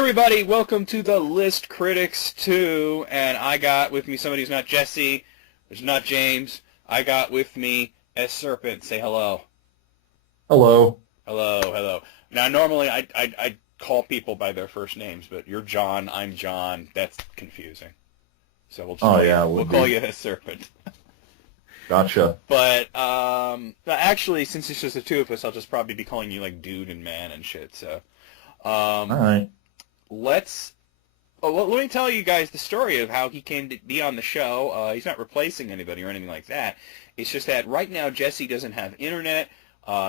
everybody, welcome to the List Critics 2, and I got with me somebody who's not Jesse, who's not James. I got with me S. Serpent. Say hello. Hello. Hello. Now, normally I call people by their first names, but you're John, I'm John. That's confusing. So we'll call you S. Serpent. Gotcha. But actually, since it's just the two of us, I'll just probably be calling you like dude and man and shit. So, all right. Let me tell you guys the story of how he came to be on the show. He's not replacing anybody or anything like that. It's just that right now Jesse doesn't have internet.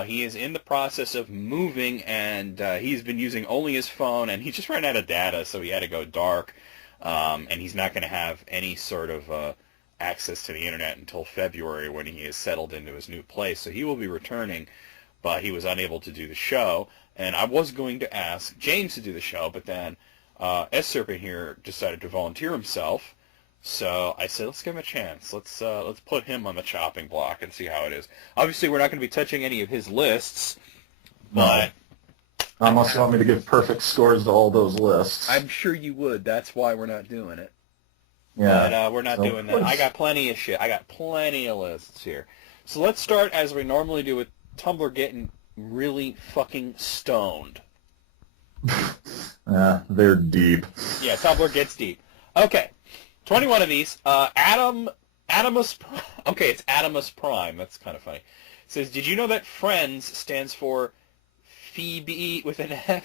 He is in the process of moving, and he's been using only his phone, and he just ran out of data, so he had to go dark. And he's not going to have any sort of access to the internet until February when he is settled into his new place. So he will be returning, but he was unable to do the show. And I was going to ask James to do the show, but then S. Serpent here decided to volunteer himself. So I said, let's give him a chance. Let's put him on the chopping block and see how it is. Obviously, we're not going to be touching any of his lists, but unless you want me to give perfect scores to all those lists. I'm sure you would. That's why we're not doing it. Yeah. But we're not doing that. I got plenty of shit. I got plenty of lists here. So let's start as we normally do with Tumblr getting really fucking stoned. They're deep. Yeah, Tumblr gets deep. Okay, 21 of these. Adamus. Okay, it's Adamus Prime. That's kind of funny. It says, did you know that Friends stands for Phoebe with an F?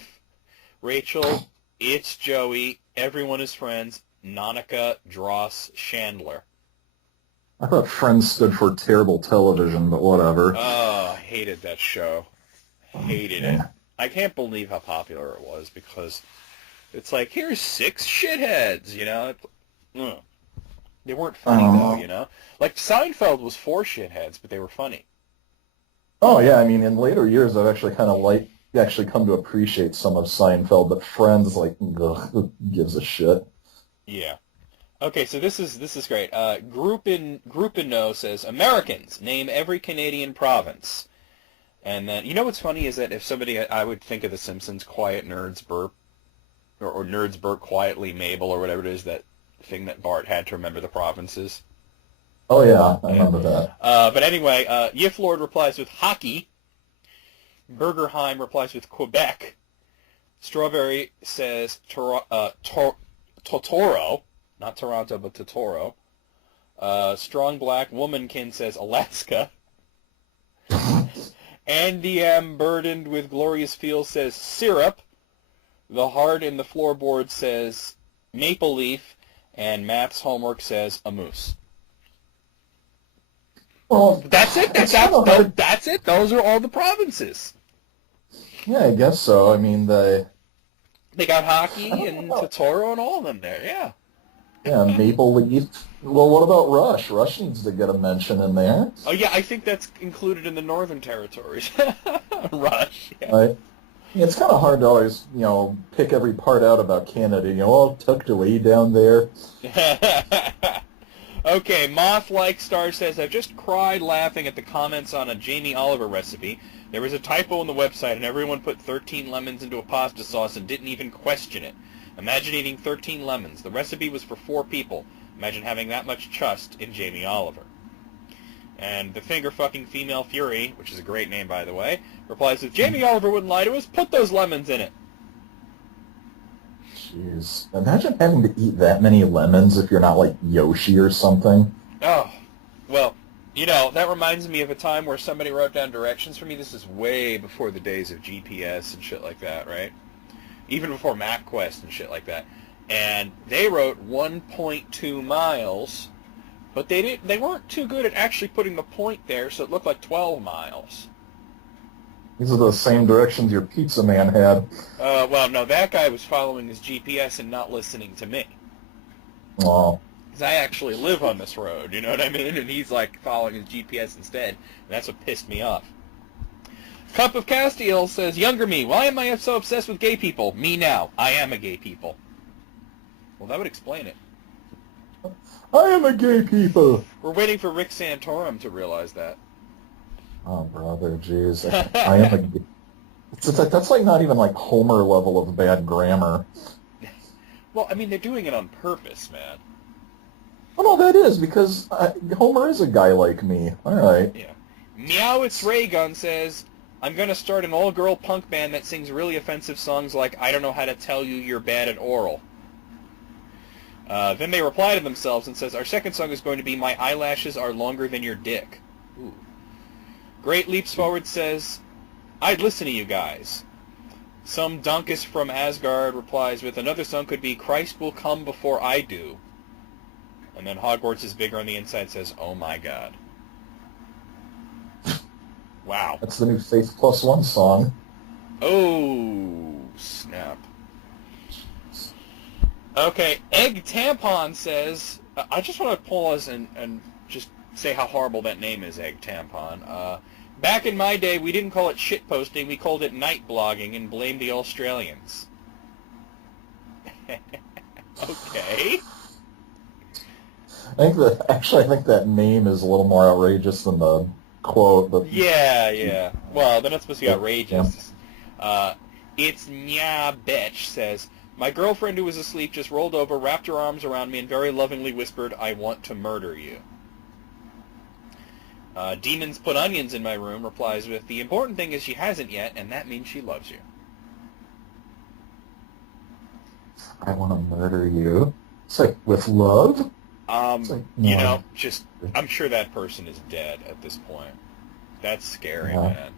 Rachel, it's Joey, everyone is friends, Nonica, Dross, Chandler. I thought Friends stood for terrible television, but whatever. Oh, I hated that show. Hated it. I can't believe how popular it was because it's like, here's 6 shitheads, you know? They weren't funny, though, you know? Like, Seinfeld was 4 shitheads, but they were funny. Oh, yeah, I mean, in later years, I've actually kind of actually come to appreciate some of Seinfeld, but Friends, like, ugh, who gives a shit? Yeah. Okay, so this is great. Group in No says, Americans, name every Canadian province. And then, you know what's funny is that if somebody, I would think of The Simpsons, quiet nerds burp, or nerds burp quietly Mabel, or whatever it is, that thing that Bart had to remember the provinces. Oh, yeah, I remember that. But anyway, Yiflord replies with hockey. Burgerheim replies with Quebec. Strawberry says Totoro, not Toronto, but Totoro. Strong Black Womankin says Alaska. Andy M. Burdened with Glorious Feel says syrup. The Heart in the Floorboard says maple leaf. And Matt's Homework says a moose. Well, that's it. That's it. Those are all the provinces. Yeah, I guess so. I mean, they got hockey and Totoro and all of them there, yeah. Yeah, Maple Leaf. Well, what about Rush? Rush needs to get a mention in there. Oh, yeah, I think that's included in the Northern Territories. Rush, yeah. It's kind of hard to always, pick every part out about Canada. All tucked away down there. Okay, Moth-like Star says, I've just cried laughing at the comments on a Jamie Oliver recipe. There was a typo on the website, and everyone put 13 lemons into a pasta sauce and didn't even question it. Imagine eating 13 lemons. The recipe was for 4 people. Imagine having that much trust in Jamie Oliver. And the finger-fucking Female Fury, which is a great name, by the way, replies with, Jamie Oliver wouldn't lie to us. Put those lemons in it. Jeez. Imagine having to eat that many lemons if you're not like Yoshi or something. Oh, well, that reminds me of a time where somebody wrote down directions for me. This is way before the days of GPS and shit like that, right? Even before MapQuest and shit like that. And they wrote 1.2 miles, but they weren't too good at actually putting the point there, so it looked like 12 miles. These are the same directions your pizza man had. Well, no, that guy was following his GPS and not listening to me. Oh. Because I actually live on this road, you know what I mean? And he's, like, following his GPS instead, and that's what pissed me off. Cup of Castiel says, Younger me, why am I so obsessed with gay people? Me now. I am a gay people. Well, that would explain it. I am a gay people. We're waiting for Rick Santorum to realize that. Oh, brother, jeez. I am a gay... That's like not even like Homer level of bad grammar. Well, I mean, they're doing it on purpose, man. Oh no, that is because Homer is a guy like me. All right. Yeah. Meow It's Raygun says, I'm going to start an all-girl punk band that sings really offensive songs like I Don't Know How to Tell You You're Bad at Oral. Then they reply to themselves and says, our second song is going to be My Eyelashes Are Longer Than Your Dick. Ooh. Great Leaps Forward says, I'd listen to you guys. Some Donkus from Asgard replies with, another song could be Christ Will Come Before I Do. And then Hogwarts is Bigger on the Inside says, oh my god. Wow. That's the new Faith Plus One song. Oh, snap. Okay, Egg Tampon says, I just want to pause and just say how horrible that name is, Egg Tampon. Back in my day, we didn't call it shitposting, we called it night blogging and blamed the Australians. Okay. I think that name is a little more outrageous than the quote. But Yeah. Well, they're not supposed to be Yeah. outrageous. It's Nya Betch says, my girlfriend who was asleep just rolled over, wrapped her arms around me, and very lovingly whispered, I want to murder you. Demons Put Onions in My Room replies with, the important thing is she hasn't yet, and that means she loves you. I want to murder you. It's like with love. It's like, You no. know, just, I'm sure that person is dead at this point. That's scary, Yeah. man.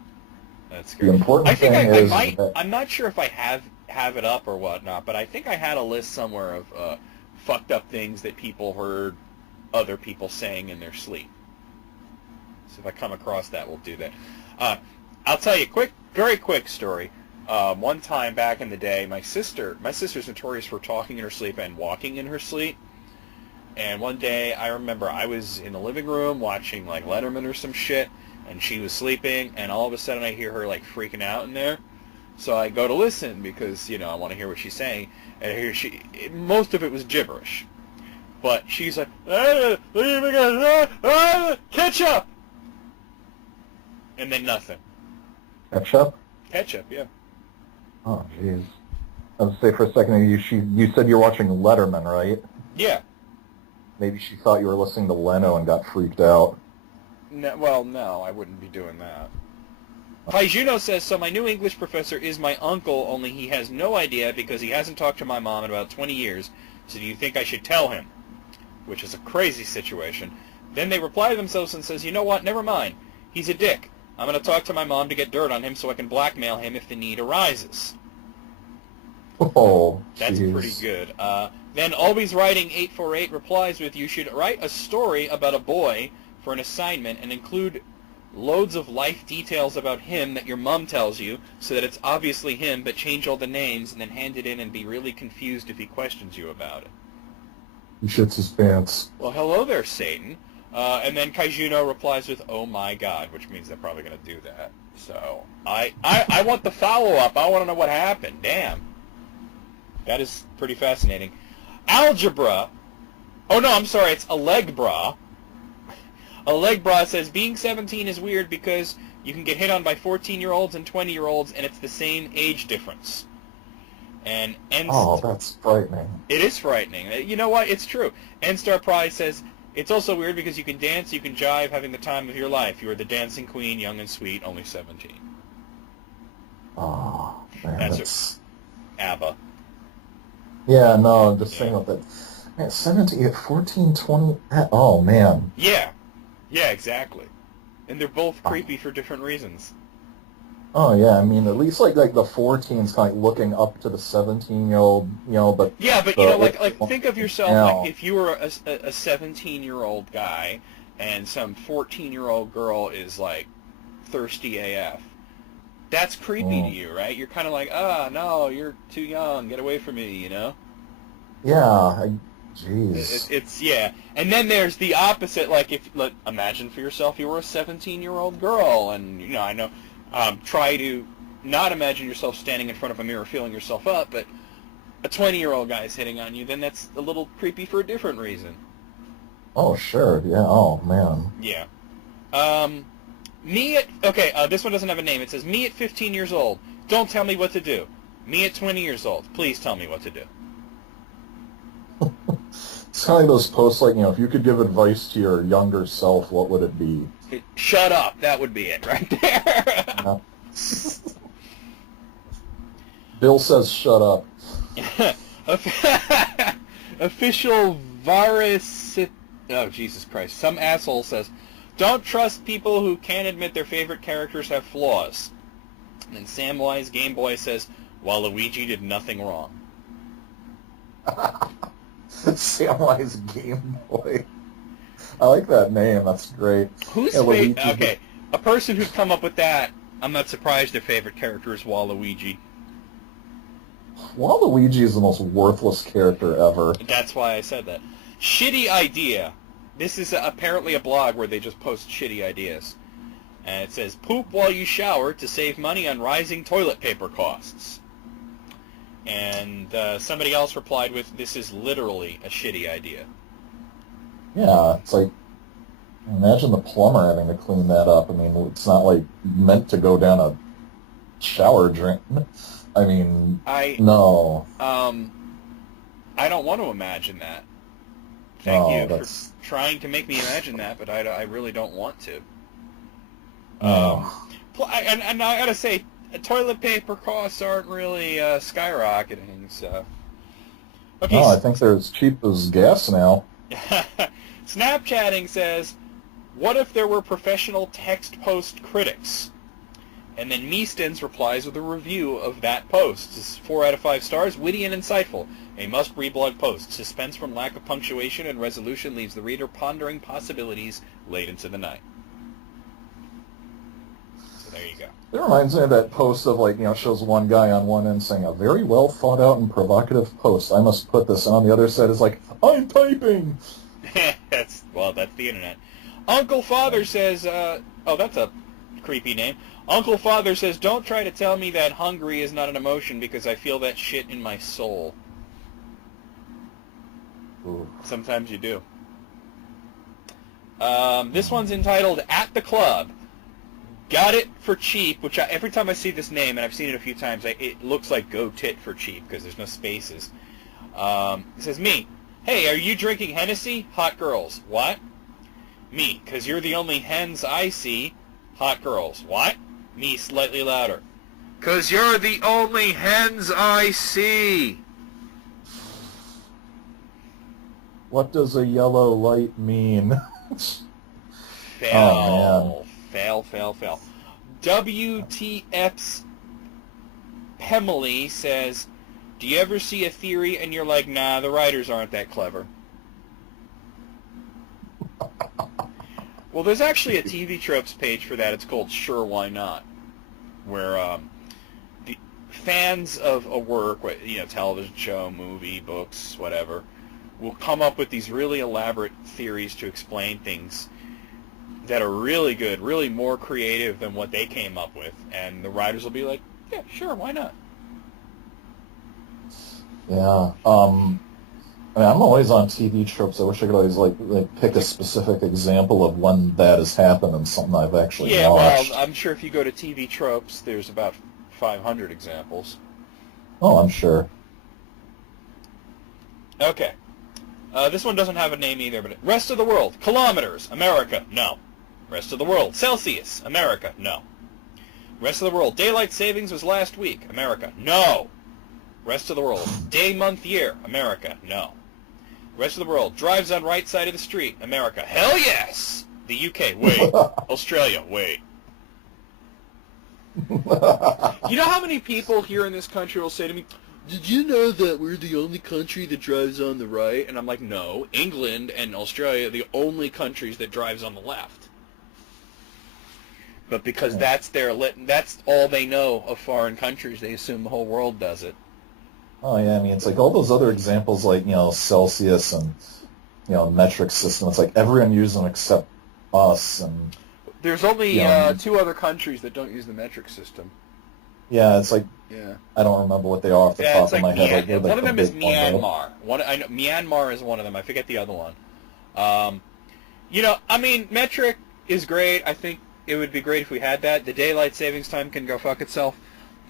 That's scary. The important I think thing I is might, that I'm not sure if I have it up or whatnot, but I think I had a list somewhere of fucked up things that people heard other people saying in their sleep. So if I come across that, we'll do that. I'll tell you a very quick story. One time back in the day, my sister's notorious for talking in her sleep and walking in her sleep. And one day, I remember I was in the living room watching like Letterman or some shit, and she was sleeping, and all of a sudden I hear her like freaking out in there. So I go to listen because, you know, I want to hear what she's saying. And most of it was gibberish. But she's like, ketchup! And then nothing. ketchup. Ketchup, yeah. Oh, jeez. I was say for a second, you said you're watching Letterman, right? Yeah. Maybe she thought you were listening to Leno and got freaked out. No, I wouldn't be doing that. Juno says, so my new English professor is my uncle, only he has no idea because he hasn't talked to my mom in about 20 years, so do you think I should tell him? Which is a crazy situation. Then they reply to themselves and says, you know what, never mind. He's a dick. I'm going to talk to my mom to get dirt on him so I can blackmail him if the need arises. Oh, That's jeez. pretty good. Then Always Writing 848 replies with, you should write a story about a boy for an assignment and include loads of life details about him that your mom tells you so that it's obviously him, but change all the names and then hand it in and be really confused if he questions you about it. He shits his pants. Well, hello there, Satan. And then Kaijuno replies with, oh my god, which means they're probably going to do that. So, I want the follow-up. I want to know what happened. Damn. That is pretty fascinating. Algebra. Oh, no, I'm sorry. It's Allegbra. Allegbra says, being 17 is weird because you can get hit on by 14-year-olds and 20-year-olds, and it's the same age difference. And Oh, that's frightening. it is frightening. You know what? It's true. N-Star Prize says, it's also weird because you can dance, you can jive, having the time of your life. You are the dancing queen, young and sweet, only 17. Oh, man, That's ABBA. Yeah, no, I'm just saying about that. Man, 17, 14, 20. Oh, man. Yeah, exactly. And they're both creepy for different reasons. Oh, yeah, I mean, at least, like the 14's kind of looking up to the 17-year-old, but... Yeah, but, like think of yourself, now. like, if you were a 17-year-old guy and some 14-year-old girl is, like, thirsty AF. That's creepy to you, right? You're kind of like, no, you're too young, get away from me, you know? Yeah, jeez. It's yeah. And then there's the opposite, like, imagine for yourself you were a 17-year-old girl, and, I know, try to not imagine yourself standing in front of a mirror feeling yourself up, but a 20-year-old guy is hitting on you, then that's a little creepy for a different reason. Oh, sure, yeah, oh, man. Yeah. This one doesn't have a name. It says, me at 15 years old. Don't tell me what to do. Me at 20 years old. Please tell me what to do. It's kind of like those posts like, if you could give advice to your younger self, what would it be? Shut up. That would be it right there. Yeah. Bill says shut up. Official virus... Oh, Jesus Christ. Some asshole says, don't trust people who can't admit their favorite characters have flaws. And then Samwise Game Boy says, Waluigi did nothing wrong. Samwise Game Boy. I like that name. That's great. Who's okay, a person who'd come up with that, I'm not surprised their favorite character is Waluigi. Waluigi is the most worthless character ever. That's why I said that. Shitty idea. This is apparently a blog where they just post shitty ideas. And it says, poop while you shower to save money on rising toilet paper costs. And somebody else replied with, this is literally a shitty idea. Yeah, it's like, imagine the plumber having to clean that up. I mean, it's not like meant to go down a shower drain. I mean, no. I don't want to imagine that. Thank you for trying to make me imagine that, but I really don't want to. And I gotta say, toilet paper costs aren't really skyrocketing, so... Okay. No, I think they're as cheap as gas now. Snapchatting says, what if there were professional text post critics? And then Meestens replies with a review of that post. This is 4 out of 5 stars, witty and insightful. A must-read blog post. Suspense from lack of punctuation and resolution leaves the reader pondering possibilities late into the night. So there you go. It reminds me of that post of, like, shows one guy on one end saying, a very well thought out and provocative post. I must put this. And on the other side is like, I'm typing. That's the internet. Uncle Father says, that's a creepy name. Uncle Father says, don't try to tell me that hungry is not an emotion because I feel that shit in my soul. Ooh. Sometimes you do. This one's entitled At the Club. Got it for cheap, which every time I see this name, and I've seen it a few times, it looks like go tit for cheap because there's no spaces. It says, me. Hey, are you drinking Hennessy? Hot girls. What? Me, because you're the only hens I see. Hot girls. What? Me, slightly louder. Because you're the only hens I see. What does a yellow light mean? Fail. Oh, man. Fail. WTF's Pemily says, do you ever see a theory and you're like, nah, the writers aren't that clever? Well, there's actually a TV Tropes page for that. It's called Sure Why Not, where the fans of a work, television show, movie, books, whatever, will come up with these really elaborate theories to explain things that are really good, really more creative than what they came up with, and the writers will be like, yeah, sure, why not? Yeah. I'm always on TV tropes. I wish I could always like pick a specific example of when that has happened and something I've actually watched. Well, I'm sure if you go to TV Tropes, there's about 500 examples. Oh, I'm sure. Okay. This one doesn't have a name either, but rest of the world, kilometers, America, no. Rest of the world, Celsius, America, no. Rest of the world, daylight savings was last week, America, no. Rest of the world, day, month, year, America, no. Rest of the world, drives on right side of the street, America, hell yes! The UK, wait. Australia, wait. You know how many people here in this country will say to me, did you know that we're the only country that drives on the right? And I'm like, no, England and Australia are the only countries that drives on the left. But because that's all they know of foreign countries, they assume the whole world does it. Oh, yeah, I mean, it's like all those other examples like, Celsius and, metric system. It's like everyone uses them except us. And there's only 2 other countries that don't use the metric system. Yeah, it's like, yeah. I don't remember what they are off the top of my head. One of them is Myanmar. I know Myanmar is one of them. I forget the other one. Metric is great. I think it would be great if we had that. The daylight savings time can go fuck itself.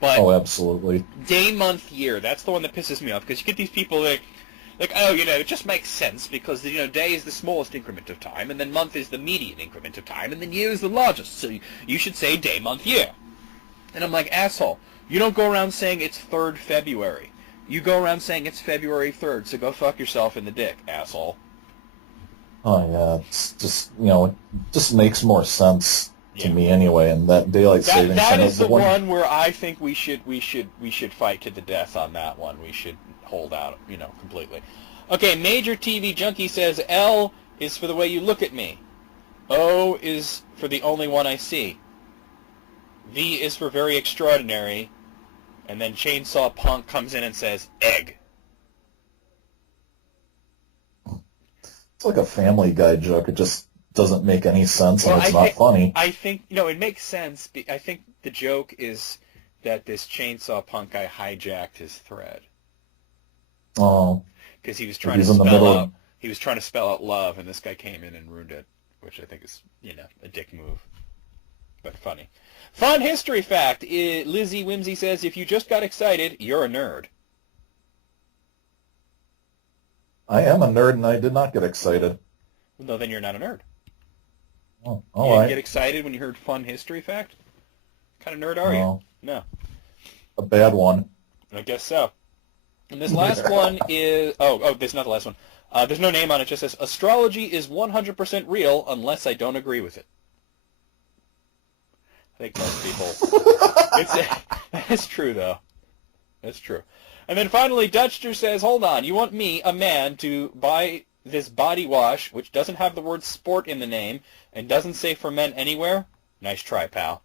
But oh, absolutely. Day, month, year, that's the one that pisses me off, because you get these people like, oh, it just makes sense because, day is the smallest increment of time, and then month is the median increment of time, and then year is the largest. So you should say day, month, year. And I'm like, asshole, you don't go around saying it's 3rd February. You go around saying it's February 3rd, so go fuck yourself in the dick, asshole. Oh, yeah, it's just, it just makes more sense to me anyway, and that daylight savings time. That is the one where I think we should fight to the death on that one. We should hold out, completely. Okay, Major TV Junkie says, L is for the way you look at me. O is for the only one I see. V is for very extraordinary. And then Chainsaw Punk comes in and says, egg. It's like a Family Guy joke. It just doesn't make any sense, and it's not funny. I think, it makes sense. I think the joke is that this Chainsaw Punk guy hijacked his thread. Oh. Because he was trying to spell out love, and this guy came in and ruined it, which I think is, a dick move. But funny. Fun history fact. Lizzie Whimsy says, if you just got excited, you're a nerd. I am a nerd, and I did not get excited. No, then you're not a nerd. Oh, all right. You didn't get excited when you heard fun history fact? What kind of nerd are you? No. A bad one. I guess so. And this last one is... Oh, this is not the last one. There's no name on it. It just says, astrology is 100% real unless I don't agree with it. I think most people... It's true, though. It's true. And then finally, Dutchster says, hold on, you want me, a man, to buy this body wash, which doesn't have the word sport in the name, and doesn't say for men anywhere? Nice try, pal.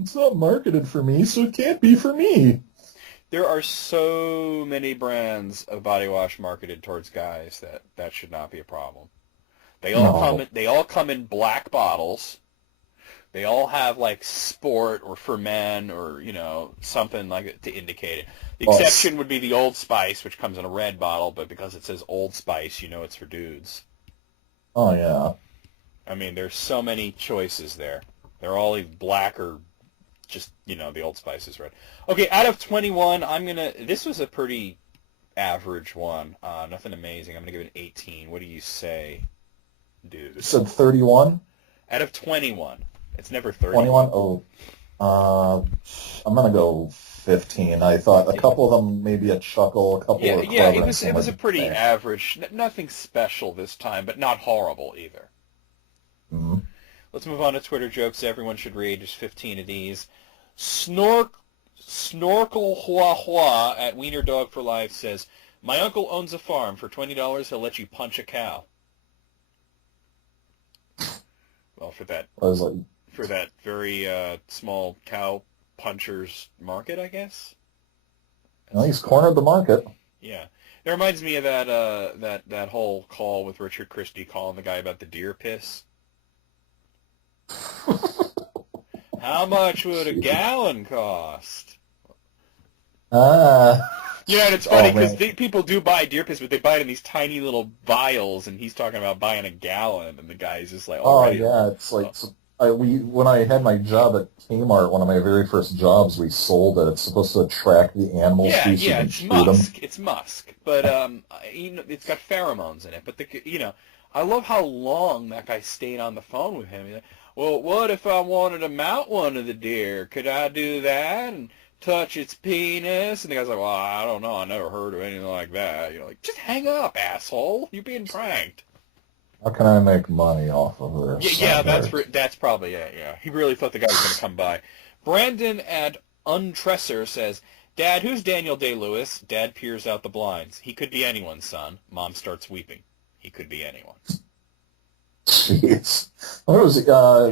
It's not marketed for me, so it can't be for me. There are so many brands of body wash marketed towards guys that should not be a problem. They all come in black bottles. They all have, like, sport or for men or, something like it to indicate it. The exception would be the Old Spice, which comes in a red bottle, but because it says Old Spice, it's for dudes. Oh, yeah. I mean, there's so many choices there. They're all either black or just, the Old Spice is red. Okay, out of 21, this was a pretty average one. Nothing amazing. I'm going to give it an 18. What do you say, dude? You said 31? Out of 21. It's never 30. 21? Oh, I'm going to go 15. I thought a couple of them maybe a chuckle, a couple were clever. Yeah, it was a pretty average. Nothing special this time, but not horrible either. Mm-hmm. Let's move on to Twitter jokes everyone should read. There's 15 of these. Snorkel Hua Hua at Wiener Dog for Life says, my uncle owns a farm. For $20, he'll let you punch a cow. Well, for that very small cow puncher's market, I guess. Well, he's cornered the market. Yeah, it reminds me of that whole call with Richard Christie calling the guy about the deer piss. How much would a gallon cost? And it's funny because people do buy deer piss, but they buy it in these tiny little vials, and he's talking about buying a gallon, and the guy's just like, yeah, it's like... when I had my job at Kmart, one of my very first jobs, we sold it. It's supposed to attract the animals. Yeah, it's musk. It's musk, but it's got pheromones in it. But I love how long that guy stayed on the phone with him. He's like, well, what if I wanted to mount one of the deer? Could I do that and touch its penis? And the guy's like, well, I don't know. I never heard of anything like that. Just hang up, asshole. You're being pranked. How can I make money off of this? Yeah, that's probably it, yeah. He really thought the guy was going to come by. Brandon at Untresser says, Dad, who's Daniel Day-Lewis? Dad peers out the blinds. He could be anyone, son. Mom starts weeping. He could be anyone. Jeez. I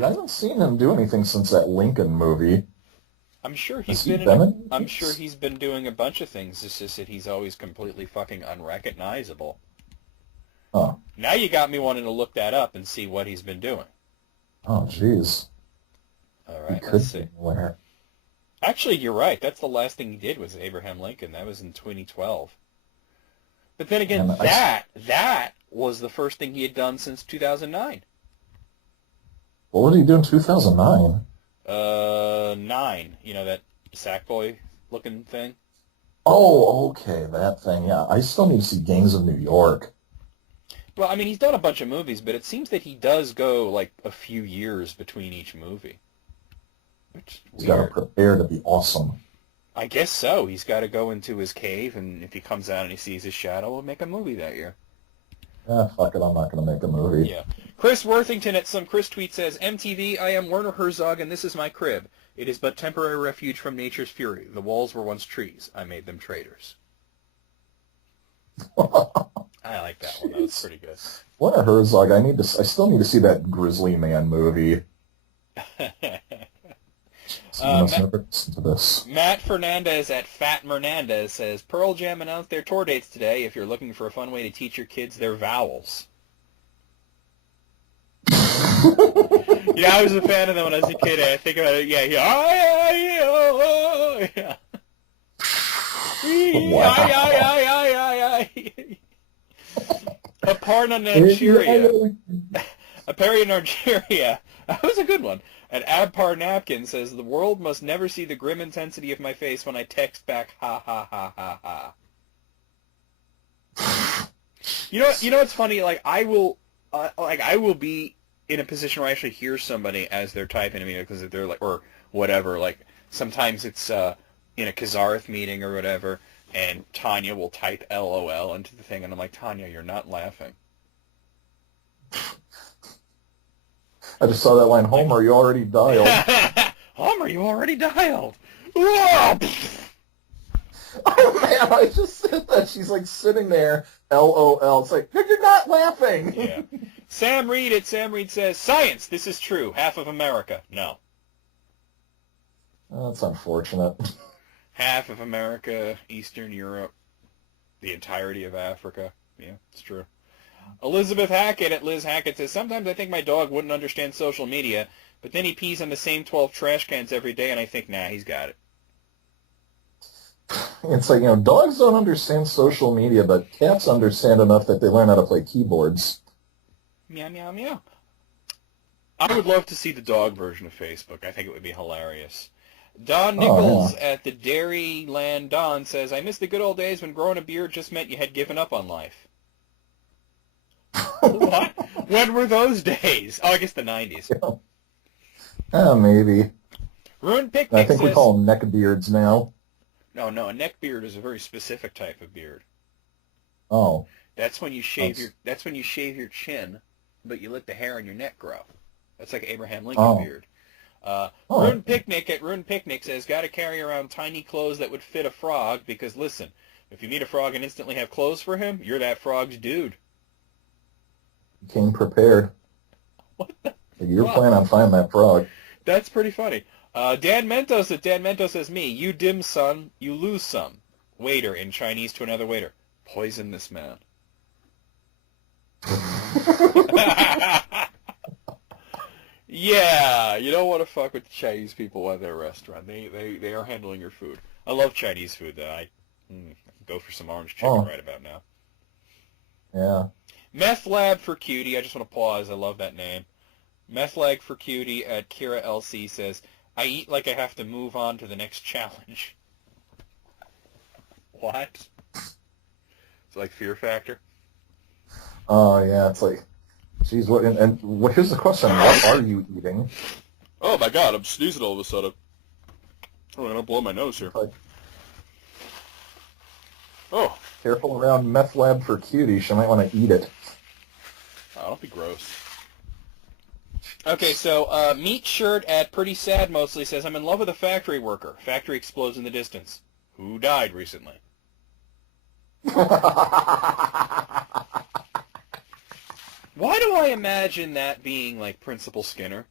haven't seen him do anything since that Lincoln movie. I'm sure he's been doing a bunch of things. It's just that he's always completely fucking unrecognizable. Huh. Now you got me wanting to look that up and see what he's been doing. Oh, jeez. All right, let's see. Where? Actually, you're right. That's the last thing he did was Abraham Lincoln. That was in 2012. But then again, that was the first thing he had done since 2009. What did he do in 2009? 9. Sackboy looking thing. Oh, okay, that thing. Yeah, I still need to see Gangs of New York. Well, I mean, he's done a bunch of movies, but it seems that he does go like a few years between each movie. Which is He's got to weird. prepare to be awesome. I guess so. He's got to go into his cave, and if he comes out and he sees his shadow, we'll make a movie that year. Fuck it, I'm not going to make a movie. Yeah. Chris Worthington at some Chris tweet says, MTV, I am Werner Herzog, and this is my crib. It is but temporary refuge from nature's fury. The walls were once trees. I made them traitors. I like that one. That was pretty good. Werner Herzog, I still need to see that Grizzly Man movie. So you must never listen to this. Matt Fernandez at Fat Mernandez says, Pearl Jam announced their tour dates today if you're looking for a fun way to teach your kids their vowels. Yeah, I was a fan of them when I was a kid. I think about it. Yeah. Wow. A part on Nigeria. A parry in Nigeria. That was a good one. And Abpar Napkin says, the world must never see the grim intensity of my face when I text back, ha, ha, ha, ha, ha. You know what's funny? Like, I will be in a position where I actually hear somebody as they're typing to me because they're like, or whatever. Like, sometimes it's in a Kazarth meeting or whatever, and Tanya will type LOL into the thing, and I'm like, Tanya, you're not laughing. I just saw that line, Homer, you already dialed. Homer, you already dialed. Oh, man, I just said that. She's like sitting there, LOL. It's like, you're not laughing. Yeah. Sam Reed says, science, this is true. Half of America. No. That's unfortunate. Half of America, Eastern Europe, the entirety of Africa. Yeah, it's true. Elizabeth Hackett at Liz Hackett says, sometimes I think my dog wouldn't understand social media, but then he pees on the same 12 trash cans every day, and I think, nah, he's got it. It's like, dogs don't understand social media, but cats understand enough that they learn how to play keyboards. Meow, meow, meow. I would love to see the dog version of Facebook. I think it would be hilarious. Don Nichols at the Dairyland Don says, I miss the good old days when growing a beard just meant you had given up on life. What? When were those days? Oh, I guess the 90s. Maybe. Ruined Picnic I think we call them neck beards now. No, a neck beard is a very specific type of beard. Oh. That's when you shave your chin, but you let the hair on your neck grow. That's like Abraham Lincoln beard. Ruined Picnic at Ruined Picnic says, gotta carry around tiny clothes that would fit a frog because, listen, if you meet a frog and instantly have clothes for him, you're that frog's dude. Came prepared. What the You're planning on finding that frog. That's pretty funny. Dan Mentos at Dan Mentos says, me, you dim sum, you lose some. Waiter in Chinese to another waiter. Poison this man. Yeah, you don't want to fuck with the Chinese people at their restaurant. They are handling your food. I love Chinese food, though. I go for some orange chicken right about now. Yeah. Meth Lab for Cutie. I just want to pause. I love that name. Meth Lab for Cutie at Kira LC says, I eat like I have to move on to the next challenge. What? It's like Fear Factor? Oh, yeah. It's like, geez, what? And here's the question. What are you eating? Oh, my God. I'm sneezing all of a sudden. Oh, I'm going to blow my nose here. Oh. Careful around Meth Lab for Cutie. She might want to eat it. Oh, don't be gross. Okay, so Meat Shirt at Pretty Sad Mostly says, I'm in love with a factory worker. Factory explodes in the distance. Who died recently? Why do I imagine that being like Principal Skinner?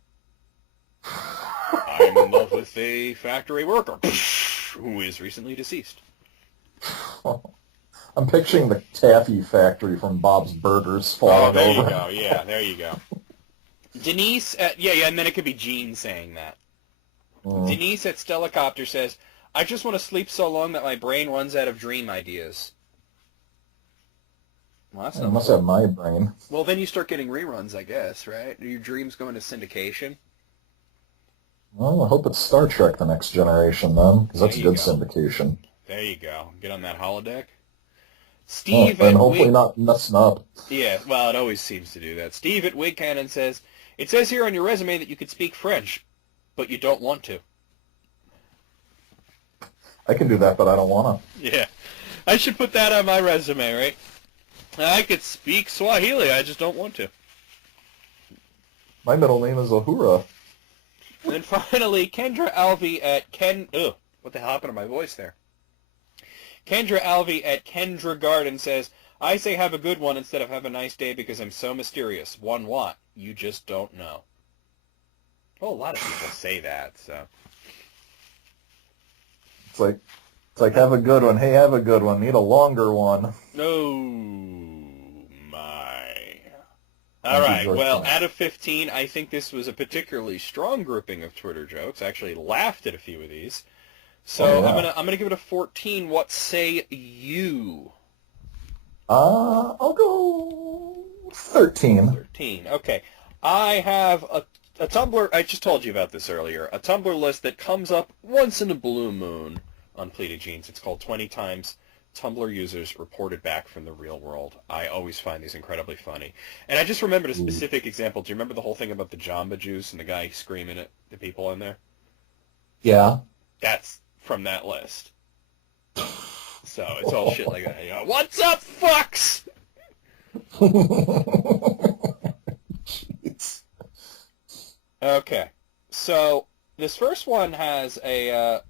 I'm in love with a factory worker who is recently deceased. I'm picturing the taffy factory from Bob's Burgers falling over. There you go. Yeah, there you go. Denise, and then it could be Gene saying that. Denise at Stellacopter says, I just want to sleep so long that my brain runs out of dream ideas. Well, that's not must have my brain. Well, then you start getting reruns, I guess, right? Your dreams go into syndication. Well, I hope it's Star Trek: The Next Generation then, because There that's a you good go. syndication. There you go. Get on that holodeck. Oh, Steve and at hopefully Wig... not messing up. Yeah, well, it always seems to do that. Steve at Wig Cannon says, it says here on your resume that you could speak French, but you don't want to. I can do that, but I don't want Yeah. I should put that on my resume, right? I could speak Swahili, I just don't want to. to. My middle name is Ahura. And then finally, Kendra Alvey at Ken... Ugh, what the hell happened to my voice there? Kendra Alvey at Kendra Garden says, I say have a good one instead of have a nice day because I'm so mysterious. One what? You just don't know. Well, a lot of people say that, so... It's like have a good one. Hey, have a good one. Need a longer one. Oh, my. All Thank you, right, George. well, out of 15, I think this was a particularly strong grouping of Twitter jokes. I actually laughed at a few of these. So Yeah. I'm gonna give it a 14. What say you? I'll go 13. 13. Okay. I have a Tumblr, I just told you about this earlier, a Tumblr list that comes up once in a blue moon on Pleated Jeans. It's called 20 Times Tumblr Users Reported Back from the Real World. I always find these incredibly funny. And I just remembered a specific example. Do you remember the whole thing about the Jamba Juice and the guy screaming at the people in there? Yeah. That's from that list. So it's all shit like that. You know, what's up, fucks? Jeez. Okay, so this first one has a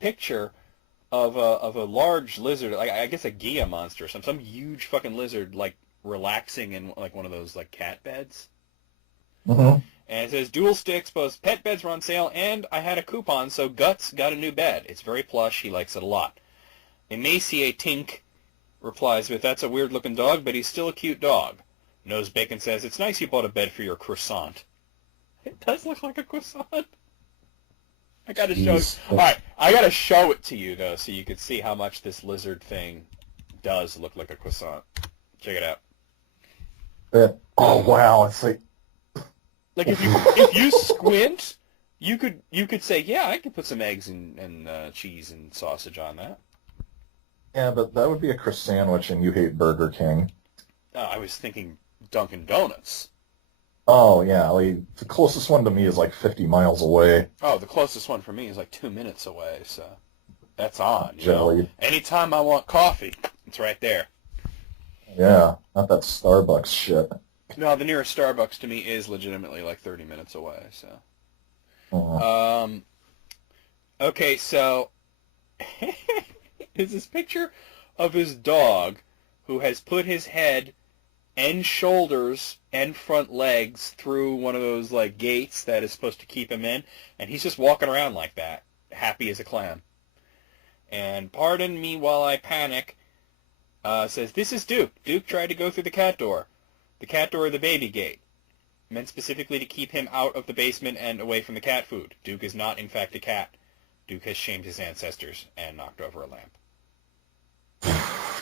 picture of a large lizard, like I guess a Gia monster, some huge fucking lizard, like relaxing in like one of those like cat beds. Mm-hmm. And it says dual sticks, both pet beds were on sale, and I had a coupon, so Guts got a new bed. It's very plush. He likes it a lot. Emaciate Tink replies with, that's a weird-looking dog, but he's still a cute dog. Nose Bacon says, it's nice you bought a bed for your croissant. It does look like a croissant. I gotta show. All right, I gotta show it to you though, so you can see how much this lizard thing does look like a croissant. Check it out. Oh wow, it's like if you squint, you could say, yeah, I could put some eggs and cheese and sausage on that. Yeah, but that would be a croissant sandwich, and you hate Burger King. I was thinking Dunkin' Donuts. Oh, yeah, like, the closest one to me is like 50 miles away. Oh, the closest one for me is like 2 minutes away, so that's on. Jelly. Anytime I want coffee, it's right there. Yeah, not that Starbucks shit. No, the nearest Starbucks to me is legitimately like 30 minutes away, so. Okay, so is this picture of his dog who has put his head and shoulders and front legs through one of those like gates that is supposed to keep him in, and he's just walking around like that, happy as a clam. And pardon me while I panic, says, this is Duke. Duke tried to go through the cat door or the baby gate, meant specifically to keep him out of the basement and away from the cat food. Duke is not in fact a cat. Duke has shamed his ancestors and knocked over a lamp.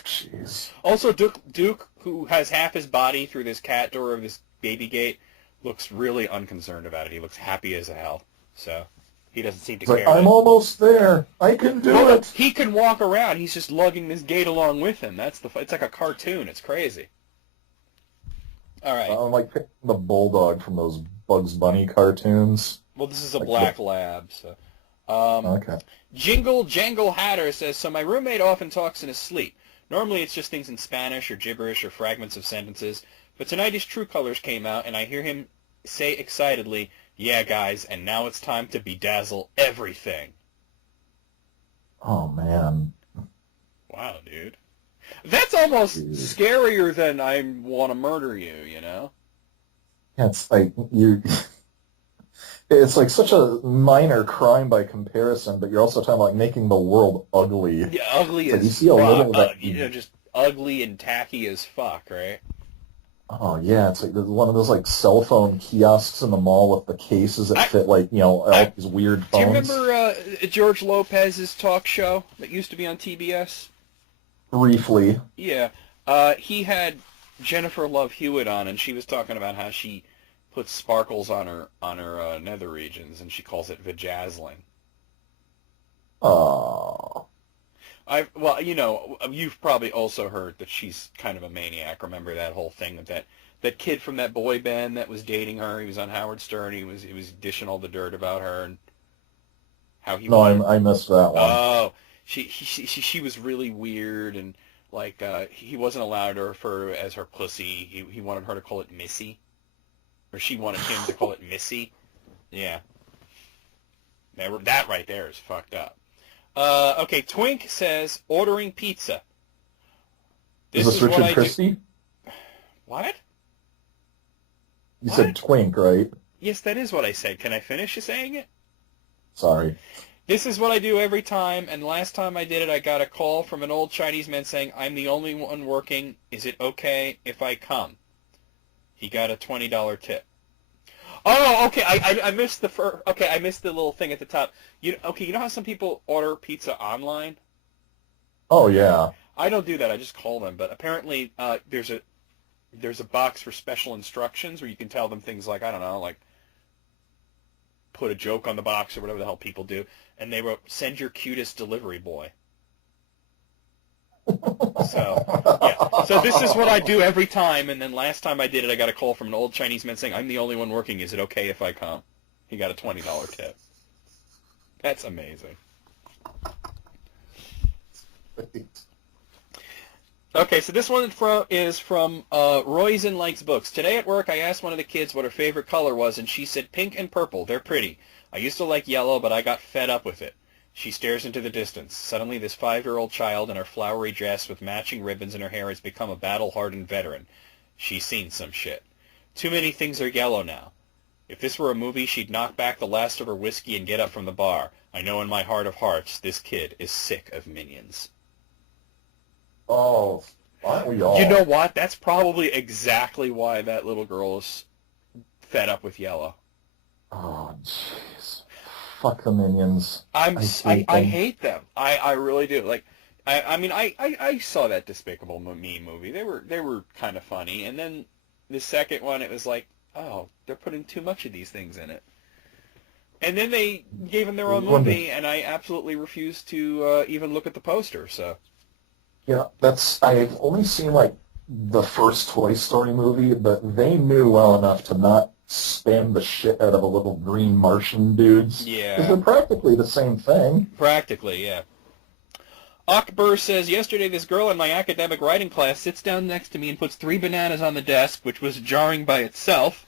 Jeez. Also, Duke, who has half his body through this cat door of this baby gate, looks really unconcerned about it. He looks happy as hell. So he doesn't seem to care. I'm almost there. I can do it. He can walk around. He's just lugging this gate along with him. It's like a cartoon. It's crazy. All right. I'm like picking the bulldog from those Bugs Bunny cartoons. Well, this is a black lab, so. Okay. Jingle Jangle Hatter says, so my roommate often talks in his sleep. Normally it's just things in Spanish or gibberish or fragments of sentences, but tonight his true colors came out, and I hear him say excitedly, yeah, guys, and now it's time to bedazzle everything. Oh, man. Wow, dude. That's almost scarier than I want to murder you, you know? Yeah, it's like it's like such a minor crime by comparison, but you're also talking about like making the world ugly. Yeah, ugly as you see a little of that, just ugly and tacky as fuck, right? Oh yeah, it's like one of those like cell phone kiosks in the mall with the cases that fit like all these weird phones. Do you remember George Lopez's talk show that used to be on TBS? Briefly. Yeah, he had Jennifer Love Hewitt on, and she was talking about how she puts sparkles on her nether regions, and she calls it vajazzling. Oh. Well, you've probably also heard that she's kind of a maniac. Remember that whole thing with that kid from that boy band that was dating her? He was on Howard Stern. He was dishing all the dirt about her and how he. No, I missed that one. Oh, she was really weird, and like he wasn't allowed to refer to her as her pussy. He wanted her to call it Missy, or she wanted him to call it Missy. Yeah, that right there is fucked up. Okay, Twink says ordering pizza. Is this Richard Christie? What? You said Twink, right? Yes, that is what I said. Can I finish saying it? Sorry. This is what I do every time, and last time I did it, I got a call from an old Chinese man saying, "I'm the only one working. Is it okay if I come?" He got a $20 tip. Oh, okay. I missed I missed the little thing at the top. You know how some people order pizza online? Oh yeah. I don't do that. I just call them. But apparently, there's a box for special instructions where you can tell them things like, I don't know, like put a joke on the box or whatever the hell people do, and they wrote, "Send your cutest delivery boy." So, yeah. So this is what I do every time, and then last time I did it, I got a call from an old Chinese man saying, "I'm the only one working. Is it okay if I come?" He got a $20 tip. That's amazing. Okay, so this one is from Royzen Likes Books. Today at work, I asked one of the kids what her favorite color was, and she said pink and purple. They're pretty. I used to like yellow, but I got fed up with it. She stares into the distance. Suddenly, this 5-year-old child in her flowery dress with matching ribbons in her hair has become a battle-hardened veteran. She's seen some shit. Too many things are yellow now. If this were a movie, she'd knock back the last of her whiskey and get up from the bar. I know in my heart of hearts, this kid is sick of Minions. Oh, aren't we all? You know what? That's probably exactly why that little girl is fed up with yellow. Oh, jeez. Fuck the Minions. I hate them. I really do. Like, I saw that Despicable Me movie. They were kind of funny, and then the second one, it was like, oh, they're putting too much of these things in it. And then they gave them their own movie, and I absolutely refused to even look at the poster. So. Yeah, I've only seen like the first Toy Story movie, but they knew well enough to not spam the shit out of a little green Martian dudes. Yeah. Because they're practically the same thing. Practically, yeah. Akbar says, yesterday this girl in my academic writing class sits down next to me and puts 3 bananas on the desk, which was jarring by itself.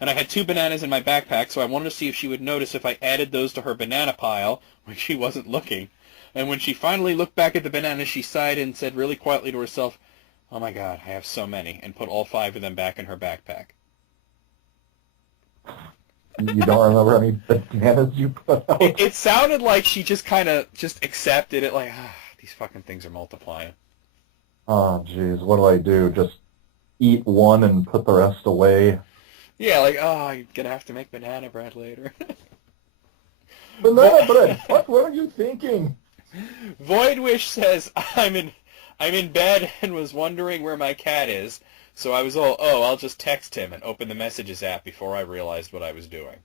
And I had 2 bananas in my backpack, so I wanted to see if she would notice if I added those to her banana pile when she wasn't looking. And when she finally looked back at the bananas, she sighed and said really quietly to herself, "Oh my God, I have so many," and put all 5 of them back in her backpack. You don't remember how many bananas you put out? It sounded like she just kind of just accepted it, like, these fucking things are multiplying. Oh, jeez, what do I do? Just eat one and put the rest away? Yeah, like, I'm going to have to make banana bread later. Banana bread? What are you thinking? Voidwish says, I'm in bed and was wondering where my cat is, so I was I'll just text him and open the messages app before I realized what I was doing.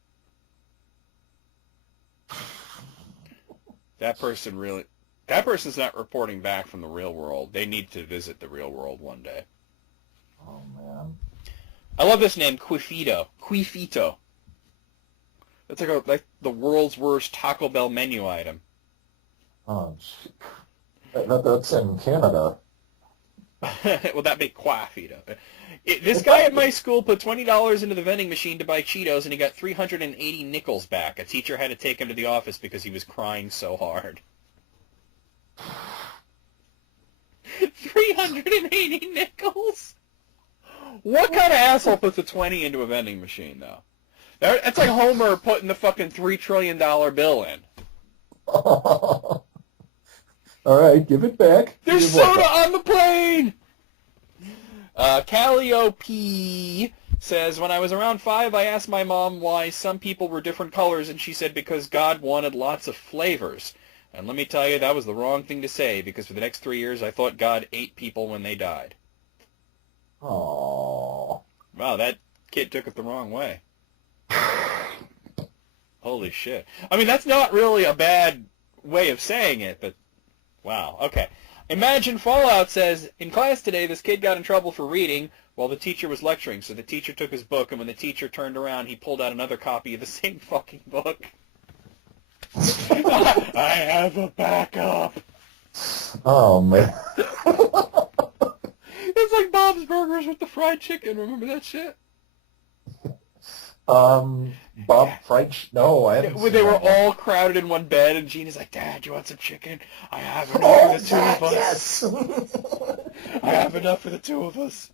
That person's not reporting back from the real world. They need to visit the real world one day. Oh, man. I love this name, Quifito. Quifito. That's like the world's worst Taco Bell menu item. Oh, that's in Canada. Well, that'd be Quafito. This guy at my school put $20 into the vending machine to buy Cheetos, and he got 380 nickels back. A teacher had to take him to the office because he was crying so hard. 380 nickels? What kind of asshole puts a 20 into a vending machine, though? That's like Homer putting the fucking $3 trillion bill in. All right, give it back. There's soda on the plane! Calliope says, when I was around 5, I asked my mom why some people were different colors, and she said because God wanted lots of flavors. And let me tell you, that was the wrong thing to say, because for the next 3 years, I thought God ate people when they died. Aww. Wow, that kid took it the wrong way. Holy shit. I mean, that's not really a bad way of saying it, but wow. Okay. Imagine Fallout says, in class today, this kid got in trouble for reading while the teacher was lecturing. So the teacher took his book, and when the teacher turned around, he pulled out another copy of the same fucking book. I have a backup. Oh, man. It's like Bob's Burgers with the fried chicken. Remember that shit? Bob fried... No, I haven't When seen they were that one. all crowded in one bed, and Gina's like, Dad, you want some chicken? I have enough for the two of us. Yes! I have enough for the two of us.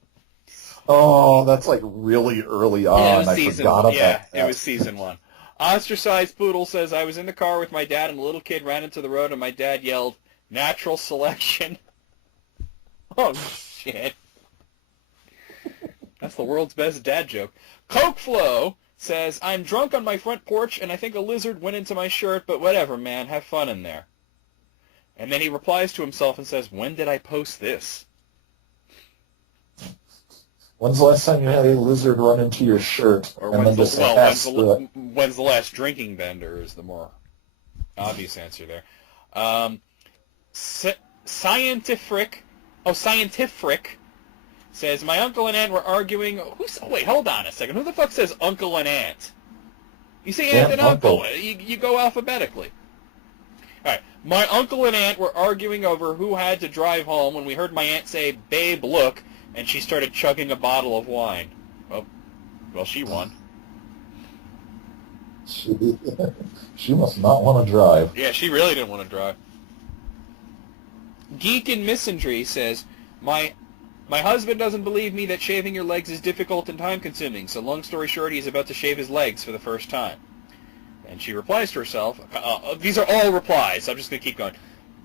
Oh, that's like really early on. Yeah, it was I season forgot one. about Yeah, that. it was season one. Ostracized Poodle says, I was in the car with my dad and a little kid ran into the road and my dad yelled, natural selection. Oh, shit. That's the world's best dad joke. Coke Flow says, I'm drunk on my front porch and I think a lizard went into my shirt, but whatever, man, have fun in there. And then he replies to himself and says, when did I post this? When's the last time you had a lizard run into your shirt? Or and when's then just when's the last drinking bender is the more obvious answer there. Scientific says, my uncle and aunt were arguing. Wait, hold on a second. Who the fuck says uncle and aunt? You say aunt and uncle. You go alphabetically. All right. My uncle and aunt were arguing over who had to drive home when we heard my aunt say, babe, look, and she started chugging a bottle of wine. Well, she won. She must not want to drive. Yeah, she really didn't want to drive. Geek in Misandry says, my husband doesn't believe me that shaving your legs is difficult and time-consuming, so long story short, he's about to shave his legs for the first time. And she replies to herself, these are all replies, so I'm just going to keep going.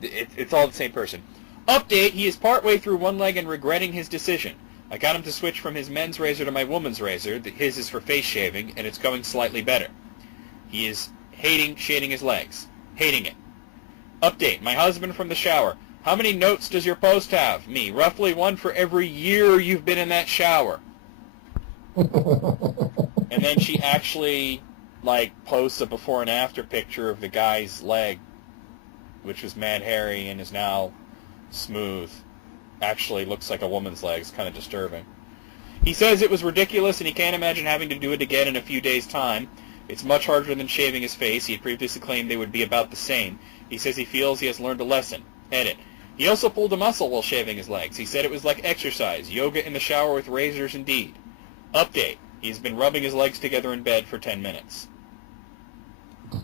It's all the same person. Update, he is partway through one leg and regretting his decision. I got him to switch from his men's razor to my woman's razor. His is for face shaving, and it's going slightly better. He is hating shaving his legs. Hating it. Update, my husband from the shower. How many notes does your post have? Me, roughly one for every year you've been in that shower. And then she actually, posts a before and after picture of the guy's leg, which was mad hairy and is now smooth. Actually looks like a woman's leg. It's kind of disturbing. He says it was ridiculous and he can't imagine having to do it again in a few days' time. It's much harder than shaving his face. He had previously claimed they would be about the same. He says he feels he has learned a lesson. Edit. He also pulled a muscle while shaving his legs. He said it was like exercise. Yoga in the shower with razors indeed. Update. He's been rubbing his legs together in bed for 10 minutes.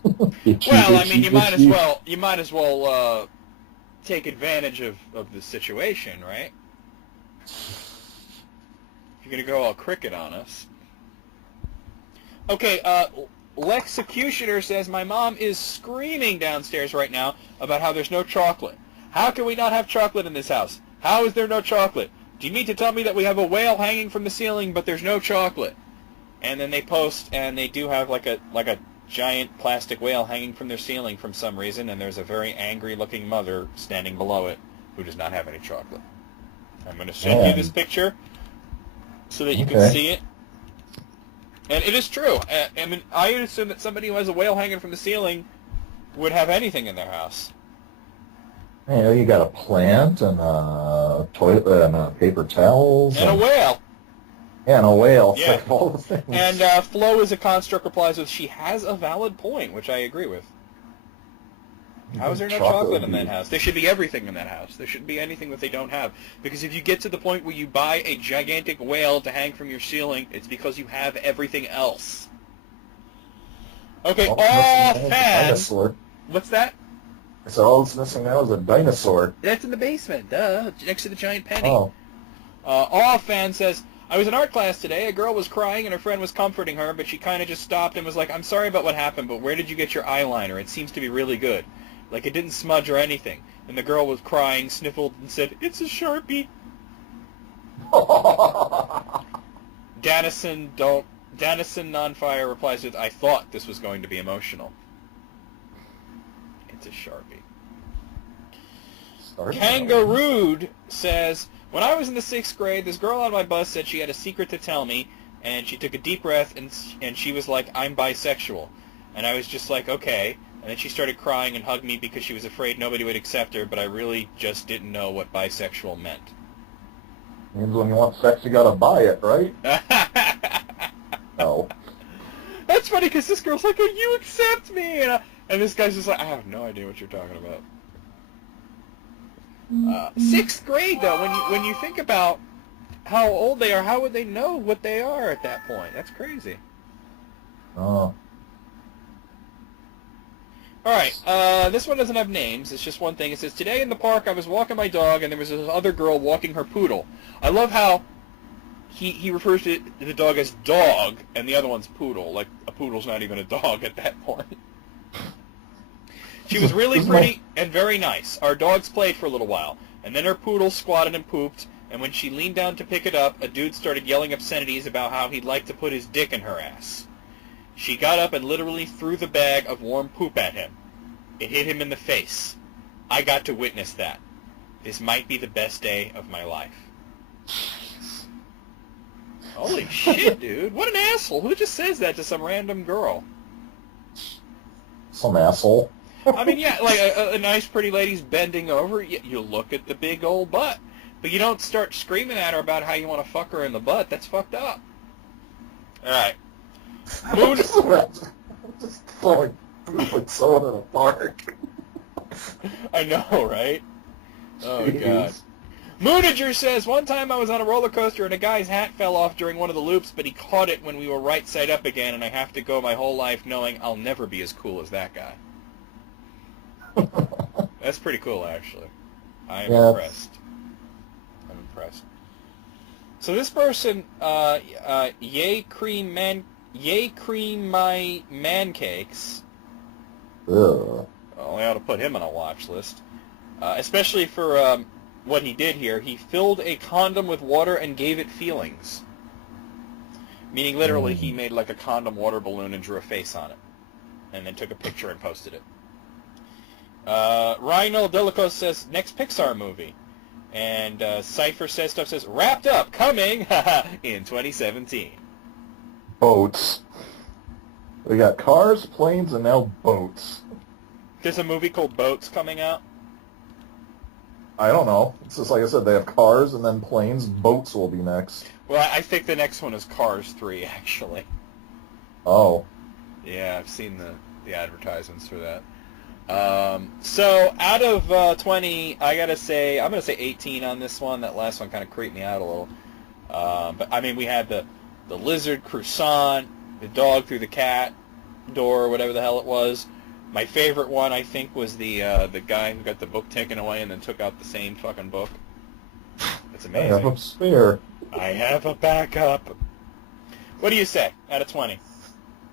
Well, I mean, you might as well take advantage of the situation, right? If you're going to go all cricket on us. Okay, Lexecutioner says, my mom is screaming downstairs right now about how there's no chocolate. How can we not have chocolate in this house? How is there no chocolate? Do you mean to tell me that we have a whale hanging from the ceiling, but there's no chocolate? And then they post, and they do have like a giant plastic whale hanging from their ceiling for some reason, and there's a very angry-looking mother standing below it who does not have any chocolate. I'm going to send you this picture so that you can see it. And it is true. I mean, I would assume that somebody who has a whale hanging from the ceiling would have anything in their house. You know, you got a plant and a toilet and paper towels. And a whale. Yeah, and a whale. Yeah. Like all the things. And Flo is a construct replies with, she has a valid point, which I agree with. How is there no chocolate in that house? There should be everything in that house. There shouldn't be anything that they don't have. Because if you get to the point where you buy a gigantic whale to hang from your ceiling, it's because you have everything else. Okay, all fans... What's that? So all it's missing now is a dinosaur. That's in the basement, duh, next to the giant penny. Oh. All fan says, I was in art class today. A girl was crying and her friend was comforting her, but she kind of just stopped and was like, I'm sorry about what happened, but where did you get your eyeliner? It seems to be really good. Like, it didn't smudge or anything. And the girl was crying, sniffled, and said, it's a Sharpie. Dannison Nonfire replies with, I thought this was going to be emotional. It's a Sharpie. Kangarood says, when I was in the 6th grade, this girl on my bus said she had a secret to tell me, and she took a deep breath, and she was like, "I'm bisexual." And I was just like, okay. And then she started crying and hugged me because she was afraid nobody would accept her, but I really just didn't know what bisexual meant. Means when you want sex, you gotta buy it, right? No. That's funny because this girl's like, "Oh, you accept me," and this guy's just like, "I have no idea what you're talking about." 6th grade, though, when you think about how old they are, how would they know what they are at that point? That's crazy. Oh. All right, this one doesn't have names. It's just one thing. It says, "Today in the park, I was walking my dog, and there was this other girl walking her poodle." I love how he refers to the dog as dog, and the other one's poodle. Like, a poodle's not even a dog at that point. She was really pretty and very nice. Our dogs played for a little while, and then her poodle squatted and pooped, and when she leaned down to pick it up, a dude started yelling obscenities about how he'd like to put his dick in her ass. She got up and literally threw the bag of warm poop at him. It hit him in the face. I got to witness that. This might be the best day of my life. Holy shit, dude. What an asshole. Who just says that to some random girl? Some asshole. I mean, yeah, like a nice pretty lady's bending over, you look at the big old butt. But you don't start screaming at her about how you want to fuck her in the butt. That's fucked up. All right. Just throwing poop at someone in a park. I know, right? Oh, Jeez. God. Moonager says, "One time I was on a roller coaster and a guy's hat fell off during one of the loops, but he caught it when we were right side up again, and I have to go my whole life knowing I'll never be as cool as that guy." That's pretty cool, actually. I'm impressed. I'm impressed. So this person, Yay Cream My Man Cakes. Ugh. Well, we ought to put him on a watch list. Especially for what he did here. He filled a condom with water and gave it feelings. Meaning literally he made like a condom water balloon and drew a face on it. And then took a picture and posted it. Rhino Delicos says, "Next Pixar movie." And Cypher says, "Wrapped up, coming in 2017. Boats. We got cars, planes, and now boats. There's a movie called Boats coming out. I don't know. It's just like I said, they have cars and then planes. Boats will be next. Well, I think the next one is Cars 3, actually. Oh. Yeah, I've seen the advertisements for that. So out of 20, I gotta say, I'm gonna say 18 on this one. That last one kind of creeped me out a little. But I mean, we had the lizard croissant, the dog through the cat door, whatever the hell it was. My favorite one, I think, was the guy who got the book taken away and then took out the same fucking book. It's amazing. I have a spare. I have a backup. What do you say out of 20?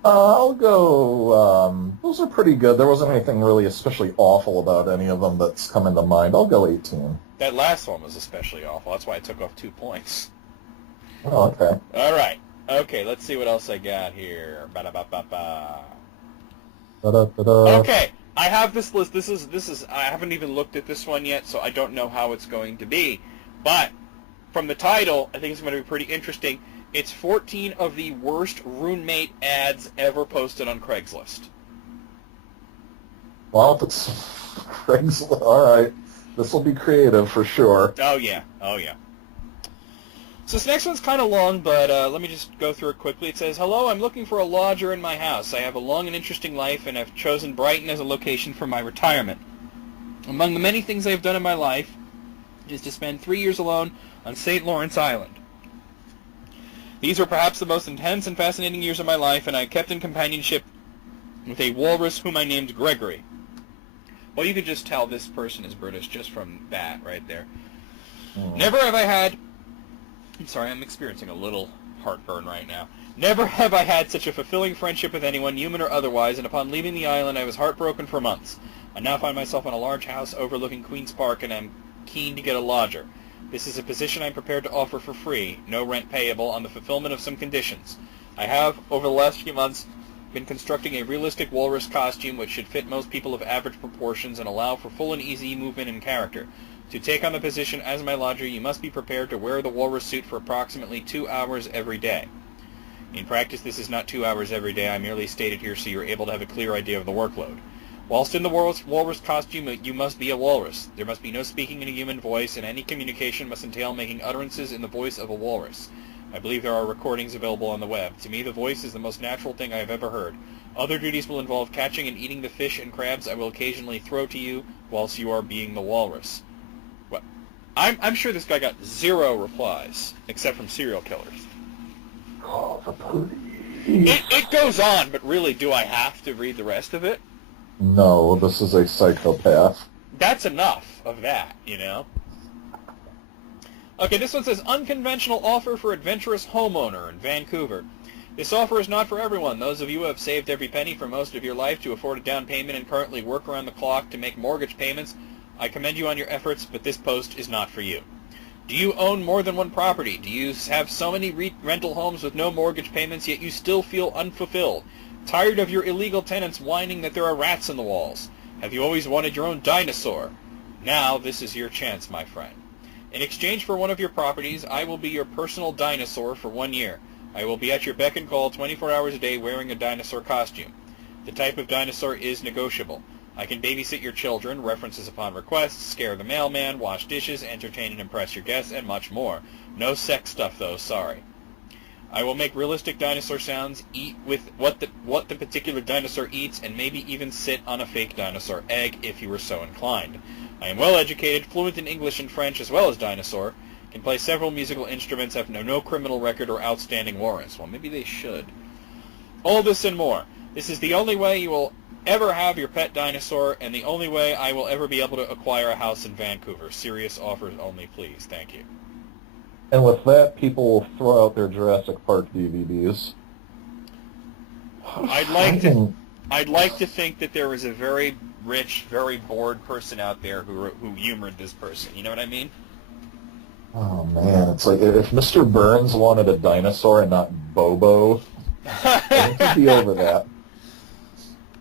I'll go, those are pretty good. There wasn't anything really especially awful about any of them that's come into mind. I'll go 18. That last one was especially awful. That's why I took off 2 points. Oh, okay. All right. Okay, let's see what else I got here. Ba-da-ba-ba-ba. Da-da-da-da. Okay, I have this list. This is. I haven't even looked at this one yet, so I don't know how it's going to be. But from the title, I think it's going to be pretty interesting. It's 14 of the worst roommate ads ever posted on Craigslist. Well, if it's Craigslist, all right. This will be creative for sure. Oh, yeah. Oh, yeah. So this next one's kind of long, but let me just go through it quickly. It says, "Hello, I'm looking for a lodger in my house. I have a long and interesting life, and I've chosen Brighton as a location for my retirement. Among the many things I have done in my life is to spend 3 years alone on St. Lawrence Island. These were perhaps the most intense and fascinating years of my life, and I kept in companionship with a walrus whom I named Gregory." Well, you could just tell this person is British just from that right there. "Never have I had..." I'm sorry, I'm experiencing a little heartburn right now. "Never have I had such a fulfilling friendship with anyone, human or otherwise, and upon leaving the island I was heartbroken for months. I now find myself in a large house overlooking Queen's Park, and am keen to get a lodger. This is a position I'm prepared to offer for free, no rent payable, on the fulfillment of some conditions. I have, over the last few months, been constructing a realistic walrus costume which should fit most people of average proportions and allow for full and easy movement and character. To take on the position as my lodger, you must be prepared to wear the walrus suit for approximately 2 hours every day. In practice, this is not 2 hours every day. I merely stated here so you're able to have a clear idea of the workload. Whilst in the walrus costume, you must be a walrus. There must be no speaking in a human voice, and any communication must entail making utterances in the voice of a walrus. I believe there are recordings available on the web. To me, the voice is the most natural thing I have ever heard. Other duties will involve catching and eating the fish and crabs I will occasionally throw to you whilst you are being the walrus. Well, I'm sure this guy got 0 replies, except from serial killers. Oh, the police. It goes on, but really, do I have to read the rest of it? No, this is a psychopath. That's enough of that, you know? Okay, this one says, unconventional offer for adventurous homeowner in Vancouver. This offer is not for everyone. Those of you who have saved every penny for most of your life to afford a down payment and currently work around the clock to make mortgage payments, I commend you on your efforts, but this post is not for you. Do you own more than one property? Do you have so many rental homes with no mortgage payments, yet you still feel unfulfilled? Tired of your illegal tenants whining that there are rats in the walls? Have you always wanted your own dinosaur? Now this is your chance, my friend. In exchange for one of your properties, I will be your personal dinosaur for 1 year. I will be at your beck and call 24 hours a day wearing a dinosaur costume. The type of dinosaur is negotiable. I can babysit your children, references upon request, scare the mailman, wash dishes, entertain and impress your guests, and much more. No sex stuff, though, sorry. I will make realistic dinosaur sounds, eat with what the particular dinosaur eats, and maybe even sit on a fake dinosaur egg if you were so inclined. I am well educated, fluent in English and French as well as dinosaur, can play several musical instruments, have no criminal record or outstanding warrants. Well, maybe they should. All this and more. This is the only way you will ever have your pet dinosaur, and the only way I will ever be able to acquire a house in Vancouver. Serious offers only, please. Thank you. And with that, people will throw out their Jurassic Park DVDs. I'd like to think that there was a very rich, very bored person out there who humored this person. You know what I mean? Oh man, it's like if Mr. Burns wanted a dinosaur and not Bobo, I could be over that.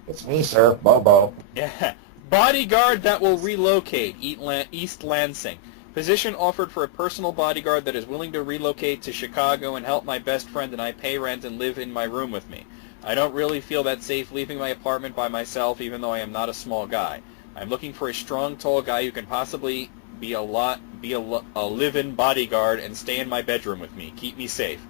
It's me, sir, Bobo. Yeah. Bodyguard that will relocate, East Lansing. Position offered for a personal bodyguard that is willing to relocate to Chicago and help my best friend and I pay rent and live in my room with me. I don't really feel that safe leaving my apartment by myself, even though I am not a small guy. I'm looking for a strong, tall guy who can possibly be a live-in bodyguard and stay in my bedroom with me. Keep me safe.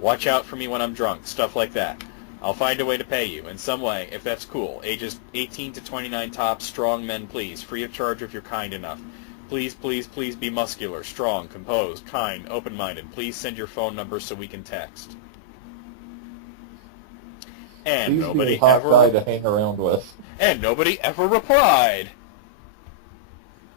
Watch out for me when I'm drunk. Stuff like that. I'll find a way to pay you, in some way, if that's cool. Ages 18 to 29 tops, strong men, please. Free of charge if you're kind enough. Please, please, please be muscular, strong, composed, kind, open-minded. Please send your phone number so we can text. And please nobody be a hot ever guy to hang around with. And nobody ever replied.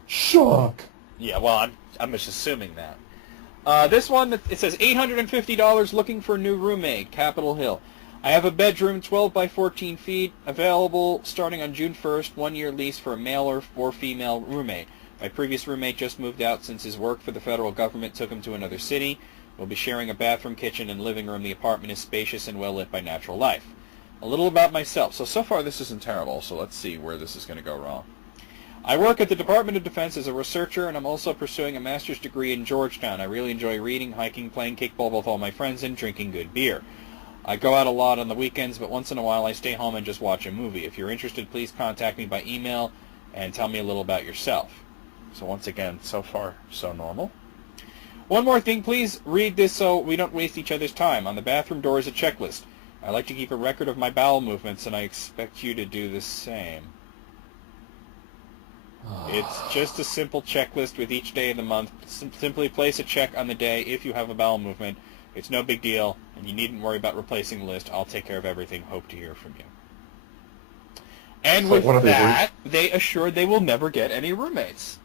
Shock. Yeah, well, I'm just assuming that. This one, it says $850 looking for a new roommate, Capitol Hill. I have a bedroom, 12 by 14 feet, available starting on June 1st, 1-year lease for a male or female roommate. My previous roommate just moved out since his work for the federal government took him to another city. We'll be sharing a bathroom, kitchen, and living room. The apartment is spacious and well lit by natural light. A little about myself. So far this isn't terrible, so let's see where this is going to go wrong. I work at the Department of Defense as a researcher, and I'm also pursuing a master's degree in Georgetown. I really enjoy reading, hiking, playing kickball with all my friends, and drinking good beer. I go out a lot on the weekends, but once in a while I stay home and just watch a movie. If you're interested, please contact me by email and tell me a little about yourself. So once again, so far, so normal. One more thing, please read this so we don't waste each other's time. On the bathroom door is a checklist. I like to keep a record of my bowel movements, and I expect you to do the same. It's just a simple checklist with each day of the month. Simply place a check on the day if you have a bowel movement. It's no big deal, and you needn't worry about replacing the list. I'll take care of everything. Hope to hear from you. And with that, they assured they will never get any roommates.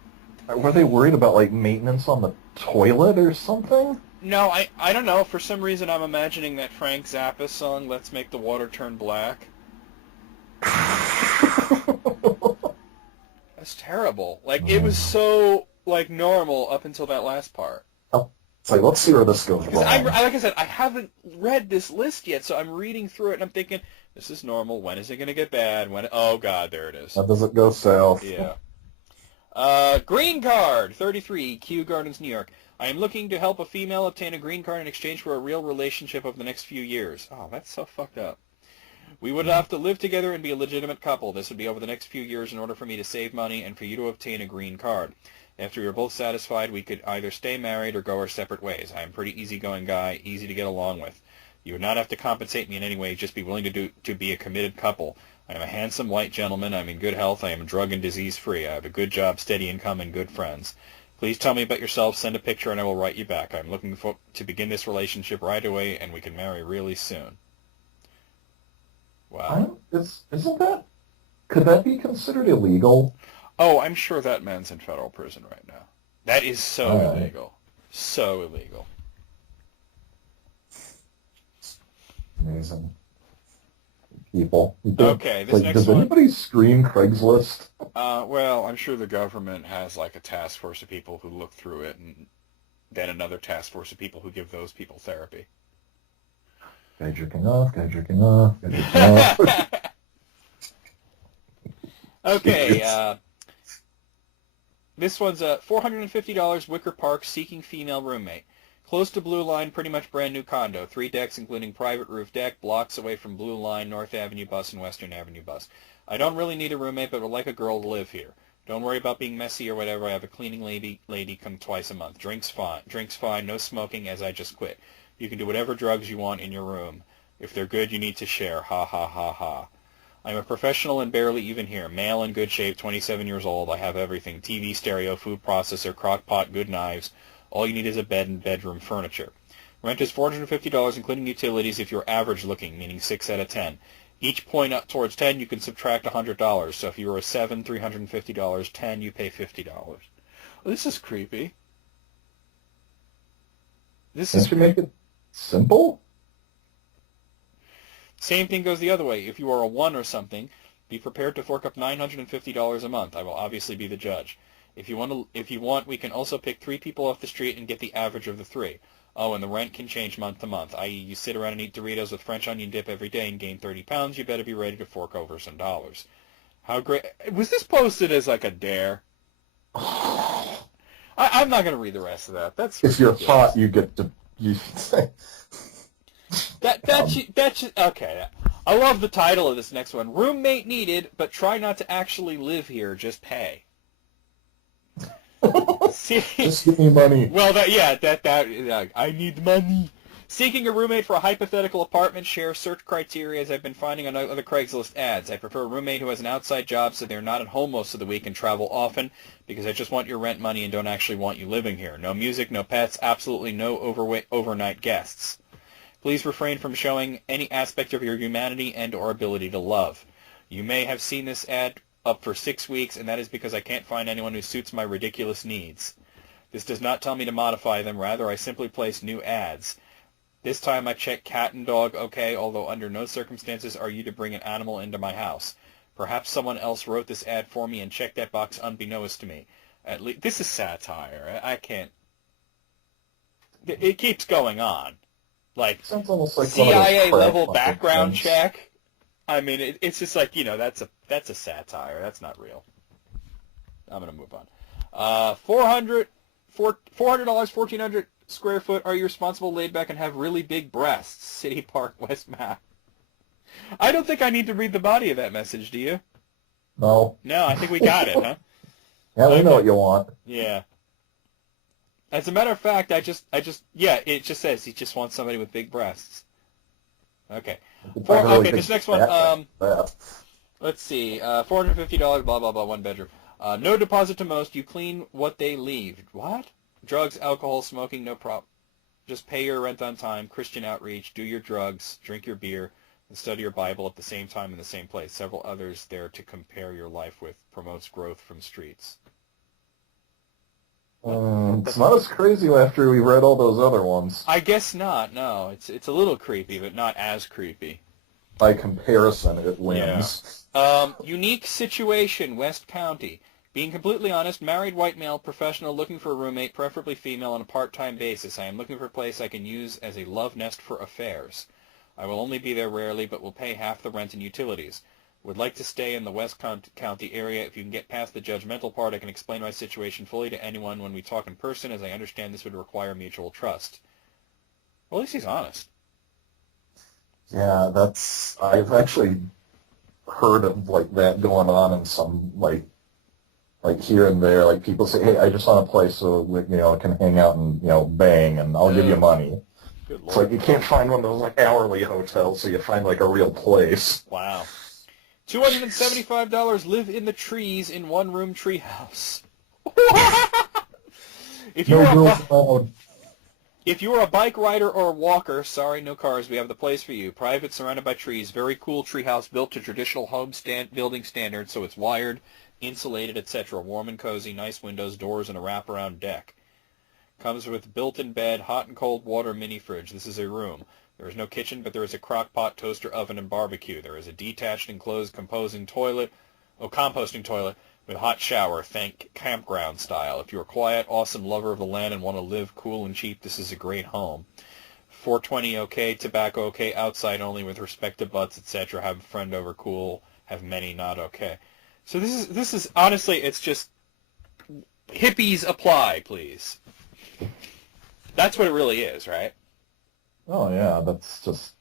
Were they worried about, like, maintenance on the toilet or something? No, I don't know. For some reason, I'm imagining that Frank Zappa song, Let's Make the Water Turn Black. That's terrible. Like, it was so, like, normal up until that last part. Oh, it's like, let's see where this goes wrong. Like I said, I haven't read this list yet, so I'm reading through it, and I'm thinking, this is normal. When is it going to get bad? Oh, God, there it is. How does it go south? Yeah. Green card, 33, Kew Gardens, New York. I am looking to help a female obtain a green card in exchange for a real relationship over the next few years. Oh, that's so fucked up. We would have to live together and be a legitimate couple. This would be over the next few years in order for me to save money and for you to obtain a green card. After we are both satisfied, we could either stay married or go our separate ways. I am a pretty easygoing guy, easy to get along with. You would not have to compensate me in any way, just be willing to be a committed couple. I am a handsome white gentleman. I am in good health. I am drug and disease free. I have a good job, steady income, and good friends. Please tell me about yourself, send a picture, and I will write you back. I am looking to begin this relationship right away, and we can marry really soon. Wow. Could that be considered illegal? Oh, I'm sure that man's in federal prison right now. That is so illegal. So illegal. Amazing. People. Okay, this next does one... anybody screen Craigslist? Well, I'm sure the government has like a task force of people who look through it, and then another task force of people who give those people therapy. Guy jerking off, guy jerking off, guy jerking off. Okay, this one's $450 Wicker Park, seeking female roommate. Close to Blue Line, pretty much brand new condo. 3 decks, including private roof deck, blocks away from Blue Line, North Avenue bus, and Western Avenue bus. I don't really need a roommate, but would like a girl to live here. Don't worry about being messy or whatever. I have a cleaning lady come twice a month. Drinks fine. No smoking, as I just quit. You can do whatever drugs you want in your room. If they're good, you need to share. Ha ha ha ha. I'm a professional and barely even here. Male in good shape, 27 years old. I have everything. TV, stereo, food processor, crock pot, good knives. All you need is a bed and bedroom furniture. Rent is $450, including utilities if you're average looking, meaning 6 out of 10. Each point up towards 10, you can subtract $100. So if you were a 7, $350. 10, you pay $50. Oh, this is creepy. Can't you make it simple? Same thing goes the other way. If you are a 1 or something, be prepared to fork up $950 a month. I will obviously be the judge. If you want, we can also pick 3 people off the street and get the average of the 3. Oh, and the rent can change month to month, i.e. you sit around and eat Doritos with French onion dip every day and gain 30 pounds, you better be ready to fork over some dollars. How great... Was this posted as like a dare? I'm not going to read the rest of that. That's ridiculous. If you're hot, you get to... Okay. I love the title of this next one. Roommate needed, but try not to actually live here. Just pay. Just give me money. Well, I need money. Seeking a roommate for a hypothetical apartment, share search criteria as I've been finding on other Craigslist ads. I prefer a roommate who has an outside job so they're not at home most of the week and travel often, because I just want your rent money and don't actually want you living here. No music, no pets, absolutely no overnight guests. Please refrain from showing any aspect of your humanity and or ability to love. You may have seen this ad up for 6 weeks, and that is because I can't find anyone who suits my ridiculous needs. This does not tell me to modify them. Rather, I simply place new ads. This time I check cat and dog okay, although under no circumstances are you to bring an animal into my house. Perhaps someone else wrote this ad for me and checked that box unbeknownst to me. At least this is satire. I can't... It keeps going on. Like, sounds almost like CIA-level background check. I mean, it's just like, that's a satire. That's not real. I'm going to move on. $400, 1,400 square foot. Are you responsible, laid back, and have really big breasts? City Park, West Mass. I don't think I need to read the body of that message, do you? No. No, I think we got it, huh? Yeah, we know what you want. Yeah. As a matter of fact, it just says he just wants somebody with big breasts. Okay. This next one, let's see, $450, blah, blah, blah, 1 bedroom. No deposit to most. You clean what they leave. What? Drugs, alcohol, smoking, no problem. Just pay your rent on time, Christian outreach, do your drugs, drink your beer, and study your Bible at the same time in the same place. Several others there to compare your life with. Promotes growth from streets. It's not as crazy after we read all those other ones. I guess not, no. It's a little creepy, but not as creepy. By comparison, it wins. Yeah. Unique situation, West County. Being completely honest, married white male, professional, looking for a roommate, preferably female, on a part-time basis. I am looking for a place I can use as a love nest for affairs. I will only be there rarely, but will pay half the rent and utilities. Would like to stay in the West County area. If you can get past the judgmental part, I can explain my situation fully to anyone when we talk in person, as I understand this would require mutual trust. Well, at least he's honest. Yeah, I've actually heard of, like, that going on in some, like here and there. Like, people say, hey, I just want a place so we, can hang out and, bang, and I'll give you money. Good Lord. It's like you can't find one of those, like, hourly hotels, so you find, like, a real place. Wow. $275 live in the trees in one-room treehouse. If you're a bike rider or a walker, sorry, no cars, we have the place for you. Private, surrounded by trees, very cool treehouse built to traditional home building standards, so it's wired, insulated, etc. Warm and cozy, nice windows, doors, and a wraparound deck. Comes with built-in bed, hot and cold water mini fridge. This is a room. There is no kitchen, but there is a crock pot, toaster, oven, and barbecue. There is a detached, enclosed composting toilet with hot shower, think campground style. If you're a quiet, awesome lover of the land and want to live cool and cheap, this is a great home. 420 okay, tobacco okay, outside only with respect to butts, etc. Have a friend over cool, have many not okay. So this is honestly, it's just hippies apply, please. That's what it really is, right? Oh, yeah, that's just...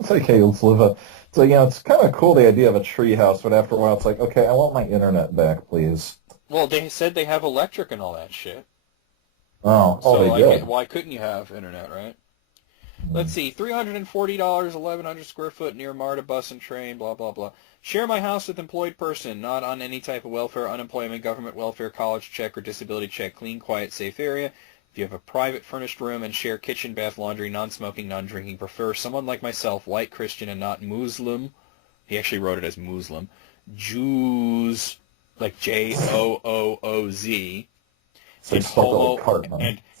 It's like, hey, let's live a... So, it's kind of cool, the idea of a treehouse, but after a while it's like, okay, I want my internet back, please. Well, they said they have electric and all that shit. So they did. Why couldn't you have internet, right? Let's see, $340, 1,100 square foot near MARTA bus and train, blah, blah, blah. Share my house with employed person, not on any type of welfare, unemployment, government welfare, college check, or disability check. Clean, quiet, safe area. If you have a private furnished room and share kitchen, bath, laundry, non-smoking, non-drinking, prefer someone like myself, white Christian and not Muslim. He actually wrote it as Muslim. Jews, like J-O-O-O-Z.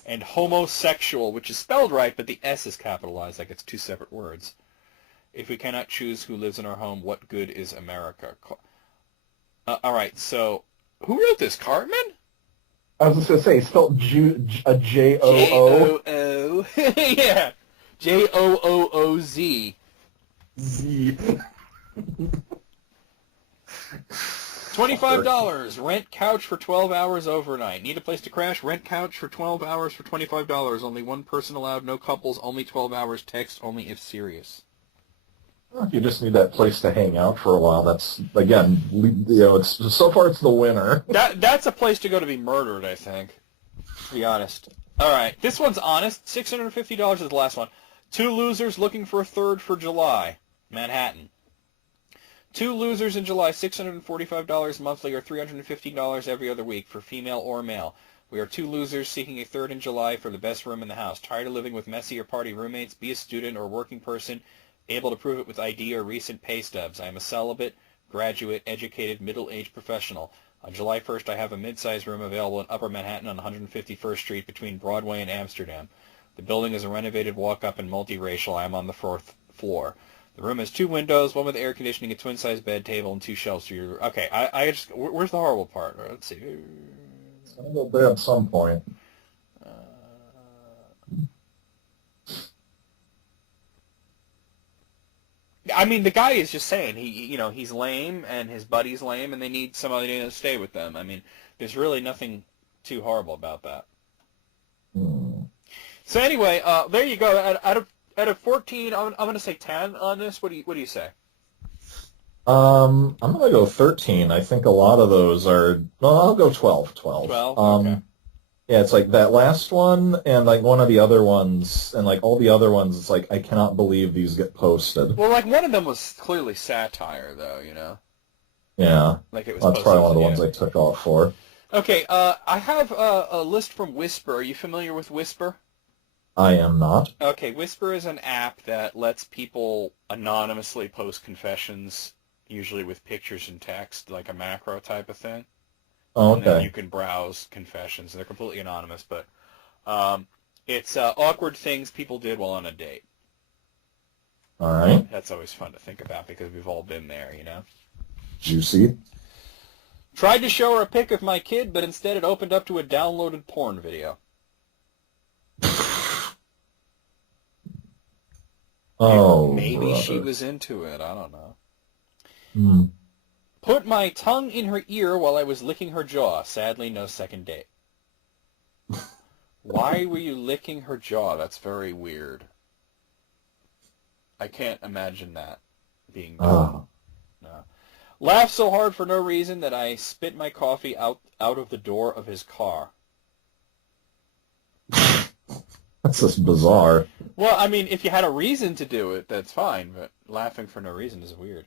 And homosexual, which is spelled right, but the S is capitalized like it's two separate words. If we cannot choose who lives in our home, what good is America? All right, so who wrote this? Cartman? I was just going to say, spelled J-O-O. J-O-O. Yeah. J-O-O-O-Z. Z. $25. Rent couch for 12 hours overnight. Need a place to crash? Rent couch for 12 hours for $25. Only one person allowed. No couples. Only 12 hours. Text only if serious. If you just need that place to hang out for a while, that's, again, it's so far it's the winner. That's a place to go to be murdered, I think, to be honest. All right, this one's honest. $650 is the last one. Two losers looking for a third for July. Manhattan. Two losers in July, $645 monthly or $350 every other week for female or male. We are two losers seeking a third in July for the best room in the house. Tired of living with messy or party roommates? Be a student or working person, able to prove it with ID or recent pay stubs. I am a celibate, graduate, educated, middle-aged professional. On July 1st, I have a mid-sized room available in Upper Manhattan on 151st Street between Broadway and Amsterdam. The building is a renovated walk-up and multiracial. I am on the 4th floor. The room has two windows, one with air conditioning, a twin-size bed, table, and two shelves. Okay, I just... Where's the horrible part? Let's see. It's going to go there at some point. I mean, the guy is just saying he's lame and his buddy's lame and they need somebody to stay with them. I mean, there's really nothing too horrible about that. So anyway, there you go. Out of 14, I'm going to say 10 on this. What do you say? I'm going to go 13. I think a lot of those are. Well, I'll go 12. 12. Okay. Yeah, it's like that last one and like one of the other ones and like all the other ones, it's like I cannot believe these get posted. Well, like one of them was clearly satire, though, Yeah. Like it was. That's probably one of the ones I took off for. Okay, I have a list from Whisper. Are you familiar with Whisper? I am not. Okay, Whisper is an app that lets people anonymously post confessions, usually with pictures and text, like a macro type of thing. Oh, okay. And then you can browse confessions. They're completely anonymous, but it's awkward things people did while on a date. All right. That's always fun to think about because we've all been there, Juicy. Tried to show her a pic of my kid, but instead it opened up to a downloaded porn video. Oh, maybe brother. she was into it. I don't know. Mm. Put my tongue in her ear while I was licking her jaw. Sadly, no second date. Why were you licking her jaw? That's very weird. I can't imagine that being done. No. Laughed so hard for no reason that I spit my coffee out of the door of his car. That's just bizarre. Well, I mean, if you had a reason to do it, that's fine, but laughing for no reason is weird.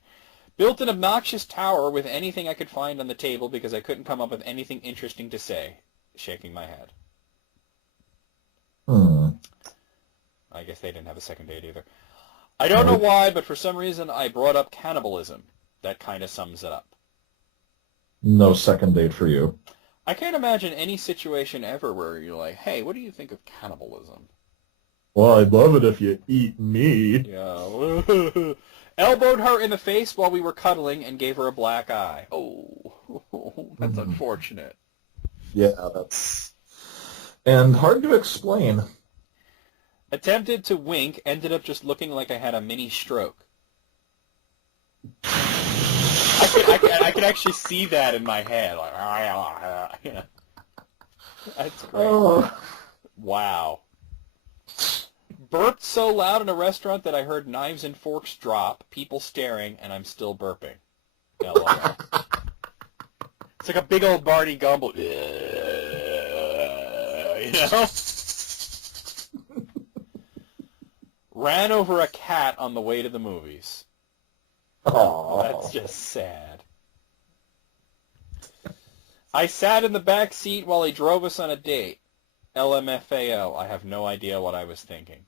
Built an obnoxious tower with anything I could find on the table because I couldn't come up with anything interesting to say. Shaking my head. I guess they didn't have a second date either. I don't know why, but for some reason I brought up cannibalism. That kind of sums it up. No second date for you. I can't imagine any situation ever where you're like, hey, what do you think of cannibalism? Well, I'd love it if you eat me. Yeah. Elbowed her in the face while we were cuddling and gave her a black eye. Oh, that's unfortunate. Yeah, that's... And hard to explain. Attempted to wink, ended up just looking like I had a mini stroke. I could actually see that in my head. Like, yeah. That's great. Oh. Wow. Burped so loud in a restaurant that I heard knives and forks drop, people staring, and I'm still burping. LOL. It's like a big old Barney Gumble. You know? Ran over a cat on the way to the movies. Oh, that's just sad. I sat in the back seat while he drove us on a date. LMFAO. I have no idea what I was thinking.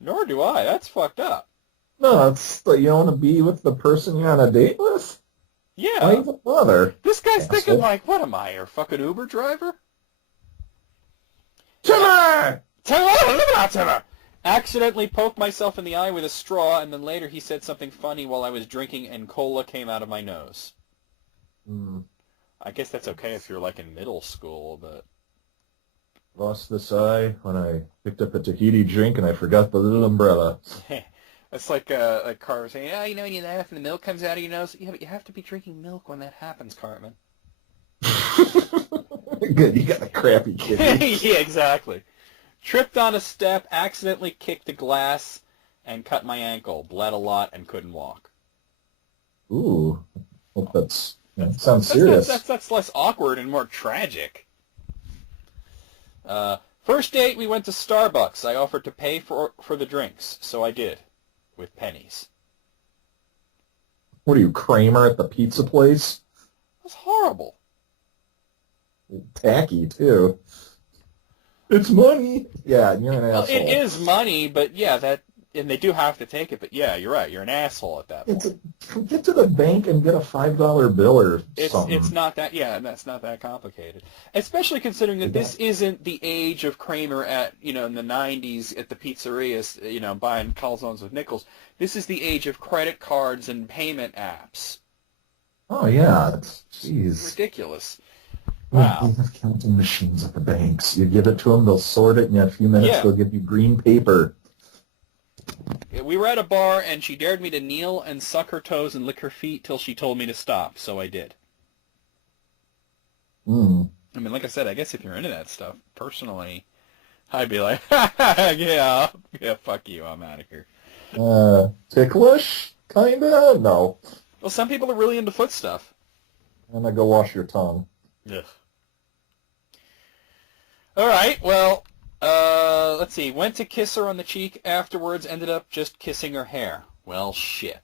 Nor do I. That's fucked up. No, it's you want to be with the person you're on a date with? Yeah. Why even bother? This guy's thinking like, what am I, your fucking Uber driver? Timmer! Timmer! Accidentally poked myself in the eye with a straw, and then later he said something funny while I was drinking and cola came out of my nose. I guess that's okay if you're like in middle school, but... Lost this eye when I picked up a Tahiti drink and I forgot the little umbrella. It's like Carter saying, oh, you know when you laugh and the milk comes out of your nose? Yeah, but you have to be drinking milk when that happens, Cartman. Good, you got a crappy kid. Yeah, exactly. Tripped on a step, accidentally kicked a glass, and cut my ankle. Bled a lot and couldn't walk. Ooh, hope that sounds serious. That's less awkward and more tragic. First date, we went to Starbucks. I offered to pay for the drinks, so I did, with pennies. What are you, Kramer at the pizza place? That's horrible. Tacky, too. It's money. Yeah, you're an asshole. It is money, but yeah, and they do have to take it, but yeah, you're right. You're an asshole at that point. Get to the bank and get a $5 bill or something. It's not that, that's not that complicated. Especially considering that this isn't the age of Kramer at, in the 90s at the pizzerias, buying calzones with nickels. This is the age of credit cards and payment apps. Oh, yeah. Jeez. It's ridiculous. Wow. They have counting machines at the banks. You give it to them, they'll sort it, and in a few minutes they'll give you green paper. We were at a bar, and she dared me to kneel and suck her toes and lick her feet till she told me to stop, so I did. I mean, like I said, I guess if you're into that stuff, personally, I'd be like, yeah, fuck you, I'm out of here. Ticklish? Kinda? No. Well, some people are really into foot stuff. And go wash your tongue. Ugh. All right, well, let's see. Went to kiss her on the cheek afterwards, ended up just kissing her hair. Well, shit.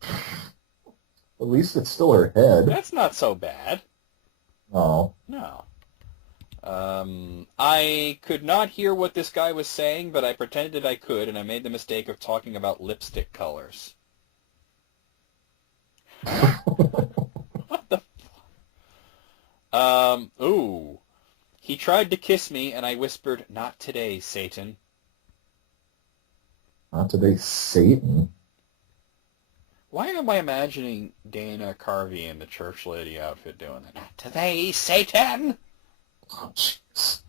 At least it's still her head. That's not so bad. No. No. I could not hear what this guy was saying, but I pretended I could, and I made the mistake of talking about lipstick colors. What the fuck? Ooh. He tried to kiss me, and I whispered, "Not today, Satan." Not today, Satan? Why am I imagining Dana Carvey in the church lady outfit doing that? Not today, Satan! Oh, jeez.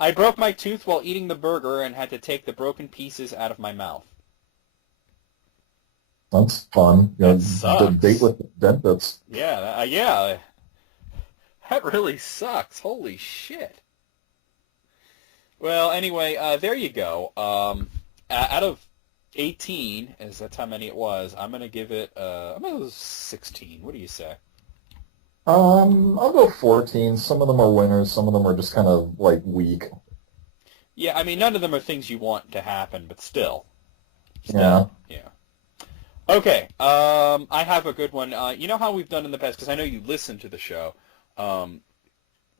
I broke my tooth while eating the burger and had to take the broken pieces out of my mouth. That's fun. You know, That the date sucks. with the dentist. Yeah, yeah. That really sucks. Holy shit. Well, anyway, there you go. Out of 18, as that's how many it was, I'm gonna give it. I'm gonna go 16. What do you say? I'll go 14. Some of them are winners. Some of them are just kind of like weak. Yeah, I mean, none of them are things you want to happen, but still, Yeah. yeah. Okay, I have a good one. You know how we've done in the past, because I know you listen to the show. Um,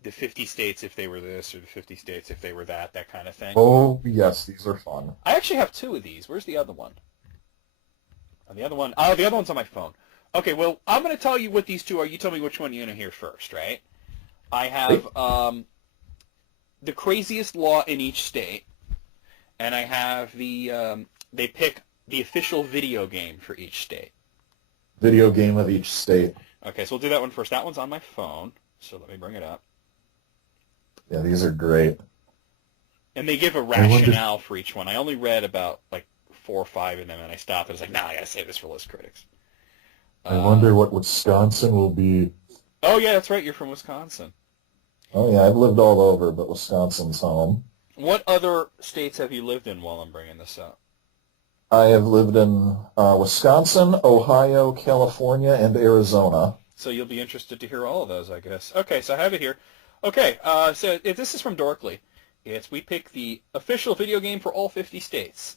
the 50 states if they were this, or the 50 states if they were that, that kind of thing. Oh, yes, these are fun. I actually have two of these. Where's the other one? And the other one, oh, the other one's on my phone. Okay, well, I'm going to tell you what these two are. You tell me which one you're going to hear first, right? I have the craziest law in each state, and I have they pick the official video game for each state. Video game of each state. Okay, so we'll do that one first. That one's on my phone, so let me bring it up. Yeah, these are great. And they give a rationale for each one. I only read about like 4 or 5 of them, and I stopped and I was like, nah, I got to save this for List Critics. I wonder what Wisconsin will be. Oh, yeah, that's right. You're from Wisconsin. Oh, yeah, I've lived all over, but Wisconsin's home. What other states have you lived in while I'm bringing this up? I have lived in Wisconsin, Ohio, California, and Arizona. So you'll be interested to hear all of those, I guess. Okay, so I have it here. Okay, so this is from Dorkly. We pick the official video game for all 50 states.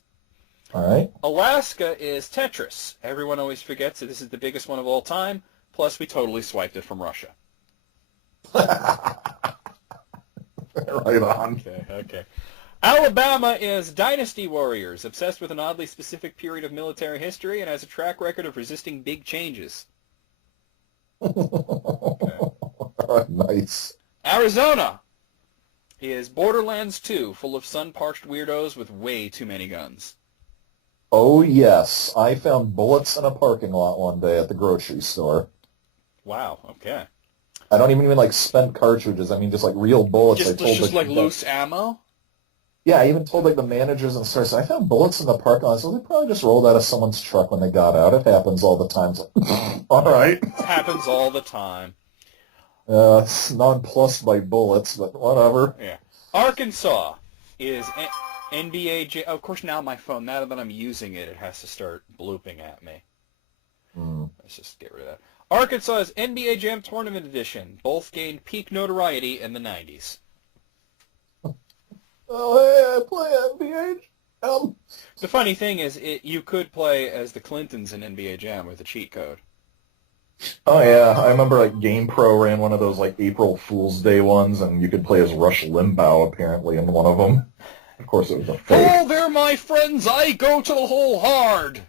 All right. Alaska is Tetris. Everyone always forgets that this is the biggest one of all time. Plus, we totally swiped it from Russia. Right on. Okay. Alabama is Dynasty Warriors, obsessed with an oddly specific period of military history and has a track record of resisting big changes. Okay. Nice. Arizona is Borderlands 2, full of sun-parched weirdos with way too many guns. Oh, yes. I found bullets in a parking lot one day at the grocery store. Wow, okay. I don't even mean like spent cartridges. I mean just like real bullets. Just like loose ammo? Yeah, I even told like the managers and stores, I found bullets in the parking lot. So they probably just rolled out of someone's truck when they got out. It happens all the time. So, all right. It happens all the time. It's nonplussed by bullets, but whatever. Yeah. Arkansas is NBA Jam. Of course, now my phone, now that I'm using it, it has to start blooping at me. Let's just get rid of that. Arkansas is NBA Jam Tournament Edition. Both gained peak notoriety in the 90s. Oh, hey, I play NBA Jam. The funny thing is, you could play as the Clintons in NBA Jam with a cheat code. Oh, yeah. I remember like GamePro ran one of those like April Fool's Day ones, and you could play as Rush Limbaugh, apparently, in one of them. Of course, it was a fake. Oh, they're my friends. I go to the hole hard.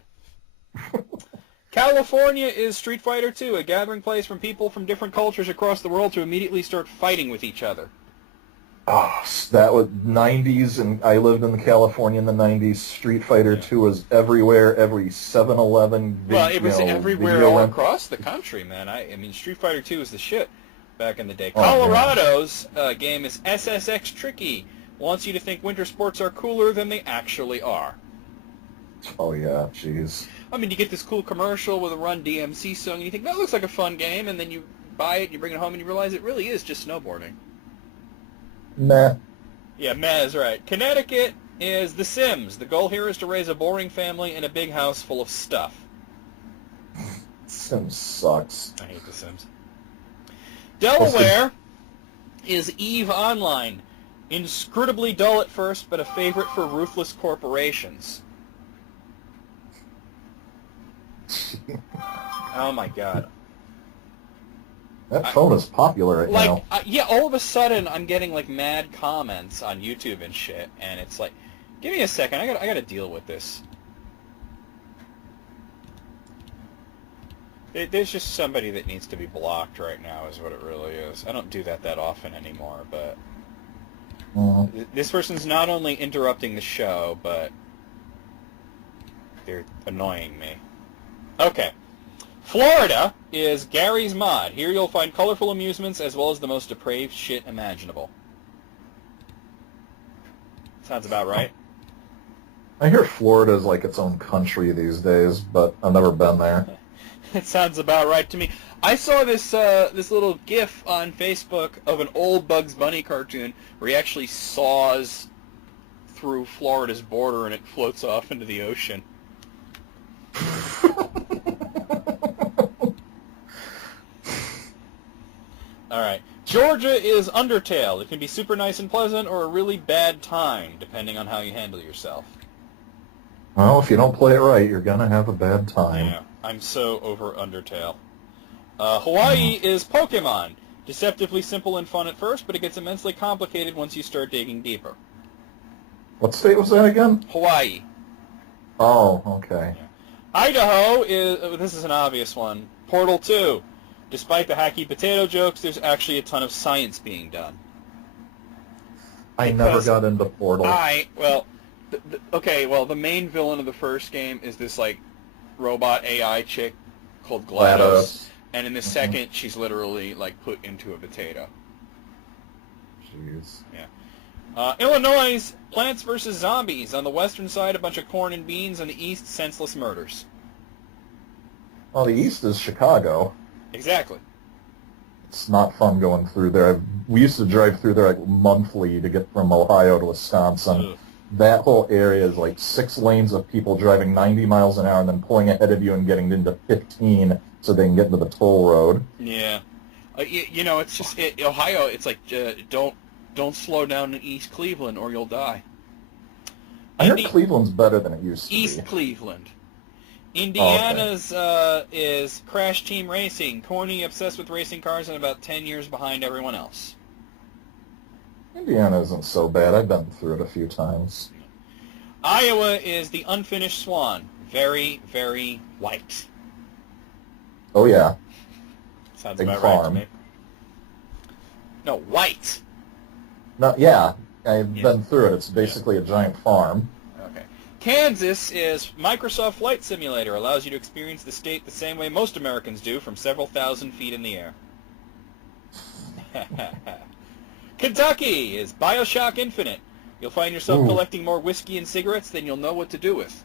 California is Street Fighter 2, a gathering place from people from different cultures across the world to immediately start fighting with each other. Oh, that was 90s, and I lived in California in the 90s. Street Fighter 2 was everywhere, every 7-Eleven. Well, it was everywhere all across the country, man. I mean, Street Fighter 2 was the shit back in the day. Colorado's game is SSX Tricky. Wants you to think winter sports are cooler than they actually are. Oh, yeah, jeez. I mean, you get this cool commercial with a Run DMC song, and you think, that looks like a fun game, and then you buy it, you bring it home, and you realize it really is just snowboarding. Meh. Yeah, meh is right. Connecticut is The Sims. The goal here is to raise a boring family in a big house full of stuff. Sims sucks. I hate The Sims. Delaware is EVE Online. Inscrutably dull at first, but a favorite for ruthless corporations. Oh my god. That phone is popular right now. Yeah, all of a sudden I'm getting like mad comments on YouTube and shit, and it's like, give me a second, I gotta deal with this. There's just somebody that needs to be blocked right now, is what it really is. I don't do that often anymore, but this person's not only interrupting the show, but they're annoying me. Okay. Florida is Gary's Mod. Here you'll find colorful amusements as well as the most depraved shit imaginable. Sounds about right. I hear Florida's like its own country these days, but I've never been there. It sounds about right to me. I saw this little GIF on Facebook of an old Bugs Bunny cartoon where he actually saws through Florida's border and it floats off into the ocean. All right. Georgia is Undertale. It can be super nice and pleasant or a really bad time, depending on how you handle yourself. Well, if you don't play it right, you're going to have a bad time. Yeah, I'm so over Undertale. Hawaii is Pokemon. Deceptively simple and fun at first, but it gets immensely complicated once you start digging deeper. What state was that again? Hawaii. Oh, okay. Yeah. Idaho is, this is an obvious one, Portal 2. Despite the hacky potato jokes, there's actually a ton of science being done. I never got into Portal. The main villain of the first game is this, like, robot AI chick called GLaDOS. And in the second, she's literally, like, put into a potato. Jeez. Yeah. Illinois, Plants vs. Zombies. On the western side, a bunch of corn and beans. On the east, senseless murders. Well, the east is Chicago. Exactly. It's not fun going through there. We used to drive through there like monthly to get from Ohio to Wisconsin. Ugh. That whole area is like 6 lanes of people driving 90 miles an hour and then pulling ahead of you and getting into 15 so they can get into the toll road. Yeah. It's just Ohio. It's like don't slow down in East Cleveland or you'll die. I heard Cleveland's better than it used to be. East Cleveland. Indiana's is Crash Team Racing. Corny, obsessed with racing cars, and about 10 years behind everyone else. Indiana isn't so bad. I've been through it a few times. Iowa is the Unfinished Swan. Very, very white. Oh, yeah. Sounds Big about farm. Right to me. No, white. No, yeah. I've been through it. It's basically a giant farm. Okay. Kansas is Microsoft Flight Simulator. Allows you to experience the state the same way most Americans do, from several thousand feet in the air. Kentucky is BioShock Infinite. You'll find yourself collecting more whiskey and cigarettes than you'll know what to do with.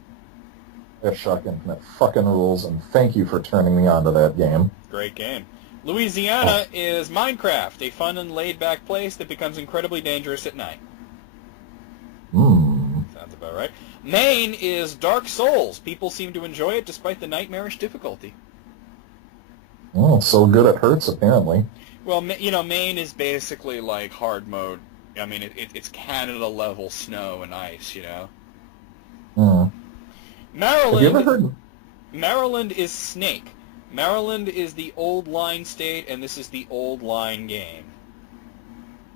BioShock Infinite fucking rules, and thank you for turning me on to that game. Great game. Louisiana is Minecraft, a fun and laid-back place that becomes incredibly dangerous at night. Sounds about right. Maine is Dark Souls. People seem to enjoy it despite the nightmarish difficulty. Oh, so good it hurts, apparently. Well, Maine is basically like hard mode. I mean, it's Canada-level snow and ice, Maryland. Have you ever heard? Maryland is Snake. Maryland is the old line state, and this is the old line game.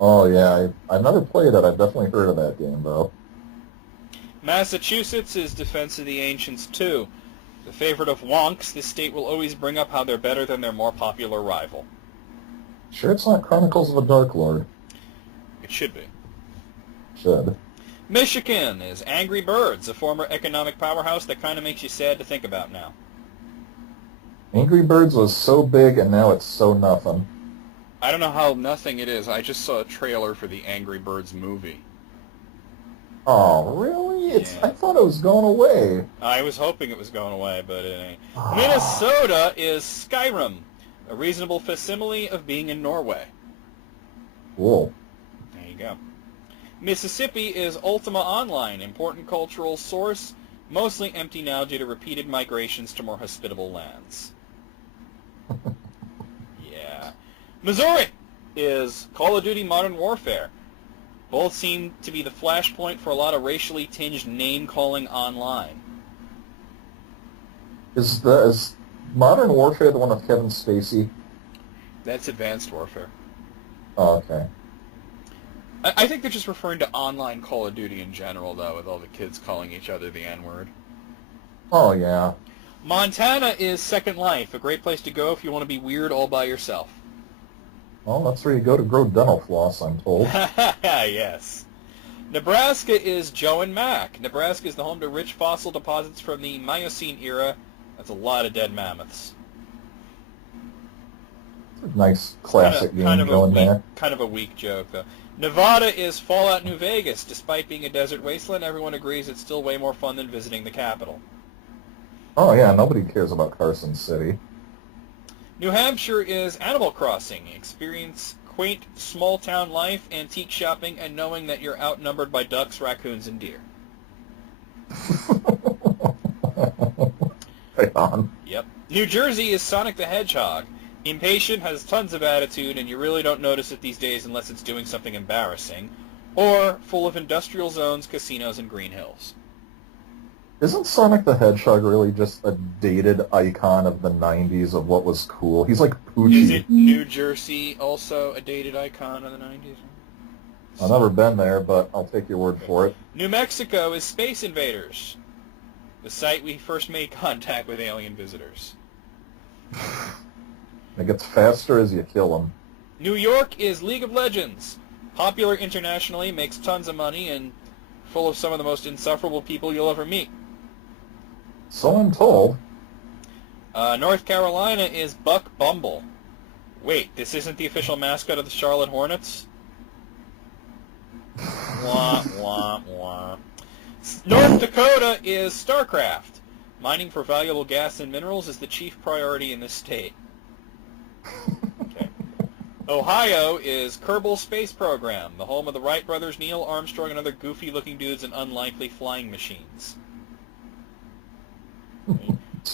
Oh, yeah. I've never played it. I've definitely heard of that game, though. Massachusetts is Defense of the Ancients 2. The favorite of wonks, this state will always bring up how they're better than their more popular rival. Sure it's not Chronicles of a Dark Lord? It should be. Should. Michigan is Angry Birds, a former economic powerhouse that kind of makes you sad to think about now. Angry Birds was so big, and now it's so nothing. I don't know how nothing it is. I just saw a trailer for the Angry Birds movie. Oh, really? Yeah. I thought it was going away. I was hoping it was going away, but it ain't. Minnesota is Skyrim, a reasonable facsimile of being in Norway. Cool. There you go. Mississippi is Ultima Online, important cultural source, mostly empty now due to repeated migrations to more hospitable lands. Yeah. Missouri is Call of Duty Modern Warfare. Both seem to be the flashpoint for a lot of racially tinged name-calling online. Is Modern Warfare the one with Kevin Spacey? That's Advanced Warfare. Oh, okay. I think they're just referring to online Call of Duty in general, though, with all the kids calling each other the N-word. Oh, yeah. Montana is Second Life, a great place to go if you want to be weird all by yourself. Well, that's where you go to grow dental floss, I'm told. Yes. Nebraska is Joe and Mac. Nebraska is the home to rich fossil deposits from the Miocene era. That's a lot of dead mammoths. Nice classic game going there. Kind of a weak joke, though. Nevada is Fallout New Vegas. Despite being a desert wasteland, everyone agrees it's still way more fun than visiting the capital. Oh, yeah, nobody cares about Carson City. New Hampshire is Animal Crossing. Experience quaint, small-town life, antique shopping, and knowing that you're outnumbered by ducks, raccoons, and deer. Right on. Yep. New Jersey is Sonic the Hedgehog. Impatient, has tons of attitude, and you really don't notice it these days unless it's doing something embarrassing. Or full of industrial zones, casinos, and green hills. Isn't Sonic the Hedgehog really just a dated icon of the 90s of what was cool? He's like Poochie. Is it New Jersey also a dated icon of the 90s? I've never been there, but I'll take your word for it. New Mexico is Space Invaders, the site we first made contact with alien visitors. It gets faster as you kill them. New York is League of Legends. Popular internationally, makes tons of money, and full of some of the most insufferable people you'll ever meet. So I'm told. North Carolina is Buck Bumble. Wait, this isn't the official mascot of the Charlotte Hornets? Wah, wah, wah. North Dakota is StarCraft. Mining for valuable gas and minerals is the chief priority in this state. Okay. Ohio is Kerbal Space Program, the home of the Wright brothers, Neil Armstrong, and other goofy-looking dudes in unlikely flying machines.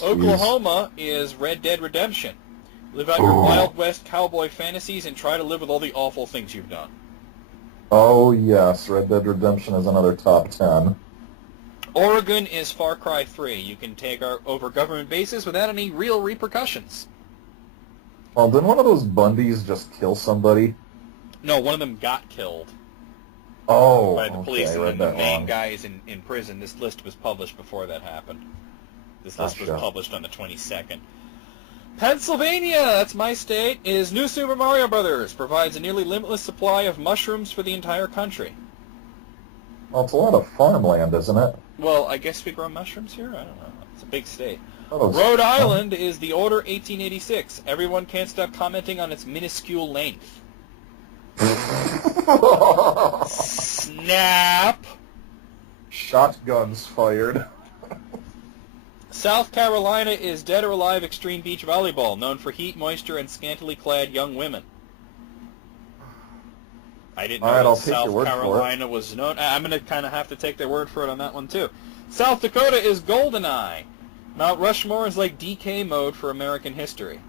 Oklahoma is Red Dead Redemption. Live out your Wild West cowboy fantasies and try to live with all the awful things you've done. Oh, yes. Red Dead Redemption is another top 10. Oregon is Far Cry 3. You can take over government bases without any real repercussions. Well, didn't one of those Bundys just kill somebody? No, one of them got killed. Oh, by the police, okay, and then the main guy is in prison. This list was published before that happened. This list was published on the 22nd. Pennsylvania, that's my state, is New Super Mario Brothers. Provides a nearly limitless supply of mushrooms for the entire country. Well, it's a lot of farmland, isn't it? Well, I guess we grow mushrooms here? I don't know. It's a big state. Oh, Rhode Island is the Order 1886. Everyone can't stop commenting on its minuscule length. Snap! Shotguns fired. South Carolina is Dead or Alive Extreme Beach Volleyball, known for heat, moisture, and scantily clad young women. I didn't know that South Carolina was known. I'm going to kind of have to take their word for it on that one, too. South Dakota is GoldenEye. Mount Rushmore is like DK mode for American history.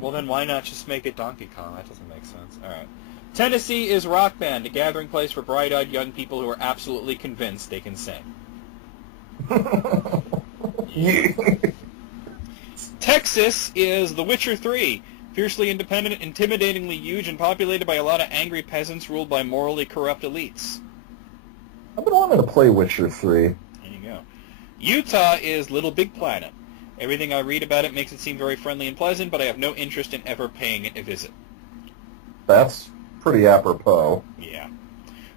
Well, then why not just make it Donkey Kong? That doesn't make sense. All right. Tennessee is Rock Band, a gathering place for bright-eyed young people who are absolutely convinced they can sing. Texas is The Witcher 3. Fiercely independent, intimidatingly huge, and populated by a lot of angry peasants ruled by morally corrupt elites. I've been wanting to play Witcher 3. There you go. Utah is Little Big Planet. Everything I read about it makes it seem very friendly and pleasant, but I have no interest in ever paying it a visit. That's pretty apropos. Yeah.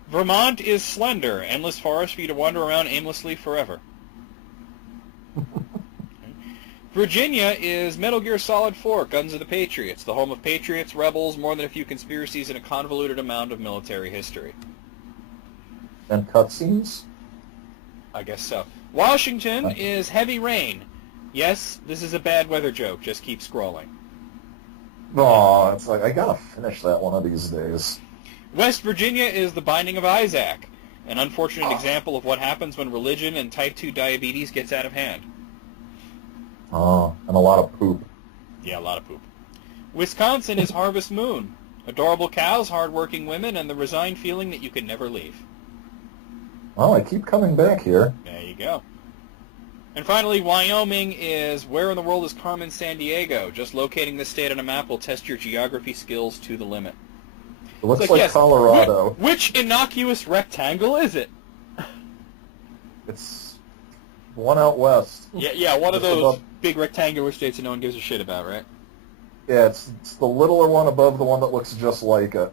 Vermont is Slender. Endless forest for you to wander around aimlessly forever. Virginia is Metal Gear Solid 4, Guns of the Patriots, the home of patriots, rebels, more than a few conspiracies, and a convoluted amount of military history. And cutscenes? I guess so. Washington is Heavy Rain. Yes, this is a bad weather joke. Just keep scrolling. Oh, it's like, I gotta finish that one of these days. West Virginia is The Binding of Isaac, an unfortunate example of what happens when religion and type 2 diabetes gets out of hand. Oh, and a lot of poop. Yeah, a lot of poop. Wisconsin is Harvest Moon. Adorable cows, hard-working women, and the resigned feeling that you can never leave. Well, I keep coming back here. There you go. And finally, Wyoming is Where in the World is Carmen Sandiego? Just locating this state on a map will test your geography skills to the limit. It looks like yes, Colorado. Which innocuous rectangle is it? It's one out west. Yeah, one of those big rectangular states that no one gives a shit about, right? Yeah, it's the littler one above the one that looks just like it.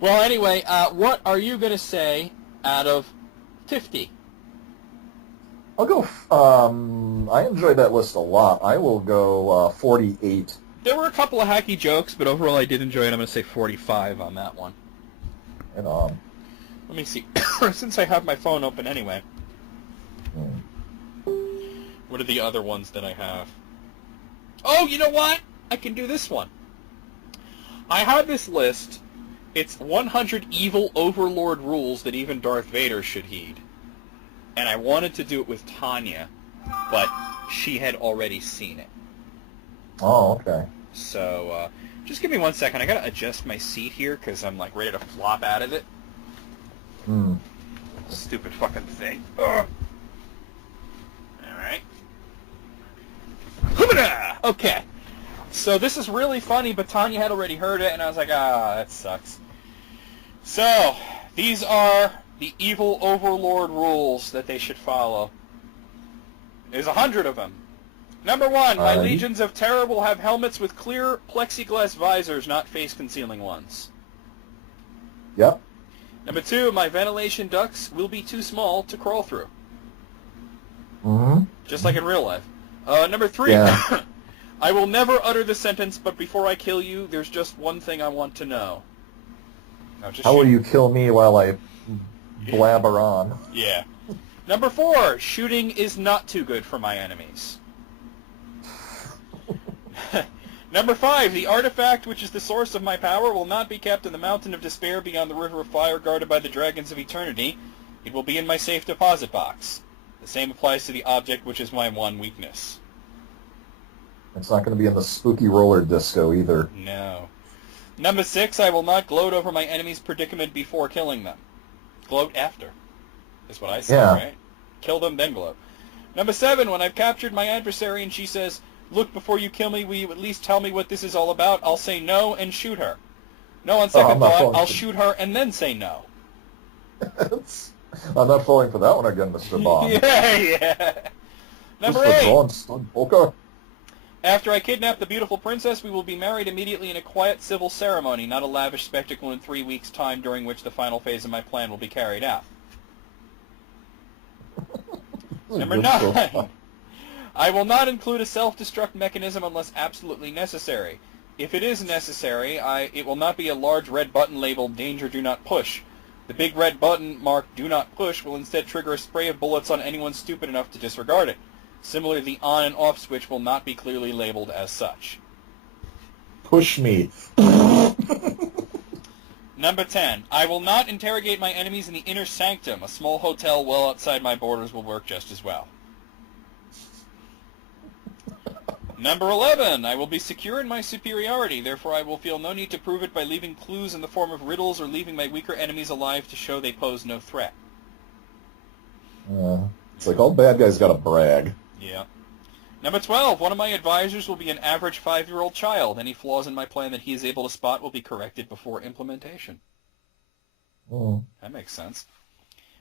Well, anyway, what are you going to say out of 50? I'll go. I enjoyed that list a lot. I will go 48. There were a couple of hacky jokes, but overall I did enjoy it. I'm going to say 45 on that one. And let me see. Since I have my phone open anyway. What are the other ones that I have? Oh, you know what? I can do this one. I have this list. It's 100 evil overlord rules that even Darth Vader should heed. And I wanted to do it with Tanya, but she had already seen it. Oh, okay. So, just give me 1 second. I gotta adjust my seat here, because I'm, like, ready to flop out of it. Stupid fucking thing. Ugh. Alright. Okay. So, this is really funny, but Tanya had already heard it, and I was like, that sucks. So, these are the evil overlord rules that they should follow. There's 100 of them. Number 1, my legions of terror will have helmets with clear plexiglass visors, not face-concealing ones. Yep. Number 2, my ventilation ducts will be too small to crawl through. Just like in real life. Number 3, yeah. I will never utter the sentence, but before I kill you, there's just one thing I want to know. Now, how will you kill me while I blabber on? Yeah. Number 4, shooting is not too good for my enemies. Number 5, the artifact which is the source of my power will not be kept in the mountain of despair beyond the river of fire guarded by the dragons of eternity. It will be in my safe deposit box. The same applies to the object which is my one weakness. It's not going to be in the spooky roller disco either. No. Number 6, I will not gloat over my enemy's predicament before killing them. Gloat after, is what I say, right? Kill them, then gloat. Number 7, when I've captured my adversary and she says, look, before you kill me, will you at least tell me what this is all about? I'll say no and shoot her. No, on second thought, I'll shoot her and then say no. I'm not falling for that one again, Mr. Bond. Yeah. Number 8. Okay. After I kidnap the beautiful princess, we will be married immediately in a quiet civil ceremony, not a lavish spectacle in 3 weeks' time during which the final phase of my plan will be carried out. Number 9. I will not include a self-destruct mechanism unless absolutely necessary. If it is necessary, it will not be a large red button labeled Danger Do Not Push. The big red button marked Do Not Push will instead trigger a spray of bullets on anyone stupid enough to disregard it. Similarly, the on and off switch will not be clearly labeled as such. Push me. Number 10. I will not interrogate my enemies in the inner sanctum. A small hotel well outside my borders will work just as well. Number 11. I will be secure in my superiority. Therefore, I will feel no need to prove it by leaving clues in the form of riddles or leaving my weaker enemies alive to show they pose no threat. It's like all bad guys gotta brag. Yeah. Number 12. One of my advisors will be an average 5-year-old child. Any flaws in my plan that he is able to spot will be corrected before implementation. That makes sense.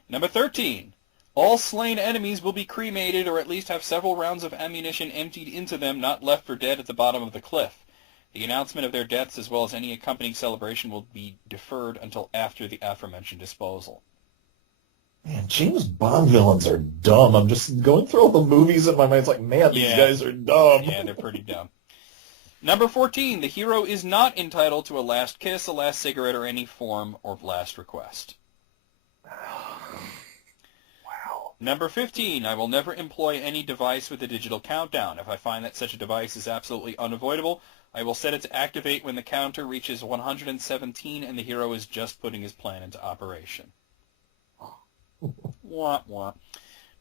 Number 13. All slain enemies will be cremated or at least have several rounds of ammunition emptied into them, not left for dead at the bottom of the cliff. The announcement of their deaths as well as any accompanying celebration will be deferred until after the aforementioned disposal. Man, James Bond villains are dumb. I'm just going through all the movies in my mind. It's like, man, these guys are dumb. Yeah, they're pretty dumb. Number 14. The hero is not entitled to a last kiss, a last cigarette, or any form of last request. Number 15, I will never employ any device with a digital countdown. If I find that such a device is absolutely unavoidable, I will set it to activate when the counter reaches 117 and the hero is just putting his plan into operation. Wah, wah.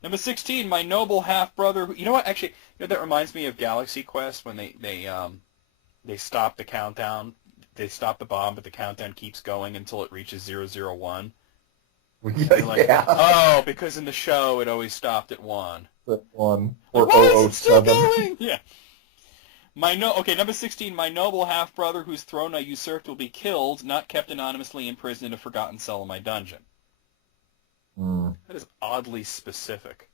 Number 16, my noble half-brother... You know what? Actually, you know, that reminds me of Galaxy Quest when they stop the countdown. They stop the bomb, but the countdown keeps going until it reaches 001. Like, oh, because in the show it always stopped at 1. At 1. Or 007. Yeah. Number 16, my noble half-brother whose throne I usurped will be killed, not kept anonymously imprisoned in a forgotten cell in my dungeon. That is oddly specific.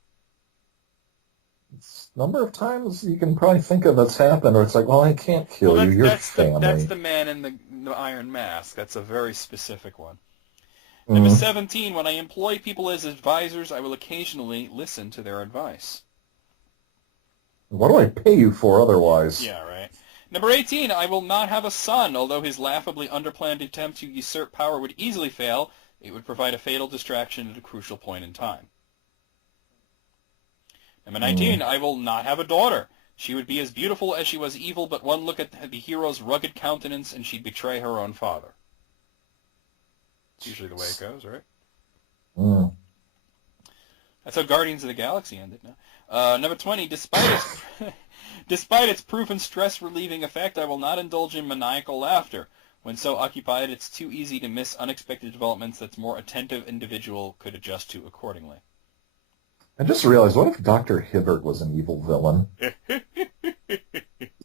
It's number of times you can probably think of that's happened, or it's like, well, I can't kill you, you're family. That's the man in the Iron Mask. That's a very specific one. Number 17, when I employ people as advisors, I will occasionally listen to their advice. What do I pay you for otherwise? Yeah, right. Number 18, I will not have a son, although his laughably underplanned attempt to usurp power would easily fail. It would provide a fatal distraction at a crucial point in time. Number 19, I will not have a daughter. She would be as beautiful as she was evil, but one look at the hero's rugged countenance and she'd betray her own father. It's usually the way it goes, right? That's how Guardians of the Galaxy ended. No? Number 20, despite its proven stress-relieving effect, I will not indulge in maniacal laughter. When so occupied, it's too easy to miss unexpected developments that a more attentive individual could adjust to accordingly. I just realized, what if Dr. Hibbert was an evil villain?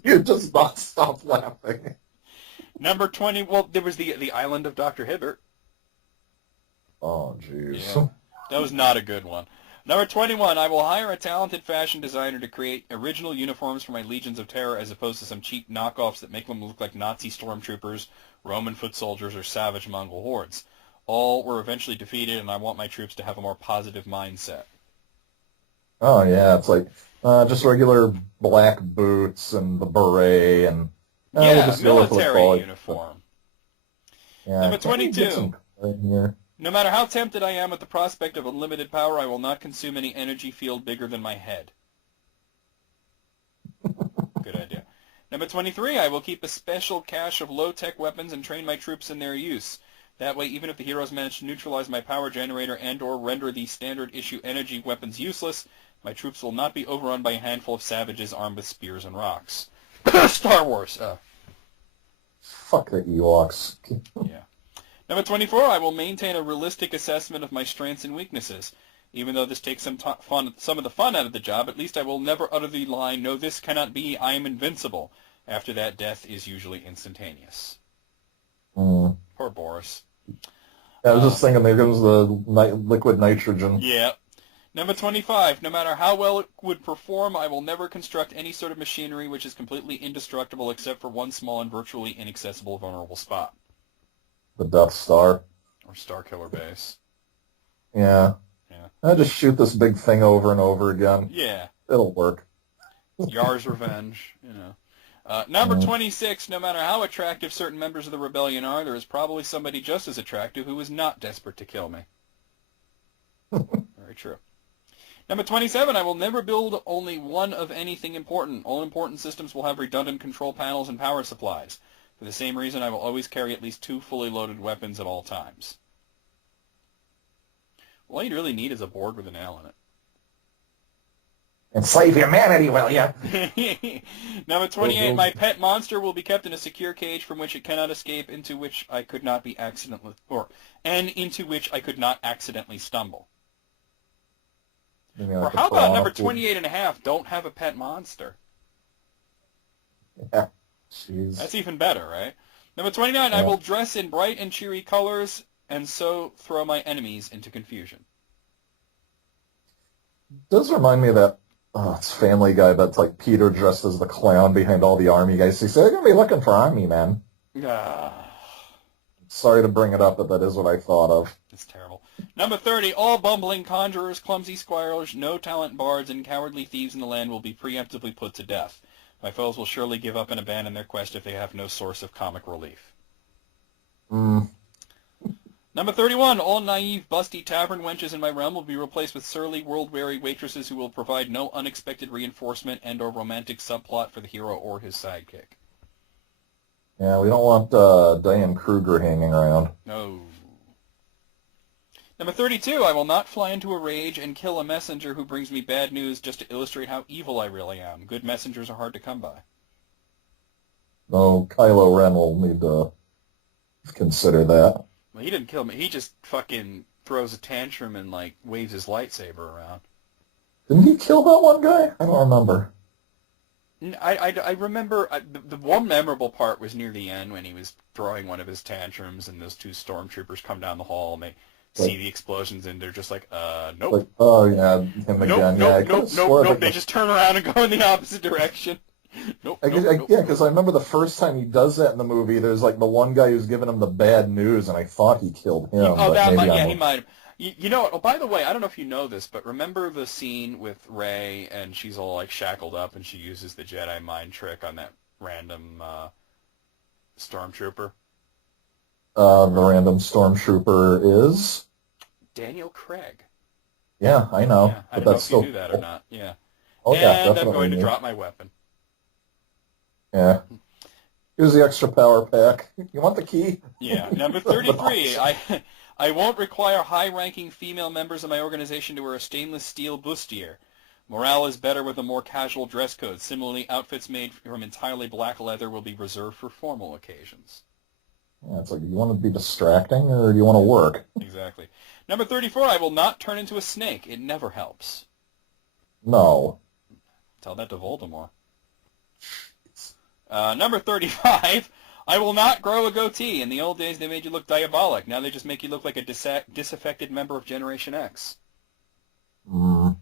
You just not stop laughing. Number 20, well, there was the Island of Dr. Hibbert. Oh, jeez. Yeah, that was not a good one. Number 21, I will hire a talented fashion designer to create original uniforms for my Legions of Terror as opposed to some cheap knockoffs that make them look like Nazi stormtroopers, Roman foot soldiers, or savage Mongol hordes. All were eventually defeated, and I want my troops to have a more positive mindset. Oh, yeah, it's like just regular black boots and the beret and... yeah, military uniform. Yeah, Number 22. No matter how tempted I am at the prospect of unlimited power, I will not consume any energy field bigger than my head. Good idea. Number 23, I will keep a special cache of low-tech weapons and train my troops in their use. That way, even if the heroes manage to neutralize my power generator and or render the standard-issue energy weapons useless, my troops will not be overrun by a handful of savages armed with spears and rocks. Star Wars! Fuck the Ewoks. Yeah. Number 24, I will maintain a realistic assessment of my strengths and weaknesses. Even though this takes some of the fun out of the job, at least I will never utter the line, "No, this cannot be, I am invincible." After that, death is usually instantaneous. Poor Boris. I was just thinking, there goes the liquid nitrogen. Yeah. Number 25, no matter how well it would perform, I will never construct any sort of machinery which is completely indestructible except for one small and virtually inaccessible vulnerable spot. The Death Star. Or Starkiller Base. Yeah. I just shoot this big thing over and over again. Yeah. It'll work. Yar's revenge, you know. Number 26, no matter how attractive certain members of the rebellion are, there is probably somebody just as attractive who is not desperate to kill me. Very true. Number 27, I will never build only one of anything important. All important systems will have redundant control panels and power supplies. For the same reason, I will always carry at least 2 fully loaded weapons at all times. All you really need is a board with an L in it. Enslave humanity, will ya? Number 28, my pet monster will be kept in a secure cage from which it cannot escape, into which I could not into which I could not accidentally stumble. Or how about number 28 and a half, don't have a pet monster? Yeah, jeez. That's even better, right? Number 29, I will dress in bright and cheery colors and so throw my enemies into confusion. It does remind me of that it's Family Guy, that's like Peter dressed as the clown behind all the army guys. He said, they're going to be looking for army men. Sorry to bring it up, but that is what I thought of. It's terrible. Number 30, all bumbling conjurers, clumsy squirrels, no-talent bards, and cowardly thieves in the land will be preemptively put to death. My foes will surely give up and abandon their quest if they have no source of comic relief. Number 31, all naive, busty tavern wenches in my realm will be replaced with surly, world-weary waitresses who will provide no unexpected reinforcement and or romantic subplot for the hero or his sidekick. Yeah, we don't want Diane Kruger hanging around. No. Number 32, I will not fly into a rage and kill a messenger who brings me bad news just to illustrate how evil I really am. Good messengers are hard to come by. No, Kylo Ren will need to consider that. Well, he didn't kill me. He just fucking throws a tantrum and, like, waves his lightsaber around. Didn't he kill that one guy? I don't remember. I remember the one memorable part was near the end when he was throwing one of his tantrums and those 2 stormtroopers come down the hall and they see the explosions and they're just like, nope. Like, oh, yeah, him again. Nope. They just turn around and go in the opposite direction. Nope, I guess, nope, nope, yeah, nope. because I remember the first time he does that in the movie, there's like the one guy who's giving him the bad news, and I thought he killed him, but That maybe might, yeah, I'm... he might have. You know what? Oh, by the way, I don't know if you know this, but remember the scene with Rey and she's all like shackled up and she uses the Jedi mind trick on that random stormtrooper? The random stormtrooper is... Daniel Craig. Yeah, I know, Yeah, I but don't know that's if you still knew that or cool. not. Yeah. Oh yeah, And I'm definitely going to new. drop my weapon. Yeah. Here's the extra power pack. You want the key? Yeah. Number The 33. option. I won't require high-ranking female members of my organization to wear a stainless steel bustier. Morale is better with a more casual dress code. Similarly, outfits made from entirely black leather will be reserved for formal occasions. Yeah, it's like, you want to be distracting or do you want to work? Exactly. Number 34, I will not turn into a snake. It never helps. No. Tell that to Voldemort. Number 35, I will not grow a goatee. In the old days, they made you look diabolic. Now they just make you look like a disaffected member of Generation X. Mm.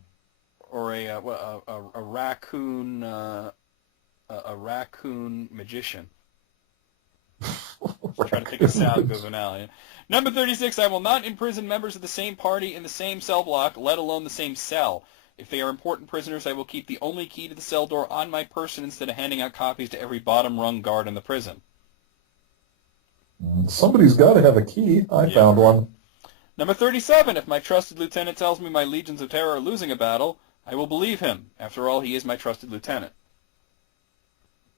Or a raccoon, a raccoon magician. Trying to think of sound that goes with now. Number 36, I will not imprison members of the same party in the same cell block, let alone the same cell. If they are important prisoners, I will keep the only key to the cell door on my person instead of handing out copies to every bottom-rung guard in the prison. Somebody's got to have a key. I Yeah, found right. one. Number 37, if my trusted lieutenant tells me my legions of terror are losing a battle, I will believe him. After all, he is my trusted lieutenant.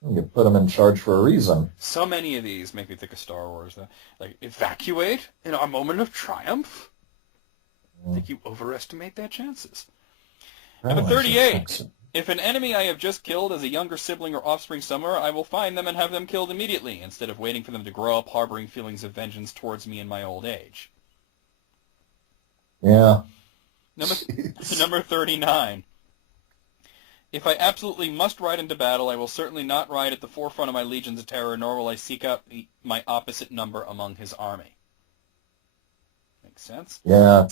You put him in charge for a reason. So many of these make me think of Star Wars. Like, evacuate in our moment of triumph? I think you overestimate their chances. Number 38. If an enemy I have just killed as a younger sibling or offspring somewhere, I will find them and have them killed immediately, instead of waiting for them to grow up harboring feelings of vengeance towards me in my old age. Yeah. Number 39. If I absolutely must ride into battle, I will certainly not ride at the forefront of my legions of terror, nor will I seek out my opposite number among his army. Makes sense? Yeah.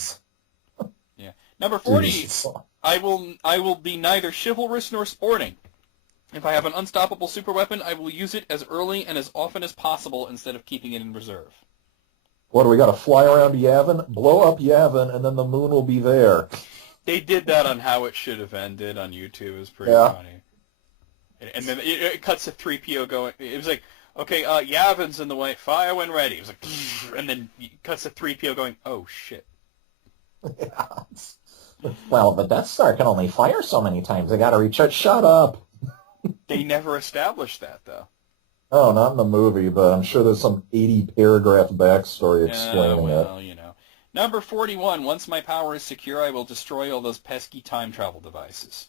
Yeah. Number 40. I will be neither chivalrous nor sporting. If I have an unstoppable superweapon, I will use it as early and as often as possible instead of keeping it in reserve. What, do we got to fly around Yavin, blow up Yavin, and then the moon will be there? They did that on How It Should Have Ended on YouTube. It was pretty funny. And then it cuts to 3PO going, it was like, okay, Yavin's in the way, fire when ready. It was like, and then it cuts to 3PO going, oh, shit. Yeah. Well, the Death Star can only fire so many times. They got to recharge. Shut up. They never established that, though. Oh, not in the movie, but I'm sure there's some 80-paragraph backstory explaining it. Well, you know. Number 41, once my power is secure, I will destroy all those pesky time travel devices.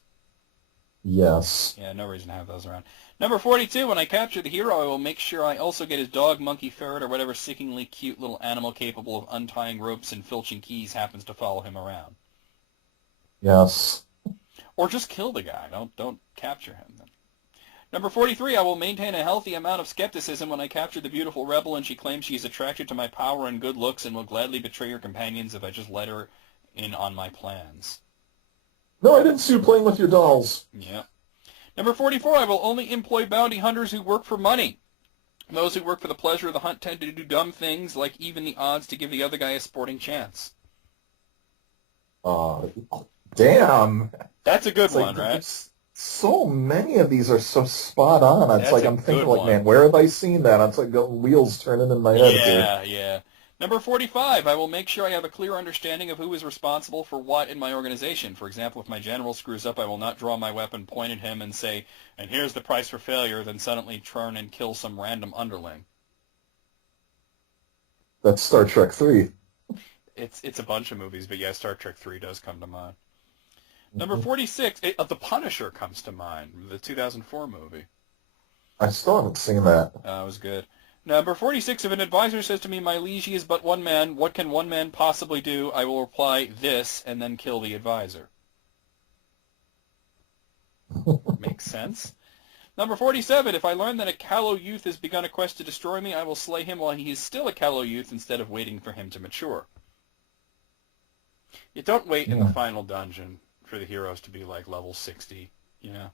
Yes. Yeah, no reason to have those around. Number 42, when I capture the hero, I will make sure I also get his dog, monkey, ferret, or whatever sickeningly cute little animal capable of untying ropes and filching keys happens to follow him around. Yes. Or just kill the guy. Don't capture him. Then. Number 43, I will maintain a healthy amount of skepticism when I capture the beautiful rebel and she claims she is attracted to my power and good looks and will gladly betray her companions if I just let her in on my plans. No, I didn't see you playing with your dolls. Yeah. Number 44, I will only employ bounty hunters who work for money. Those who work for the pleasure of the hunt tend to do dumb things, like even the odds to give the other guy a sporting chance. Damn. That's a good one, right? So many of these are so spot on. It's like I'm thinking, like, man, where have I seen that? It's like the wheels turning in my head here. Yeah. Number 45, I will make sure I have a clear understanding of who is responsible for what in my organization. For example, if my general screws up, I will not draw my weapon, point at him, and say, and here's the price for failure, then suddenly turn and kill some random underling. That's Star Trek 3. It's a bunch of movies, but yeah, Star Trek 3 does come to mind. Number 46, The Punisher comes to mind, the 2004 movie. I still haven't seen that. It was good. Number 46, if an advisor says to me, my liege is but one man, what can one man possibly do? I will reply, this, and then kill the advisor. Makes sense. Number 47, if I learn that a callow youth has begun a quest to destroy me, I will slay him while he is still a callow youth instead of waiting for him to mature. You don't wait in the final dungeon for the heroes to be like level 60, you know?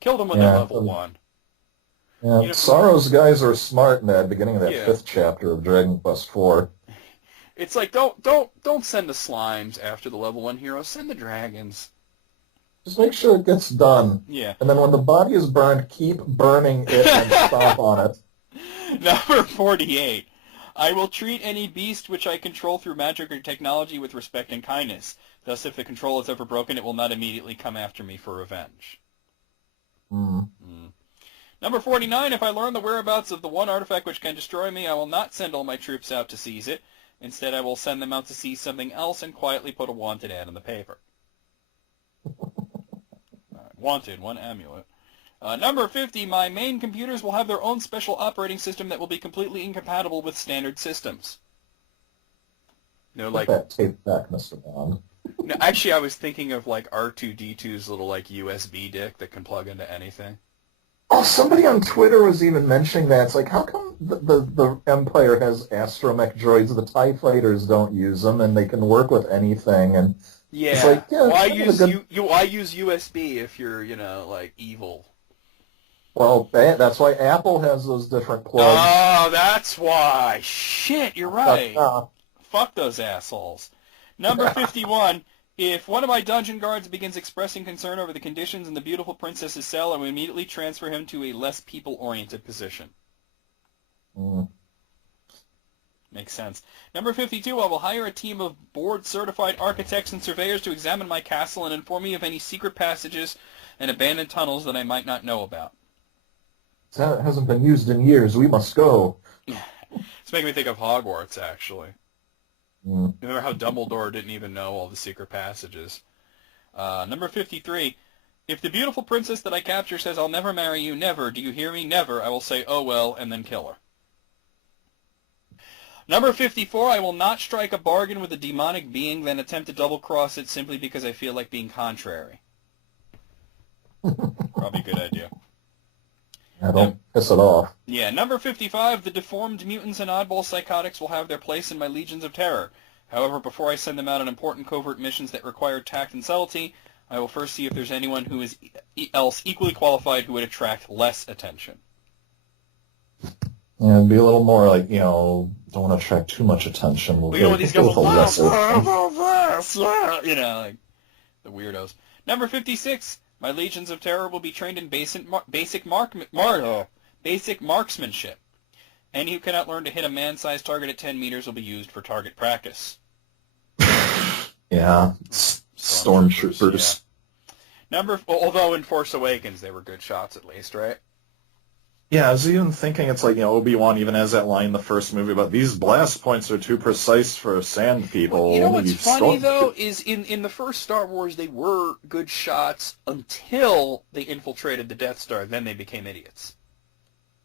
Kill them when they're level 1. Yeah, Sorrow's guys are smart in that beginning of that 5th chapter of Dragon Quest IV. It's like, don't send the slimes after the level 1 heroes. Send the dragons. Just make sure it gets done. Yeah. And then when the body is burned, keep burning it and stomp on it. Number 48. I will treat any beast which I control through magic or technology with respect and kindness. Thus, if the control is ever broken, it will not immediately come after me for revenge. Number 49. If I learn the whereabouts of the one artifact which can destroy me, I will not send all my troops out to seize it. Instead, I will send them out to seize something else and quietly put a wanted ad in the paper. Wanted, one amulet. Number 50, my main computers will have their own special operating system that will be completely incompatible with standard systems. Put that tape back, Mr. Bond. No, actually, I was thinking of like R2-D2's little like USB dick that can plug into anything. Oh, somebody on Twitter was even mentioning that. It's like, how come the Empire has astromech droids, the TIE fighters don't use them, and they can work with anything? And it's like, why use USB if you're, like evil? Well, that's why Apple has those different plugs. Oh, that's why. Shit, you're right. Fuck those assholes. Number 51. If one of my dungeon guards begins expressing concern over the conditions in the beautiful princess's cell, I will immediately transfer him to a less people-oriented position. Makes sense. Number 52, I will hire a team of board-certified architects and surveyors to examine my castle and inform me of any secret passages and abandoned tunnels that I might not know about. That hasn't been used in years. We must go. It's making me think of Hogwarts, actually. Remember how Dumbledore didn't even know all the secret passages. Number 53. If the beautiful princess that I capture says, I'll never marry you, never, do you hear me, never, I will say, oh well, and then kill her. Number 54. I will not strike a bargain with a demonic being, then attempt to double-cross it simply because I feel like being contrary. Probably a good idea. Yeah, don't piss it off. Yeah, number 55, the deformed mutants and oddball psychotics will have their place in my legions of terror. However, before I send them out on important covert missions that require tact and subtlety, I will first see if there's anyone who is else equally qualified who would attract less attention. Yeah, it'd be a little more like, don't want to attract too much attention. Well, these guys like the weirdos. Number 56, my legions of terror will be trained in basic marksmanship. Any who cannot learn to hit a man-sized target at 10 meters will be used for target practice. Yeah, stormtroopers. Yeah. Although in Force Awakens they were good shots at least, right? Yeah, I was even thinking it's like, Obi-Wan even has that line in the first movie about these blast points are too precise for sand people. Well, what's funny, though, is in the first Star Wars they were good shots until they infiltrated the Death Star. Then they became idiots.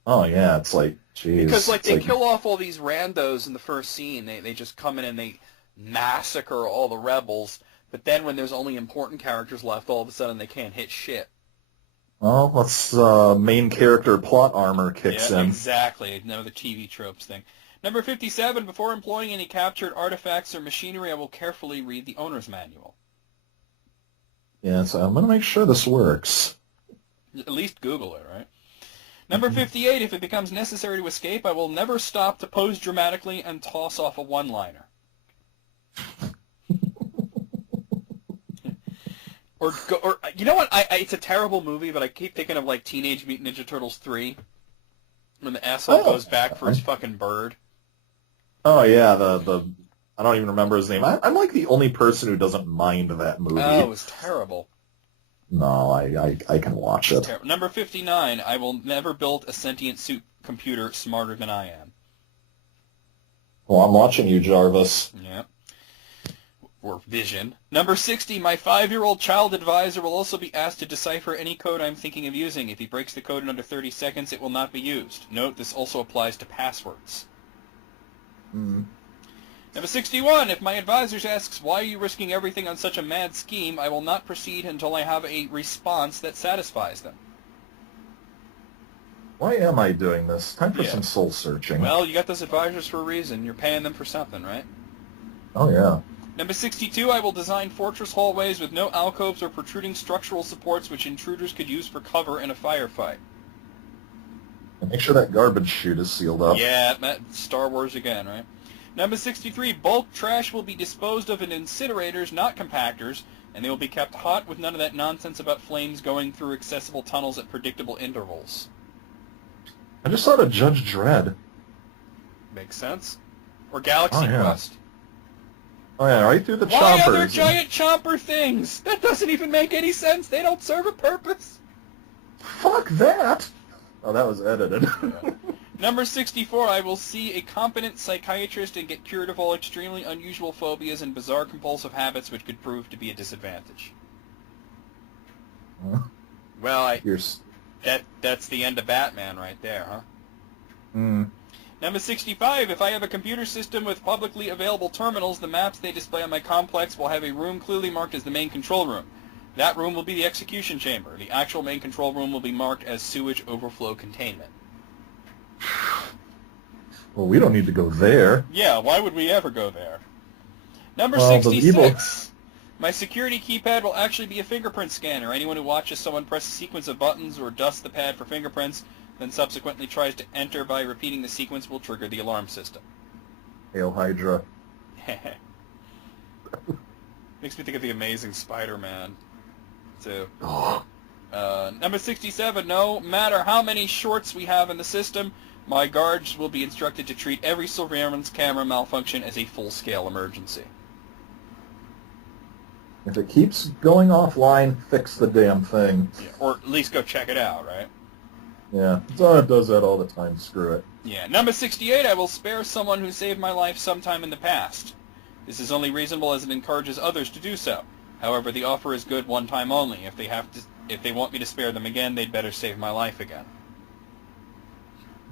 Oh, yeah, it's like, jeez. Because, they kill off all these randos in the first scene. They just come in and they massacre all the rebels. But then when there's only important characters left, all of a sudden they can't hit shit. Well, let's main character plot armor kicks in. Exactly. Another TV tropes thing. Number 57, before employing any captured artifacts or machinery, I will carefully read the owner's manual. Yeah, so I'm going to make sure this works. At least Google it, right? Number 58, if it becomes necessary to escape, I will never stop to pose dramatically and toss off a one-liner. Or you know what? It's a terrible movie, but I keep thinking of like Teenage Mutant Ninja Turtles 3, when the asshole goes back for his fucking bird. Oh yeah, the I don't even remember his name. I'm like the only person who doesn't mind that movie. Oh, it was terrible. No, I can watch it. Number 59, I will never build a sentient suit computer smarter than I am. Well, I'm watching you, Jarvis. Yeah. Or Vision. Number 60, my 5-year-old child advisor will also be asked to decipher any code I'm thinking of using. If he breaks the code in under 30 seconds, it will not be used. Note, this also applies to passwords. Number 61, if my advisor asks, why are you risking everything on such a mad scheme, I will not proceed until I have a response that satisfies them. Why am I doing this? Time for some soul searching. Well, you got those advisors for a reason. You're paying them for something, right? Oh, yeah. Number 62, I will design fortress hallways with no alcoves or protruding structural supports which intruders could use for cover in a firefight. And make sure that garbage chute is sealed up. Yeah, Star Wars again, right? Number 63, bulk trash will be disposed of in incinerators, not compactors, and they will be kept hot with none of that nonsense about flames going through accessible tunnels at predictable intervals. I just thought of Judge Dredd. Makes sense. Or Galaxy Quest. Oh yeah, right through the chompers. Why are there giant chomper things? That doesn't even make any sense. They don't serve a purpose. Fuck that! Oh, that was edited. Yeah. Number 64, I will see a competent psychiatrist and get cured of all extremely unusual phobias and bizarre compulsive habits which could prove to be a disadvantage. Well, that's the end of Batman right there, huh? Hmm. Number 65, if I have a computer system with publicly available terminals, the maps they display on my complex will have a room clearly marked as the main control room. That room will be the execution chamber. The actual main control room will be marked as sewage overflow containment. Well, we don't need to go there. Yeah, why would we ever go there? Number 66, my security keypad will actually be a fingerprint scanner. Anyone who watches someone press a sequence of buttons or dusts the pad for fingerprints, then subsequently tries to enter by repeating the sequence will trigger the alarm system. Hail Hydra. Makes me think of the Amazing Spider-Man, too. Number 67, no matter how many shorts we have in the system, my guards will be instructed to treat every surveillance camera malfunction as a full-scale emergency. If it keeps going offline, fix the damn thing. Yeah, or at least go check it out, right? Yeah, so it does that all the time. Screw it. Yeah. Number 68, I will spare someone who saved my life sometime in the past. This is only reasonable as it encourages others to do so. However, the offer is good one time only. If they want me to spare them again, they'd better save my life again.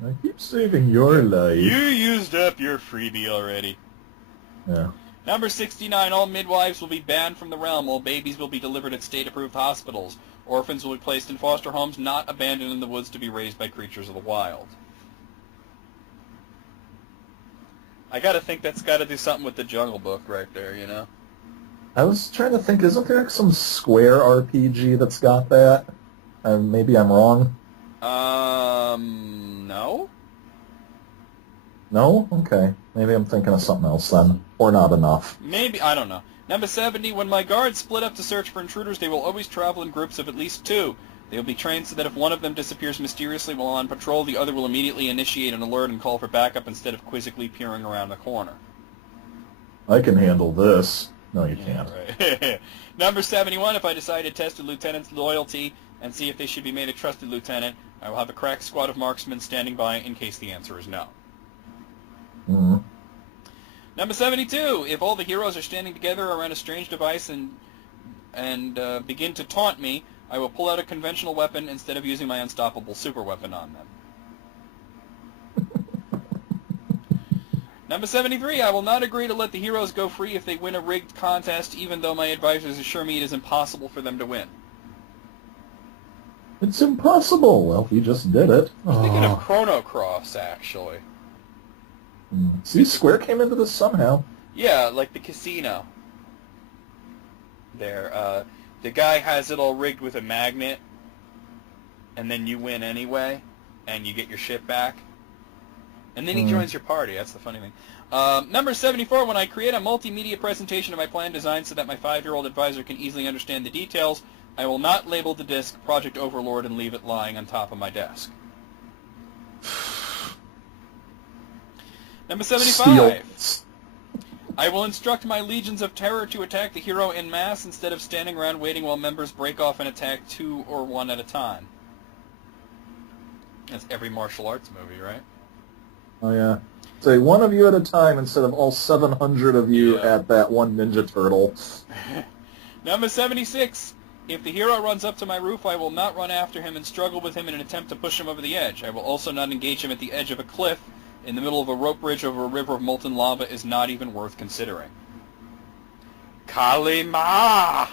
I keep saving your life. You used up your freebie already. Yeah. Number 69, all midwives will be banned from the realm. All babies will be delivered at state-approved hospitals. Orphans will be placed in foster homes, not abandoned in the woods to be raised by creatures of the wild. I gotta think that's gotta do something with the Jungle Book right there, you know? I was trying to think, isn't there some Square RPG that's got that? Maybe I'm wrong. No? No? Okay. Maybe I'm thinking of something else then. Or not enough. Maybe, I don't know. Number 70, when my guards split up to search for intruders, they will always travel in groups of at least 2. They will be trained so that if one of them disappears mysteriously while on patrol, the other will immediately initiate an alert and call for backup instead of quizzically peering around the corner. I can handle this. No, you can't. Right. Number 71, if I decide to test a lieutenant's loyalty and see if they should be made a trusted lieutenant, I will have a crack squad of marksmen standing by in case the answer is no. Mm-hmm. Number 72, if all the heroes are standing together around a strange device and begin to taunt me, I will pull out a conventional weapon instead of using my unstoppable super weapon on them. Number 73, I will not agree to let the heroes go free if they win a rigged contest, even though my advisors assure me it is impossible for them to win. It's impossible. Well, we just did it. I was thinking of Chrono Cross, actually. See, Square came into this somehow. Yeah, like the casino. There, the guy has it all rigged with a magnet, and then you win anyway, and you get your shit back. And then he joins your party. That's the funny thing. Number 74, when I create a multimedia presentation of my plan designed so that my 5-year-old advisor can easily understand the details, I will not label the disk Project Overlord and leave it lying on top of my desk. Number 75. Steal. I will instruct my legions of terror to attack the hero en masse instead of standing around waiting while members break off and attack 2 or 1 at a time. That's every martial arts movie, right? Oh, yeah. Say one of you at a time instead of all 700 of you at that one Ninja Turtle. Number 76. If the hero runs up to my roof, I will not run after him and struggle with him in an attempt to push him over the edge. I will also not engage him at the edge of a cliff. In the middle of a rope bridge over a river of molten lava is not even worth considering. Kalima!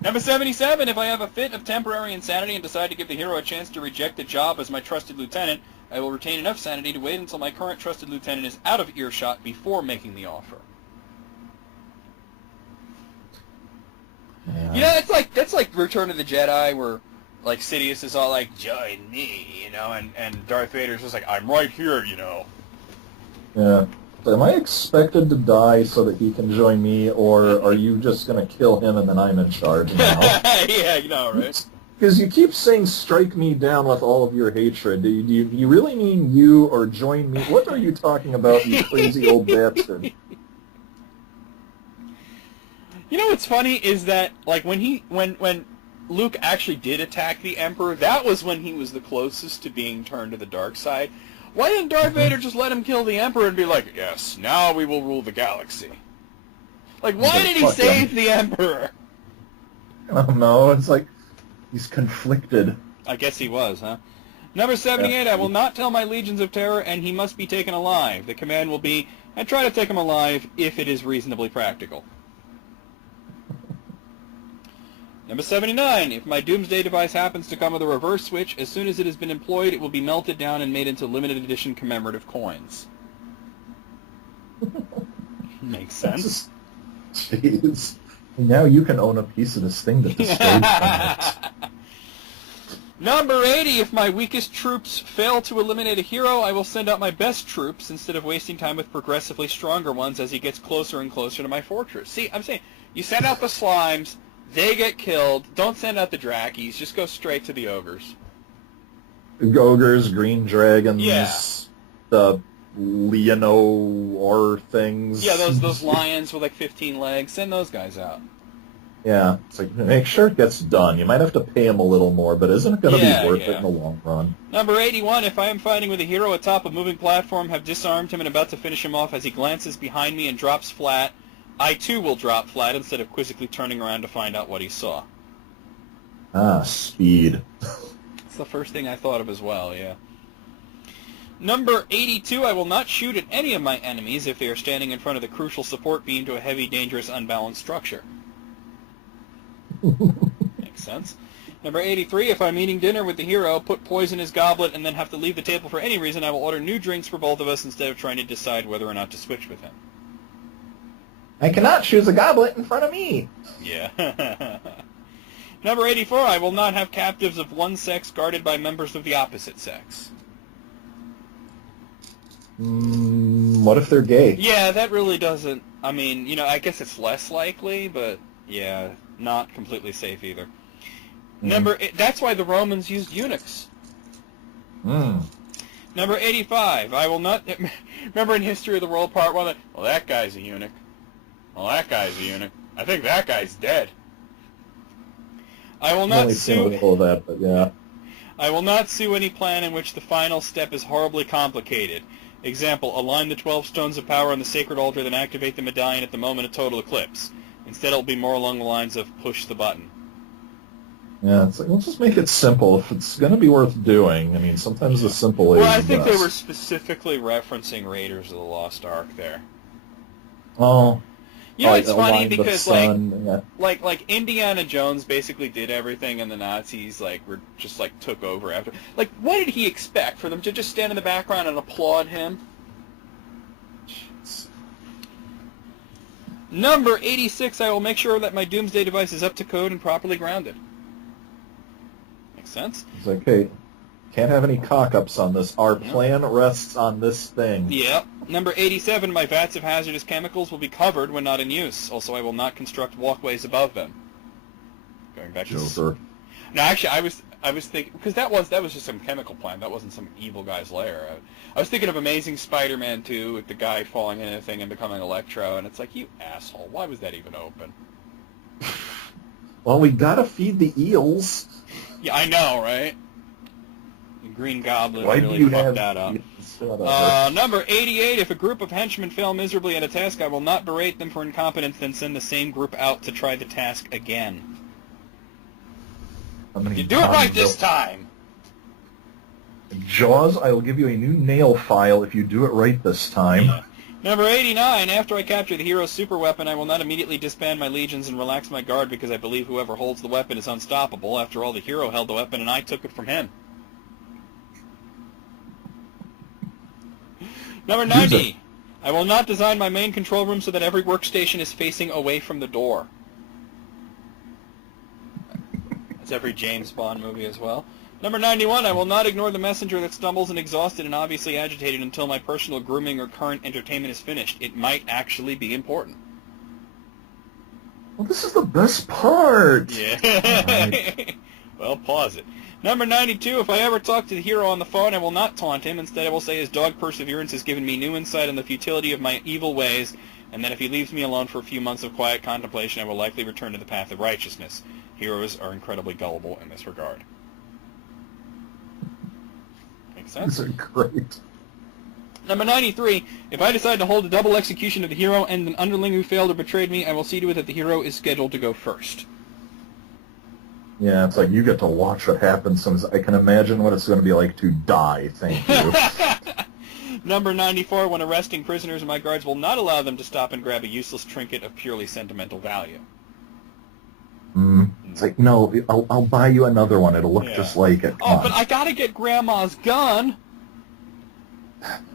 Number 77, if I have a fit of temporary insanity and decide to give the hero a chance to reject the job as my trusted lieutenant, I will retain enough sanity to wait until my current trusted lieutenant is out of earshot before making the offer. Yeah. You know, that's like Return of the Jedi, where like Sidious is all like, "Join me," you know, and Darth Vader's just like, "I'm right here," you know. Yeah. Am I expected to die so that he can join me, or are you just going to kill him and then I'm in charge now? Yeah, you know, right? Because you keep saying, strike me down with all of your hatred. Do you really mean you or join me? What are you talking about, you crazy old bastard? You know what's funny is that, like, when Luke actually did attack the Emperor, that was when he was the closest to being turned to the dark side. Why didn't Darth Vader just let him kill the Emperor and be like, yes, now we will rule the galaxy? Like, why did he save the Emperor? I don't know. It's like he's conflicted. I guess he was, huh? Number 78, yeah. I will not tell my legions of terror, and he must be taken alive. The command will be, I try to take him alive if it is reasonably practical. Number 79, if my Doomsday device happens to come with a reverse switch, as soon as it has been employed, it will be melted down and made into limited edition commemorative coins. Makes sense. Jeez. Now you can own a piece of this thing that destroys planets. Number 80, if my weakest troops fail to eliminate a hero, I will send out my best troops instead of wasting time with progressively stronger ones as he gets closer and closer to my fortress. See, I'm saying, you send out the slimes, they get killed. Don't send out the Drakkies. Just go straight to the ogres. Ogres, green dragons, yeah. The Leonor things. Yeah, those lions with like 15 legs. Send those guys out. Yeah, it's like, make sure it gets done. You might have to pay him a little more, but isn't it going to be worth it in the long run? Number 81, if I am fighting with a hero atop a moving platform, have disarmed him and about to finish him off as he glances behind me and drops flat, I too will drop flat instead of quizzically turning around to find out what he saw. Ah, speed. That's the first thing I thought of as well, yeah. Number 82, I will not shoot at any of my enemies if they are standing in front of the crucial support beam to a heavy, dangerous, unbalanced structure. Makes sense. Number 83, if I'm eating dinner with the hero, put poison in his goblet, and then have to leave the table for any reason, I will order new drinks for both of us instead of trying to decide whether or not to switch with him. I cannot choose a goblet in front of me. Yeah. Number 84, I will not have captives of one sex guarded by members of the opposite sex. What if they're gay? Yeah, that really doesn't... I mean, you know, I guess it's less likely, but yeah, not completely safe either. That's why the Romans used eunuchs. Number 85, I will not... Remember in History of the World Part 1, well, that guy's a eunuch. Well, that guy's a eunuch. I think that guy's dead. I will not sue... that, but yeah. I will not sue any plan in which the final step is horribly complicated. Example, align the 12 stones of power on the sacred altar, then activate the medallion at the moment of total eclipse. Instead, it'll be more along the lines of push the button. Yeah, it's like, let's just make it simple. If it's going to be worth doing, I mean, sometimes the simple is Well, I think they were specifically referencing Raiders of the Lost Ark there. Oh. You know, it's funny because, like Indiana Jones basically did everything, and the Nazis, were just, took over after. Like, what did he expect? For them to just stand in the background and applaud him? Jeez. Number 86, I will make sure that my Doomsday device is up to code and properly grounded. Makes sense? It's like, hey, can't have any cock-ups on this. Our plan rests on this thing. Yep. Number 87, my vats of hazardous chemicals will be covered when not in use. Also, I will not construct walkways above them. Going back to... No, actually, I was thinking... Because that was just some chemical plant. That wasn't some evil guy's lair. I was thinking of Amazing Spider-Man 2 with the guy falling into a thing and becoming Electro, and it's like, you asshole, why was that even open? Well, we gotta feed the eels. Yeah, I know, right? The Green Goblin really fucked that up. Number 88, if a group of henchmen fail miserably at a task, I will not berate them for incompetence, then send the same group out to try the task again. You do it right this time! Jaws, I will give you a new nail file if you do it right this time. Yeah. Number 89, after I capture the hero's super weapon, I will not immediately disband my legions and relax my guard because I believe whoever holds the weapon is unstoppable. After all, the hero held the weapon and I took it from him. Number 90. I will not design my main control room so that every workstation is facing away from the door. That's every James Bond movie as well. Number 91. I will not ignore the messenger that stumbles and exhausted and obviously agitated until my personal grooming or current entertainment is finished. It might actually be important. Well, this is the best part. Yeah. Right. Well, pause it. Number 92, if I ever talk to the hero on the phone, I will not taunt him. Instead, I will say his dog perseverance has given me new insight on the futility of my evil ways, and that if he leaves me alone for a few months of quiet contemplation, I will likely return to the path of righteousness. Heroes are incredibly gullible in this regard. Makes sense? These are great. Number 93, if I decide to hold a double execution of the hero and an underling who failed or betrayed me, I will see to it that the hero is scheduled to go first. Yeah, it's like you get to watch what happens. I can imagine what it's going to be like to die, thank you. Number 94, when arresting prisoners, my guards will not allow them to stop and grab a useless trinket of purely sentimental value. It's like, no, I'll buy you another one. It'll look just like it. Come on. But I gotta get Grandma's gun.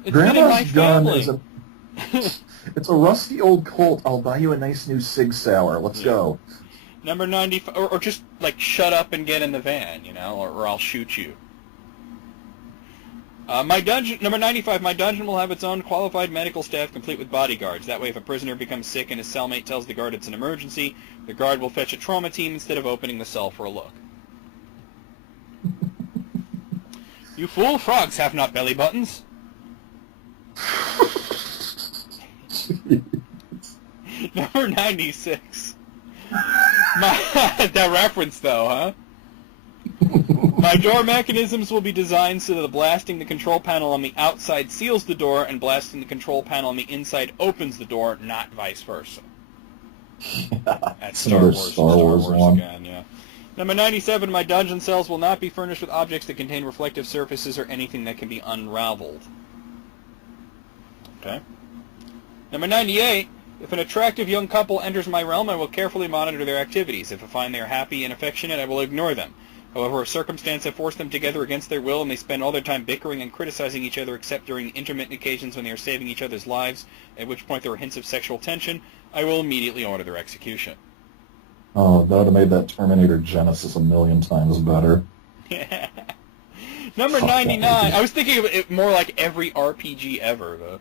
It's Grandma's gun is it's a rusty old Colt. I'll buy you a nice new Sig Sauer. Let's go. Number 95, or just, like, shut up and get in the van, you know, or I'll shoot you. Number 95, my dungeon will have its own qualified medical staff complete with bodyguards. That way, if a prisoner becomes sick and his cellmate tells the guard it's an emergency, the guard will fetch a trauma team instead of opening the cell for a look. You fool, frogs have not belly buttons. Number 96. That reference, though, huh? My door mechanisms will be designed so that blasting the control panel on the outside seals the door and blasting the control panel on the inside opens the door, not vice versa. That's Star Wars one. Again, yeah. Number 97, my dungeon cells will not be furnished with objects that contain reflective surfaces or anything that can be unraveled. Okay. Number 98, if an attractive young couple enters my realm, I will carefully monitor their activities. If I find they are happy and affectionate, I will ignore them. However, a circumstance has forced them together against their will, and they spend all their time bickering and criticizing each other except during intermittent occasions when they are saving each other's lives, at which point there are hints of sexual tension, I will immediately order their execution. Oh, that would have made that Terminator Genesis 1,000,000 times better. Number 99, I was thinking of it more like every RPG ever, though.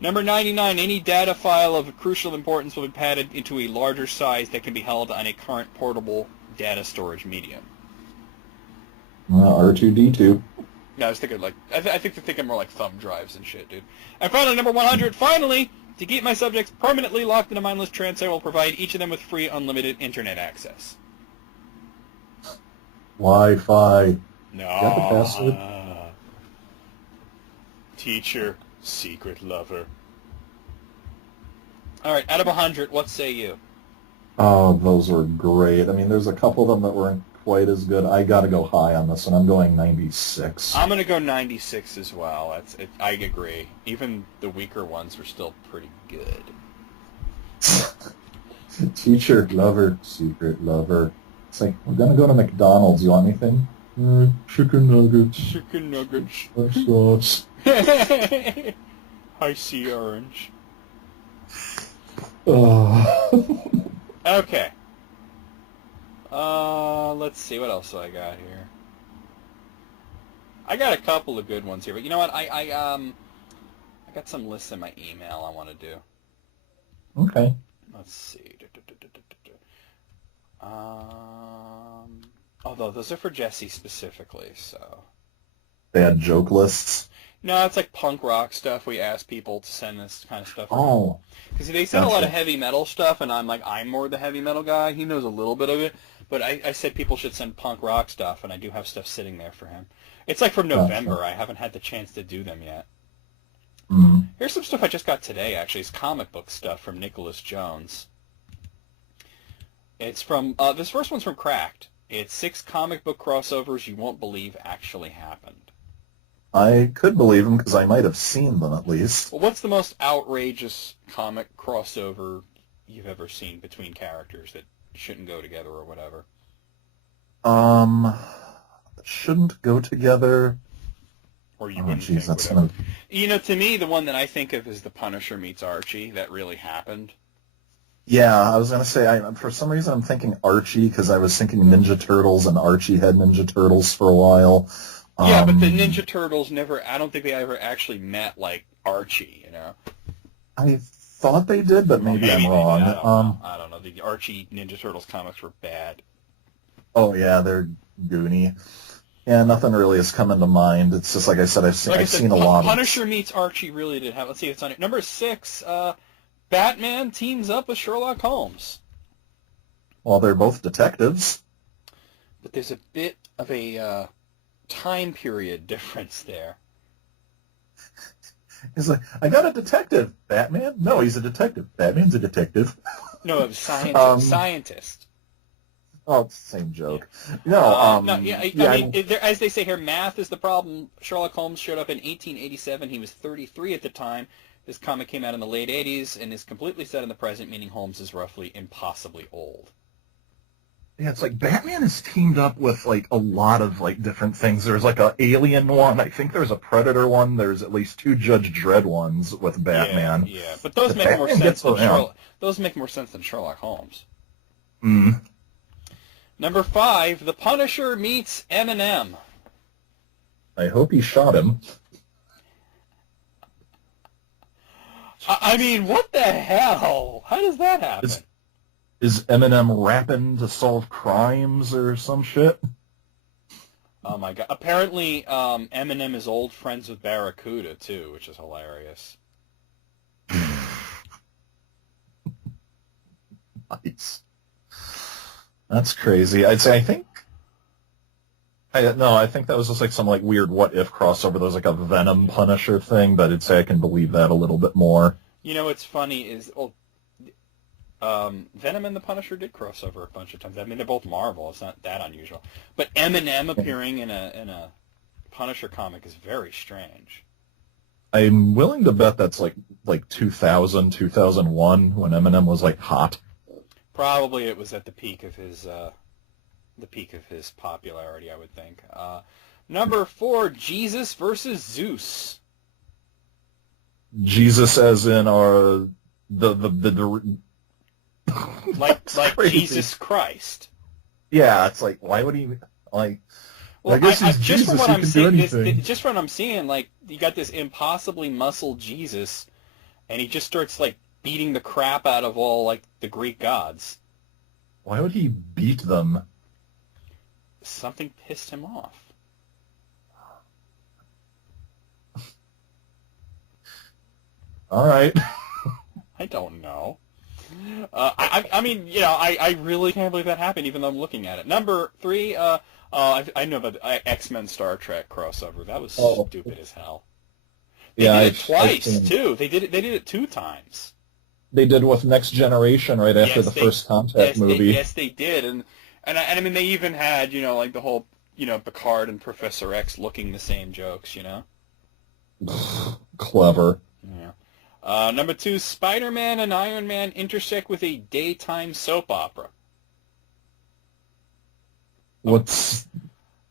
Number 99, any data file of crucial importance will be padded into a larger size that can be held on a current portable data storage medium. R2-D2. No, I was thinking like, I think they're thinking more like thumb drives and shit, dude. And finally, number 100, finally, to keep my subjects permanently locked in a mindless trance, I will provide each of them with free, unlimited internet access. Wi-Fi. No. Got the password? Teacher, secret lover. Alright, out of 100, what say you? Oh, those were great. I mean, there's a couple of them that weren't quite as good. I got to go high on this one. I'm going 96. I'm going to go 96 as well. I agree. Even the weaker ones were still pretty good. Teacher, lover, secret lover. It's like, we're going to go to McDonald's. You want anything? Chicken nuggets. Chicken nuggets. Sauce. I see orange. Okay. Let's see, what else do I got here? I got a couple of good ones here, but you know what? I got some lists in my email I want to do. Okay. Let's see. Although those are for Jesse specifically, so. They had joke lists? No, it's like punk rock stuff. We ask people to send this kind of stuff. Oh. Because they send a lot of heavy metal stuff, and I'm more the heavy metal guy. He knows a little bit of it. But I said people should send punk rock stuff, and I do have stuff sitting there for him. It's like from November. I haven't had the chance to do them yet. Here's some stuff I just got today, actually. It's comic book stuff from Nicholas Jones. It's from, this first one's from Cracked. It's 6 comic book crossovers you won't believe actually happened. I could believe them because I might have seen them at least. Well, what's the most outrageous comic crossover you've ever seen between characters that shouldn't go together or whatever? Shouldn't go together. Or you wouldn't think, that's whatever. To me, the one that I think of is the Punisher meets Archie. That really happened. Yeah, I was gonna say. For some reason, I'm thinking Archie because I was thinking Ninja Turtles, and Archie had Ninja Turtles for a while. Yeah, but the Ninja Turtles never. I don't think they ever actually met like Archie. I thought they did, but maybe I'm wrong. I don't know. The Archie Ninja Turtles comics were bad. Oh yeah, they're goony. Yeah, nothing really has come into mind. It's just like I said, I've seen a lot. Punisher meets Archie really did have. Let's see, it's on it. Number 6. Batman teams up with Sherlock Holmes. Well, they're both detectives. But there's a bit of a time period difference there. He's like, I got a detective. Batman? No, he's a detective. Batman's a detective. No, it was scientist. Oh, it's the same joke. I mean, as they say here, math is the problem. Sherlock Holmes showed up in 1887. He was 33 at the time. This comic came out in the late 80s and is completely set in the present, meaning Holmes is roughly impossibly old. Yeah, it's like Batman is teamed up with like a lot of like different things. There's like a alien one. I think there's a Predator one. There's at least 2 Judge Dredd ones with Batman. Yeah, but those make more sense than Sherlock. Those make more sense than Sherlock Holmes. Number 5, The Punisher meets Eminem. I hope he shot him. I mean, what the hell? How does that happen? Is Eminem rapping to solve crimes or some shit? Oh my god. Apparently, Eminem is old friends with Barracuda, too, which is hilarious. Nice. That's crazy. I think that was just like some like weird what if crossover. There was like a Venom Punisher thing, but I'd say I can believe that a little bit more. What's funny is Venom and the Punisher did cross over a bunch of times. I mean, they're both Marvel. It's not that unusual. But Eminem appearing in a Punisher comic is very strange. I'm willing to bet that's like 2000, 2001 when Eminem was like hot. Probably it was at the peak of his popularity, I would think. Number 4, Jesus versus Zeus. Jesus, as in the like Jesus Christ. Yeah, it's like why would he like? Well, I guess he's Jesus. From what he I'm can seeing, do anything. just from what I'm seeing, like you got this impossibly muscled Jesus, and he just starts like beating the crap out of all like the Greek gods. Why would he beat them? Something pissed him off. All right. I don't know. I mean, I really can't believe that happened, even though I'm looking at it. Number 3, I know about the X-Men Star Trek crossover. That was stupid as hell. They did it twice too. They did it 2 times. They did with Next Generation right after the First Contact movie. Yes, they did, and I mean they even had like the whole Picard and Professor X looking the same jokes. Clever. Yeah. Number 2, Spider-Man and Iron Man intersect with a daytime soap opera. What's...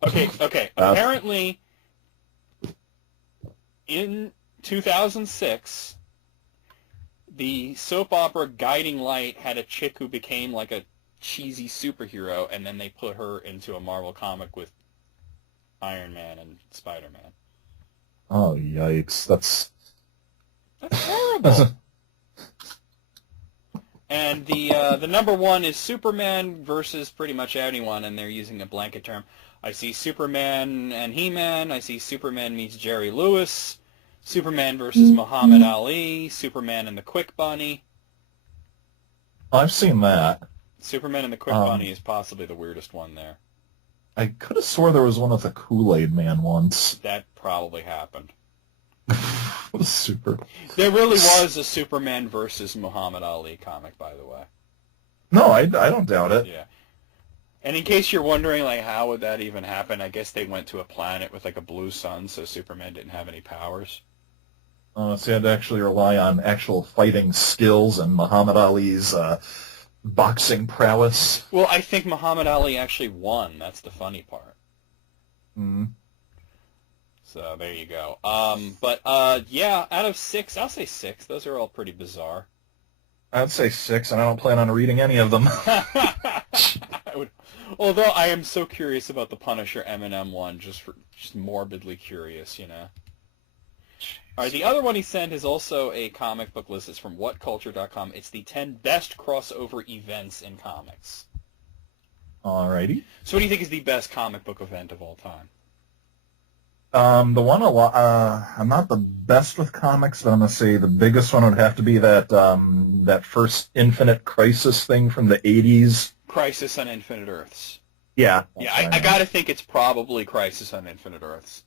Okay. Apparently, in 2006, the soap opera Guiding Light had a chick who became like a cheesy superhero, and then they put her into a Marvel comic with Iron Man and Spider-Man. Oh, yikes. That's terrible. And the number 1 is Superman versus pretty much anyone, and they're using a blanket term. I see Superman and He-Man. I see Superman meets Jerry Lewis. Superman versus Muhammad Ali. Superman and the Quick Bunny. I've seen that. Superman and the Quick Bunny is possibly the weirdest one there. I could have swore there was one with a Kool-Aid Man once. That probably happened. Super. There really was a Superman versus Muhammad Ali comic, by the way. No, I don't doubt it. Yeah. And in case you're wondering, like, how would that even happen, I guess they went to a planet with, like, a blue sun, so Superman didn't have any powers. So you had to actually rely on actual fighting skills and Muhammad Ali's boxing prowess. Well, I think Muhammad Ali actually won. That's the funny part. Mm. So there you go. But yeah, out of 6, I'll say 6. Those are all pretty bizarre. I'd say 6, and I don't plan on reading any of them. Although I am so curious about the Punisher Eminem one, just morbidly curious, you know. All right, the other one he sent is also a comic book list. It's from WhatCulture.com. It's the 10 best crossover events in comics. Alrighty. So what do you think is the best comic book event of all time? The one I'm not the best with comics, but I'm gonna say the biggest one would have to be that first Infinite Crisis thing from the '80s. Crisis on Infinite Earths. Yeah. Yeah, I gotta think it's probably Crisis on Infinite Earths.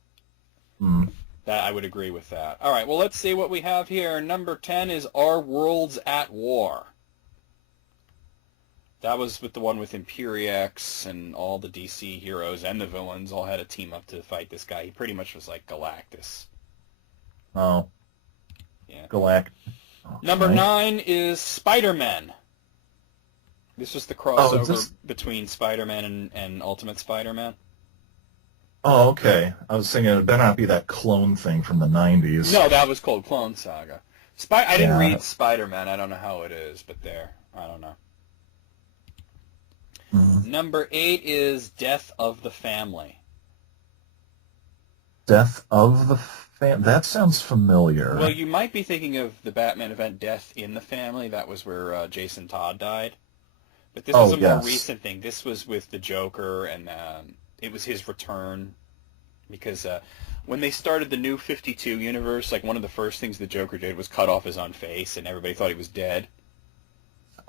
Mm. That I would agree with that. All right, well, let's see what we have here. Number 10 is Our Worlds at War. That was with the one with Imperiex and all the DC heroes and the villains all had to team up to fight this guy. He pretty much was like Galactus. Oh. Yeah. Galactus. Okay. Number 9 is Spider-Man. This was the crossover between Spider-Man and Ultimate Spider-Man. Oh, okay. I was thinking it better not be that clone thing from the 90s. No, that was called Clone Saga. I didn't read Spider-Man. I don't know how it is, but there. I don't know. Mm-hmm. Number 8 is Death of the Family. Death of the Family? That sounds familiar. Well, you might be thinking of the Batman event Death in the Family. That was where Jason Todd died. But this was a more recent thing. This was with the Joker, and it was his return. Because when they started the new 52 universe, like one of the first things the Joker did was cut off his own face, and everybody thought he was dead.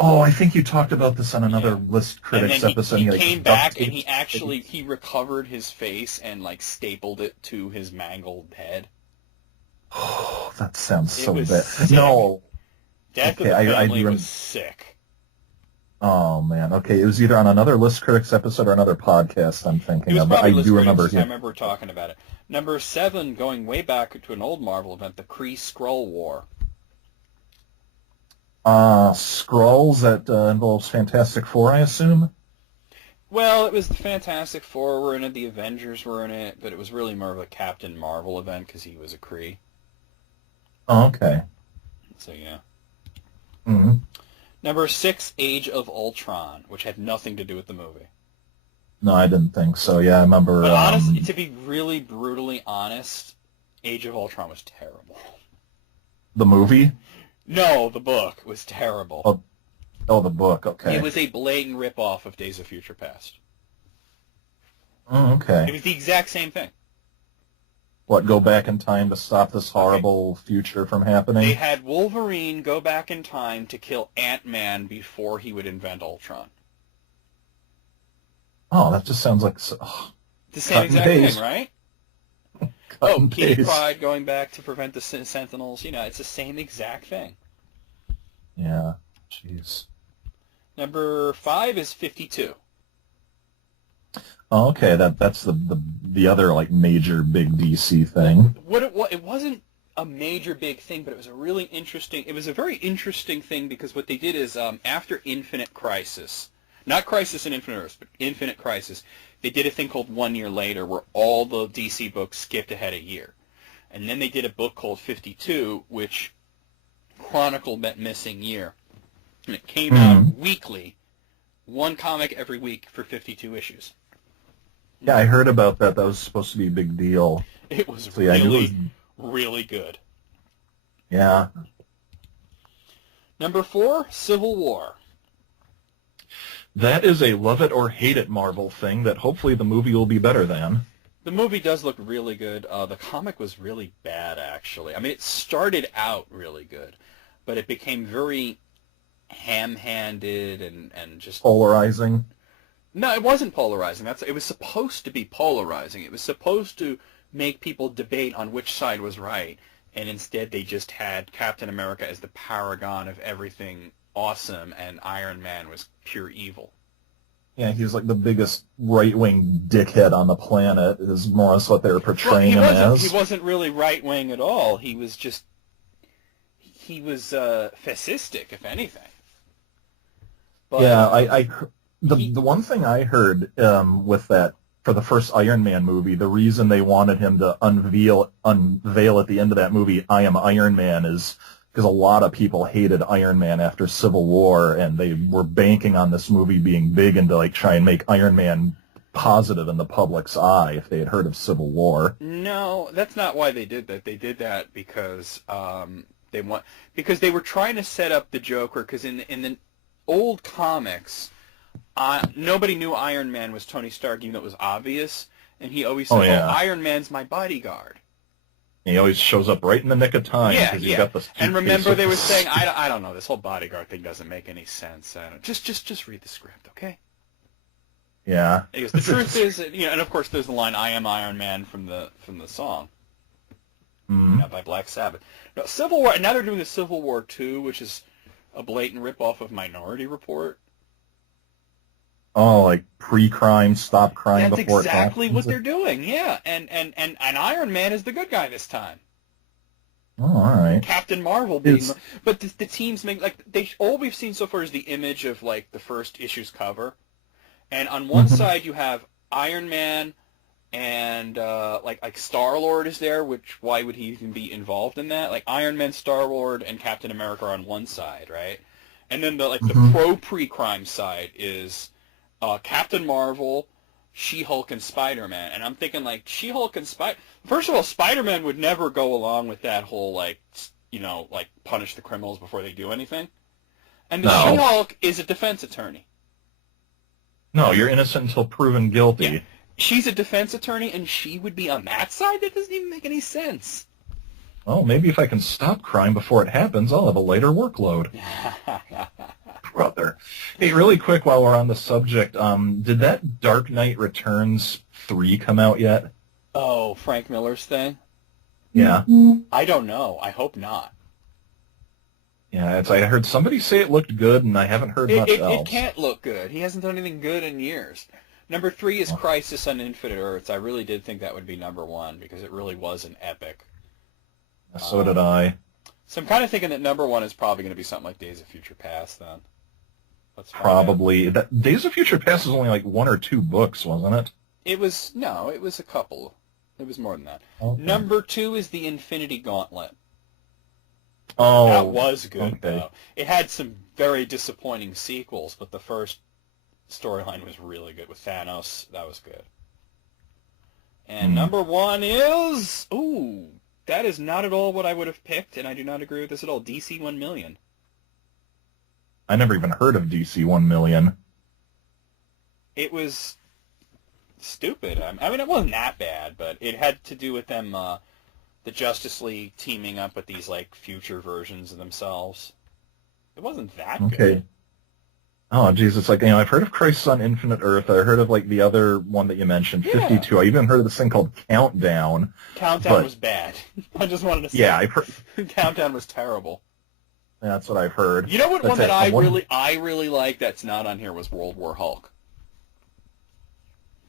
Oh, I think you talked about this on another List Critics episode. He came back, and he recovered his face and like stapled it to his mangled head. Oh, that sounds so bad. Sick. No. Death of the Family was sick. Oh, man. Okay, it was either on another List Critics episode or another podcast I'm thinking of, but I do remember I remember talking about it. Number 7, going way back to an old Marvel event, the Kree-Skrull War. Skrulls, that involves Fantastic Four, I assume? Well, it was the Fantastic Four were in it, the Avengers were in it, but it was really more of a Captain Marvel event because he was a Kree. Oh, okay. So, yeah. Mm-hmm. Number 6, Age of Ultron, which had nothing to do with the movie. No, I didn't think so. Yeah, I remember... But honestly, to be really brutally honest, Age of Ultron was terrible. The movie? No, the book was terrible. Oh, the book, okay. It was a blatant rip-off of Days of Future Past. Oh, okay. It was the exact same thing. What, go back in time to stop this horrible future from happening? They had Wolverine go back in time to kill Ant-Man before he would invent Ultron. Oh, that just sounds like... the same exact thing, right? Kitty Pryde going back to prevent the Sentinels. You know, it's the same exact thing. Yeah, jeez. Number 5 is 52. Oh, okay, that's the other like major big DC thing. It wasn't a major big thing, but it was a really interesting. It was a very interesting thing because what they did is after Infinite Crisis, not Crisis in Infinite Earths, but Infinite Crisis, they did a thing called 1 Year Later, where all the DC books skipped ahead a year, and then they did a book called 52, which chronicled that missing year, and it came out weekly, one comic every week for 52 issues. Yeah, I heard about that. That was supposed to be a big deal. It was really good. Yeah. Number 4, Civil War. That is a love it or hate it Marvel thing that hopefully the movie will be better than. The movie does look really good. The comic was really bad, actually. I mean, it started out really good, but it became very ham-handed and just... polarizing? No, it wasn't polarizing. It was supposed to be polarizing. It was supposed to make people debate on which side was right, and instead they just had Captain America as the paragon of everything awesome, and Iron Man was pure evil. Yeah, he was like the biggest right-wing dickhead on the planet, is more or less what they were portraying him as. He wasn't really right-wing at all. He was just... He was fascistic, if anything. But, yeah, the one thing I heard with that for the first Iron Man movie, the reason they wanted him to unveil at the end of that movie, "I am Iron Man," is because a lot of people hated Iron Man after Civil War, and they were banking on this movie being big and to like try and make Iron Man positive in the public's eye if they had heard of Civil War. No, that's not why they did that. They did that because because they were trying to set up the Joker, because in the old comics, nobody knew Iron Man was Tony Stark, even though it was obvious, and he always said, "Oh, Iron Man's my bodyguard." He always shows up right in the nick of time. Yeah. Got the and remember, they were saying, "I don't know, this whole bodyguard thing doesn't make any sense. Just read the script, okay?" Yeah. Because the truth is, and of course, there's the line, "I am Iron Man" from the song, by Black Sabbath. No, Civil War. Now they're doing the Civil War 2, which is a blatant ripoff of Minority Report. Oh, like pre-crime, stop crime That's before it happens. That's exactly what they're doing, yeah. And Iron Man is the good guy this time. Oh, all right. Captain Marvel being... But the teams make... all we've seen so far is the image of, the first issue's cover. And on one side you have Iron Man and, Star-Lord is there, which why would he even be involved in that? Iron Man, Star-Lord, and Captain America are on one side, right? And then the pro-pre-crime side is... Captain Marvel, She-Hulk, and Spider-Man. And I'm thinking, She-Hulk and First of all, Spider-Man would never go along with that whole, punish the criminals before they do anything. And the She-Hulk is a defense attorney. No, you're innocent until proven guilty. Yeah. She's a defense attorney, and she would be on that side? That doesn't even make any sense. Well, maybe if I can stop crime before it happens, I'll have a lighter workload. Brother. Hey, really quick while we're on the subject, did that Dark Knight Returns 3 come out yet? Oh, Frank Miller's thing? Yeah. I don't know. I hope not. Yeah, I heard somebody say it looked good, and I haven't heard much else. It can't look good. He hasn't done anything good in years. Number 3 is Crisis on Infinite Earths. I really did think that would be number 1, because it really was an epic. So did I. So I'm kind of thinking that number 1 is probably going to be something like Days of Future Past, then. Probably. Days of Future Past was only 1 or 2 books, wasn't it? It was a couple. It was more than that. Okay. Number 2 is the Infinity Gauntlet. Oh, that was good, though. It had some very disappointing sequels, but the first storyline was really good with Thanos. That was good. And number 1 is... Ooh, that is not at all what I would have picked, and I do not agree with this at all. DC 1 Million. I never even heard of DC 1 Million. It was stupid. I mean, it wasn't that bad, but it had to do with them, the Justice League teaming up with these, future versions of themselves. It wasn't that good. Oh, geez, it's I've heard of Crisis on Infinite Earth. I heard of, the other one that you mentioned, 52. I even heard of this thing called Countdown. Countdown was bad. I just wanted to say. Yeah, I've heard... Countdown was terrible. That's what I've heard. You know what one that I really like that's not on here was World War Hulk.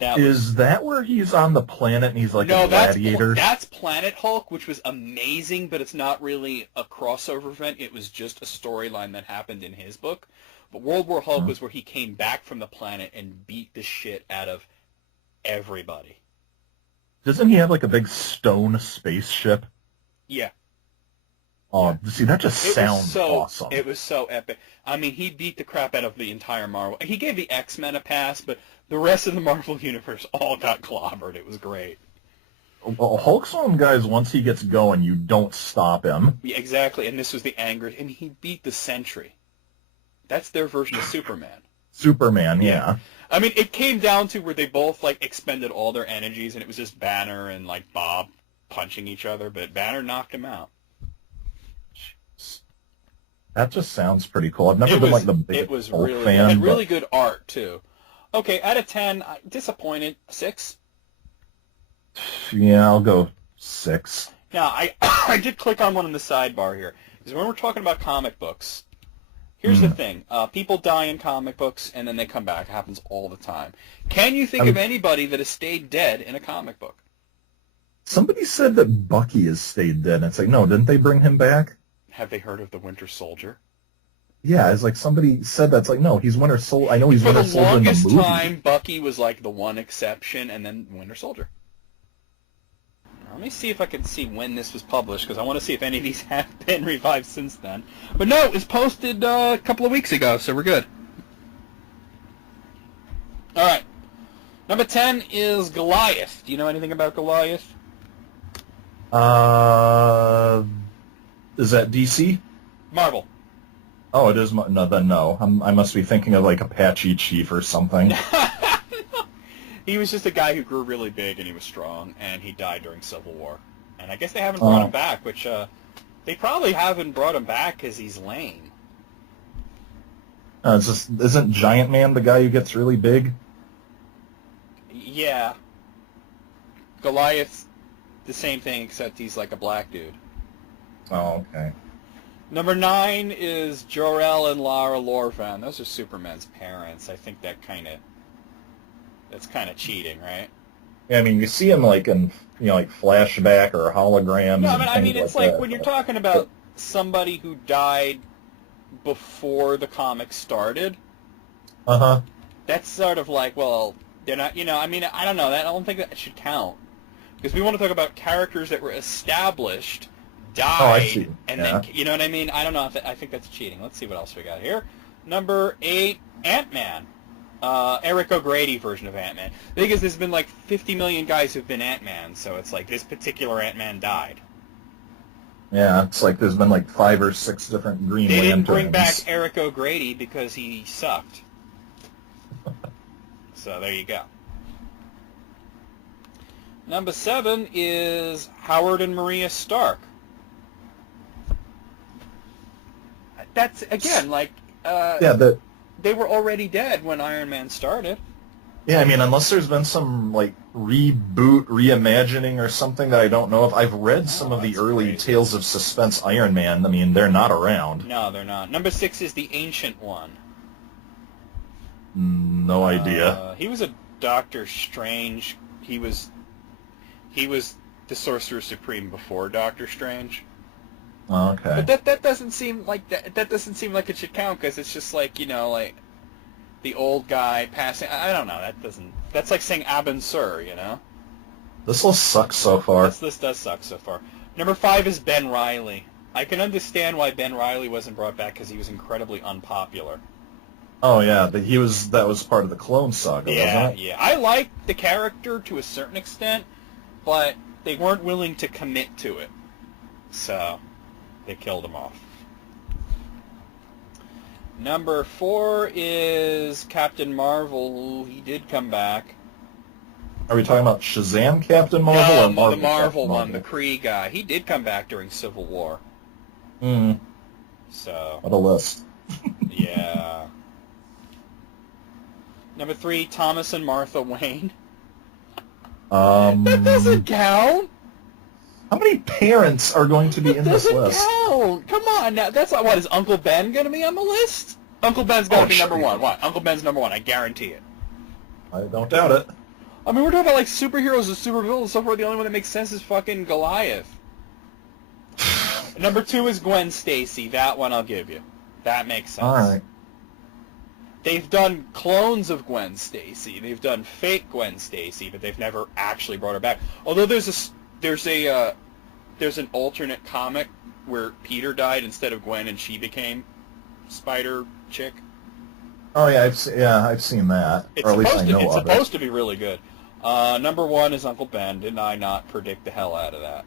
Is that where he's on the planet and he's a gladiator? That's Planet Hulk, which was amazing, but it's not really a crossover event. It was just a storyline that happened in his book. But World War Hulk was where he came back from the planet and beat the shit out of everybody. Doesn't he have a big stone spaceship? Yeah. Oh, see, that just sounds awesome. It was so epic. I mean, he beat the crap out of the entire Marvel. He gave the X-Men a pass, but the rest of the Marvel Universe all got clobbered. It was great. Well, Hulk's one of them guys, once he gets going, you don't stop him. Yeah, exactly, and this was the anger. And he beat the Sentry. That's their version of Superman. Superman, yeah. I mean, it came down to where they both, expended all their energies, and it was just Banner and, Bob punching each other, but Banner knocked him out. That just sounds pretty cool. I've never been the biggest Hulk fan. It had really good art too. Okay, out of 10, disappointed. 6. Yeah, I'll go 6. Now I did click on one in the sidebar here because when we're talking about comic books, here's the thing: people die in comic books and then they come back. It happens all the time. Can you think of anybody that has stayed dead in a comic book? Somebody said that Bucky has stayed dead. And it's no, didn't they bring him back? Have they heard of the Winter Soldier? Yeah, it's like somebody said that's like, no, he's Winter Soldier. I know he's For the Winter Soldier in the longest movie. time, Bucky was like the one exception, and then Winter Soldier. Let me see if I can see when this was published, because I want to see if any of these have been revived since then. But no, it was posted a couple of weeks ago, so we're good. All right. Number 10 is Goliath. Do you know anything about Goliath? Is that DC? Marvel. Oh, it is. No, then no. I must be thinking of like Apache Chief or something. He was just a guy who grew really big and he was strong, and he died during Civil War. And I guess they haven't brought him back, which they probably haven't brought him back because he's lame. It's just, isn't Giant Man the guy who gets really big? Yeah. Goliath's the same thing, except he's like a black dude. Oh, okay. Number 9 is Jor-El and Lara Lorvan. Those are Superman's parents. I think that's kind of cheating, right? Yeah, I mean, you see him like in, like flashback or holograms. No, I mean, it's like when you're talking about somebody who died before the comics started. Uh-huh. That's sort of like, well, they're not, I mean, I don't know. I don't think that should count. Because we want to talk about characters that were established, died, and then, you know what I mean? I don't know. I think that's cheating. Let's see what else we got here. Number 8, Ant-Man. Eric O'Grady version of Ant-Man. The thing is, there's been like 50 million guys who've been Ant-Man, so it's like this particular Ant-Man died. Yeah, it's like there's been like 5 or 6 different Green Lanterns. They didn't Lanterns. bring back Eric O'Grady because he sucked. So there you go. Number 7 is Howard and Maria Stark. That's, again, like... they were already dead when Iron Man started. Yeah, I mean, unless there's been some, like, reboot, reimagining or something that I don't know of. I've read some of the early Tales of Suspense Iron Man. I mean, they're not around. No, they're not. Number 6 is the Ancient One. No idea. He was a Doctor Strange. He was the Sorcerer Supreme before Doctor Strange. Okay. But that doesn't seem like that doesn't seem like it should count, because it's just like, like the old guy passing. I don't know. That's like saying Abin Sur, This list sucks so far. This list does suck so far. Number 5 is Ben Reilly. I can understand why Ben Reilly wasn't brought back, because he was incredibly unpopular. Oh yeah, that was part of the Clone Saga, wasn't it? Yeah. I liked the character to a certain extent, but they weren't willing to commit to it, so they killed him off. Number 4 is Captain Marvel. He did come back. Are we talking about Shazam Captain Marvel or Marvel? The Marvel one, the Kree guy. He did come back during Civil War. So. What a list. Yeah. Number 3, Thomas and Martha Wayne. That doesn't count. How many parents are going to be in this list? Count. Come on, now that's not what is Uncle Ben going to be on the list? Uncle Ben's got to be number 1. What? Uncle Ben's number 1. I guarantee it. I don't doubt it. I mean, we're talking about like superheroes and supervillains. So far, the only one that makes sense is fucking Goliath. Number 2 is Gwen Stacy. That one I'll give you. That makes sense. All right. They've done clones of Gwen Stacy. They've done fake Gwen Stacy, but they've never actually brought her back. Although there's an alternate comic where Peter died instead of Gwen, and she became Spider Chick. Oh yeah, I've seen that. Or at least I know of it. It's supposed to be really good. Number 1 is Uncle Ben. Didn't I not predict the hell out of that?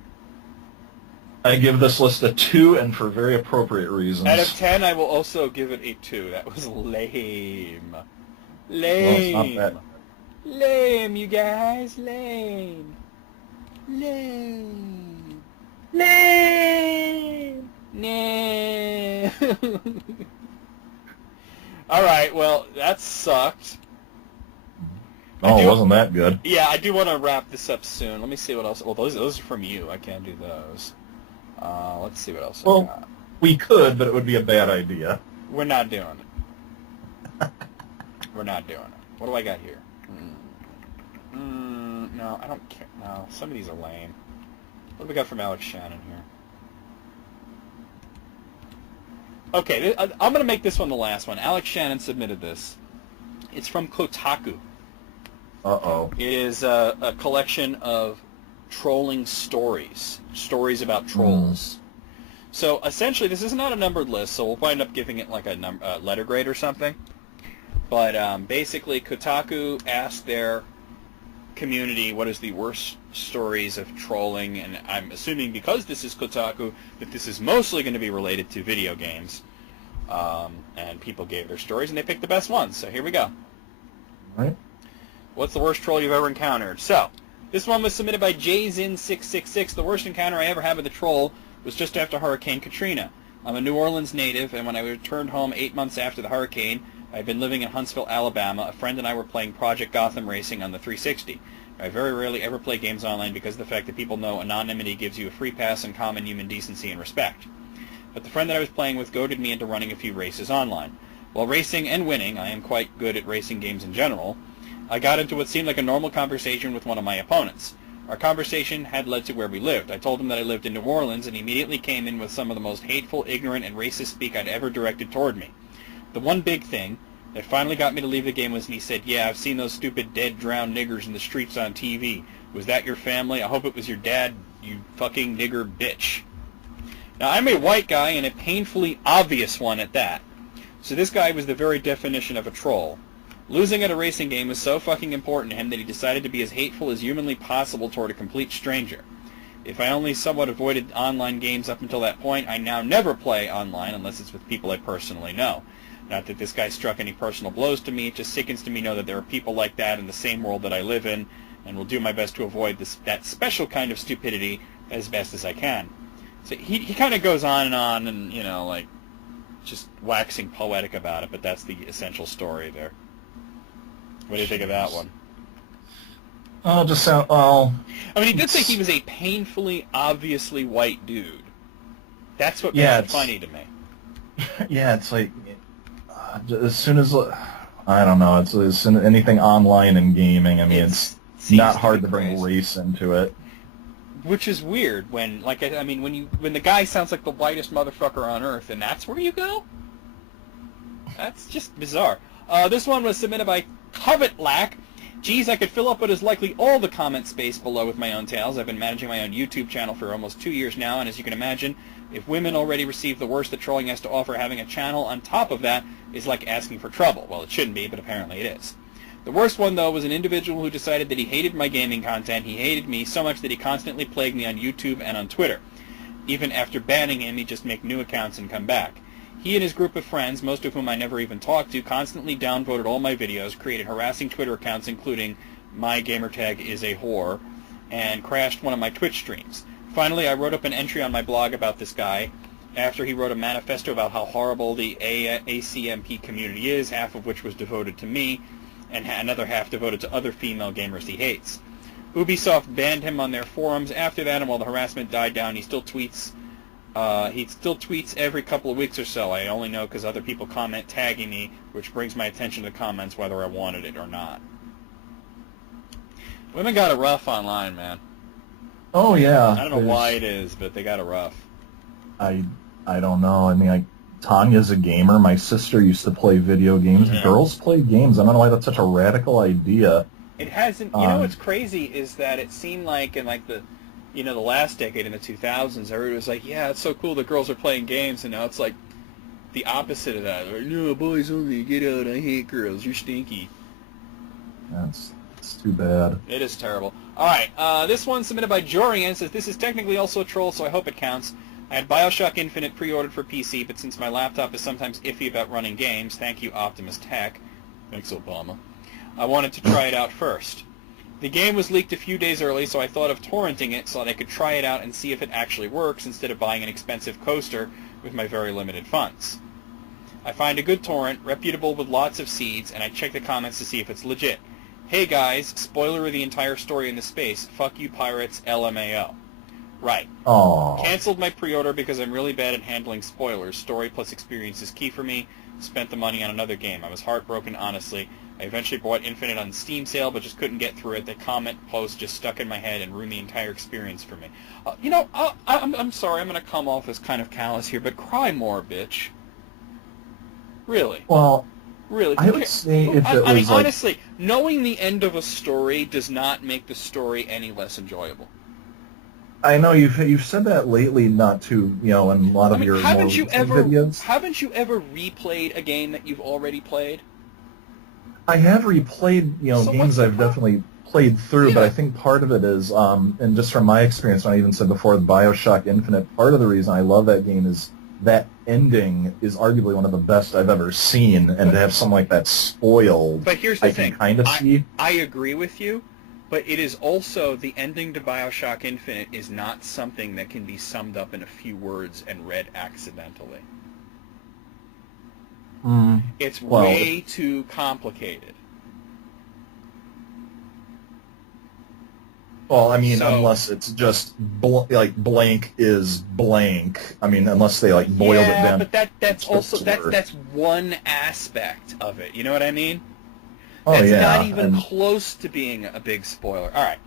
I give this list a 2, and for very appropriate reasons. Out of 10, I will also give it a 2. That was lame. Lame. Well, it's not bad. Lame, you guys. Lame. Lame. Lame. Lame. All right, well, that sucked. Oh, it wasn't that good. Yeah, I do want to wrap this up soon. Let me see what else. Well, those are from you. I can't do those. Let's see what else I got. We could, but it would be a bad idea. We're not doing it. We're not doing it. What do I got here? No, I don't care. No, some of these are lame. What do we got from Alex Shannon here? Okay, I'm going to make this one the last one. Alex Shannon submitted this. It's from Kotaku. Uh-oh. It is a collection of trolling stories about trolls. So essentially, this is not a numbered list, so we'll wind up giving it like a letter grade or something. But basically, Kotaku asked their community what is the worst stories of trolling, and I'm assuming because this is Kotaku that this is mostly going to be related to video games. And people gave their stories, and they picked the best ones. So here we go. All right. What's the worst troll you've ever encountered? So, this one was submitted by JZin666. The worst encounter I ever had with a troll was just after Hurricane Katrina. I'm a New Orleans native, and when I returned home 8 months after the hurricane, I'd been living in Huntsville, Alabama. A friend and I were playing Project Gotham Racing on the 360. I very rarely ever play games online because of the fact that people know anonymity gives you a free pass on common human decency and respect. But the friend that I was playing with goaded me into running a few races online. While racing and winning, I am quite good at racing games in general, I got into what seemed like a normal conversation with one of my opponents. Our conversation had led to where we lived. I told him that I lived in New Orleans, and he immediately came in with some of the most hateful, ignorant, and racist speak I'd ever directed toward me. The one big thing that finally got me to leave the game was when he said, "Yeah, I've seen those stupid dead, drowned niggers in the streets on TV. Was that your family? I hope it was your dad, you fucking nigger bitch." Now, I'm a white guy, and a painfully obvious one at that. So this guy was the very definition of a troll. Losing at a racing game was so fucking important to him that he decided to be as hateful as humanly possible toward a complete stranger. If I only somewhat avoided online games up until that point, I now never play online unless it's with people I personally know. Not that this guy struck any personal blows to me, it just sickens to me know that there are people like that in the same world that I live in, and will do my best to avoid that special kind of stupidity as best as I can. So he kind of goes on, and, you know, like, just waxing poetic about it, but that's the essential story there. What do you think of that one? Just sound, well... I mean, he did say he was a painfully, obviously white dude. That's what makes it funny to me. Yeah, it's like, as soon as, I don't know, it's as soon as anything online and gaming, I mean, it's not hard to bring race into it. Which is weird when, like, I mean, when the guy sounds like the whitest motherfucker on earth, and that's where you go? That's just bizarre. This one was submitted by Covetlack. Geez, I could fill up what is likely all the comment space below with my own tales. I've been managing my own YouTube channel for almost 2 years now, and as you can imagine, if women already receive the worst that trolling has to offer, having a channel on top of that is like asking for trouble. Well, it shouldn't be, but apparently it is. The worst one, though, was an individual who decided that he hated my gaming content. He hated me so much that he constantly plagued me on YouTube and on Twitter. Even after banning him, he'd just make new accounts and come back. He and his group of friends, most of whom I never even talked to, constantly downvoted all my videos, created harassing Twitter accounts, including my gamertag is a whore, and crashed one of my Twitch streams. Finally, I wrote up an entry on my blog about this guy, after he wrote a manifesto about how horrible the ACMP community is, half of which was devoted to me, and another half devoted to other female gamers he hates. Ubisoft banned him on their forums after that, and while the harassment died down, he still tweets every couple of weeks or so. I only know because other people comment tagging me, which brings my attention to the comments whether I wanted it or not. Women got it rough online, man. Oh, yeah. I don't know why it is, but they got it rough. I don't know. I mean, Tanya's a gamer. My sister used to play video games. Yeah. Girls play games. I don't know why that's such a radical idea. It hasn't... You know what's crazy is that it seemed like in like the last decade, in the 2000s, everybody was like, yeah, it's so cool that girls are playing games, and now it's like the opposite of that. Like, no, boys only, get out, I hate girls, you're stinky. It's too bad. It is terrible. Alright, this one submitted by Jorian says, this is technically also a troll, so I hope it counts. I had Bioshock Infinite pre-ordered for PC, but since my laptop is sometimes iffy about running games, thank you Optimus Tech, thanks Obama, I wanted to try it out first. The game was leaked a few days early, so I thought of torrenting it so that I could try it out and see if it actually works instead of buying an expensive coaster with my very limited funds. I find a good torrent, reputable with lots of seeds, and I check the comments to see if it's legit. Hey guys, spoiler of the entire story in the space, fuck you pirates, LMAO. Right. Aww. Cancelled my pre-order because I'm really bad at handling spoilers. Story plus experience is key for me. Spent the money on another game. I was heartbroken, honestly. I eventually bought Infinite on Steam sale, but just couldn't get through it. The comment post just stuck in my head and ruined the entire experience for me. I'm sorry, I'm going to come off as kind of callous here, but cry more, bitch. Really. Well, really. I would say if it was I mean, honestly, knowing the end of a story does not make the story any less enjoyable. I know you've said that lately, not to in a lot of your more recent videos. Haven't you ever replayed a game that you've already played? I have replayed games I've definitely played through, yeah. But I think part of it is, and just from my experience, when I even said before, BioShock Infinite, part of the reason I love that game is that ending is arguably one of the best I've ever seen, and to have something like that spoiled, but here's the thing. Can kind of see. I agree with you. But it is also, the ending to BioShock Infinite is not something that can be summed up in a few words and read accidentally. It's way too complicated. Well, I mean, unless it's just blank is blank. I mean, unless they boiled it down. Yeah, but that's also that's one aspect of it. You know what I mean? Oh, it's not even close to being a big spoiler. All right.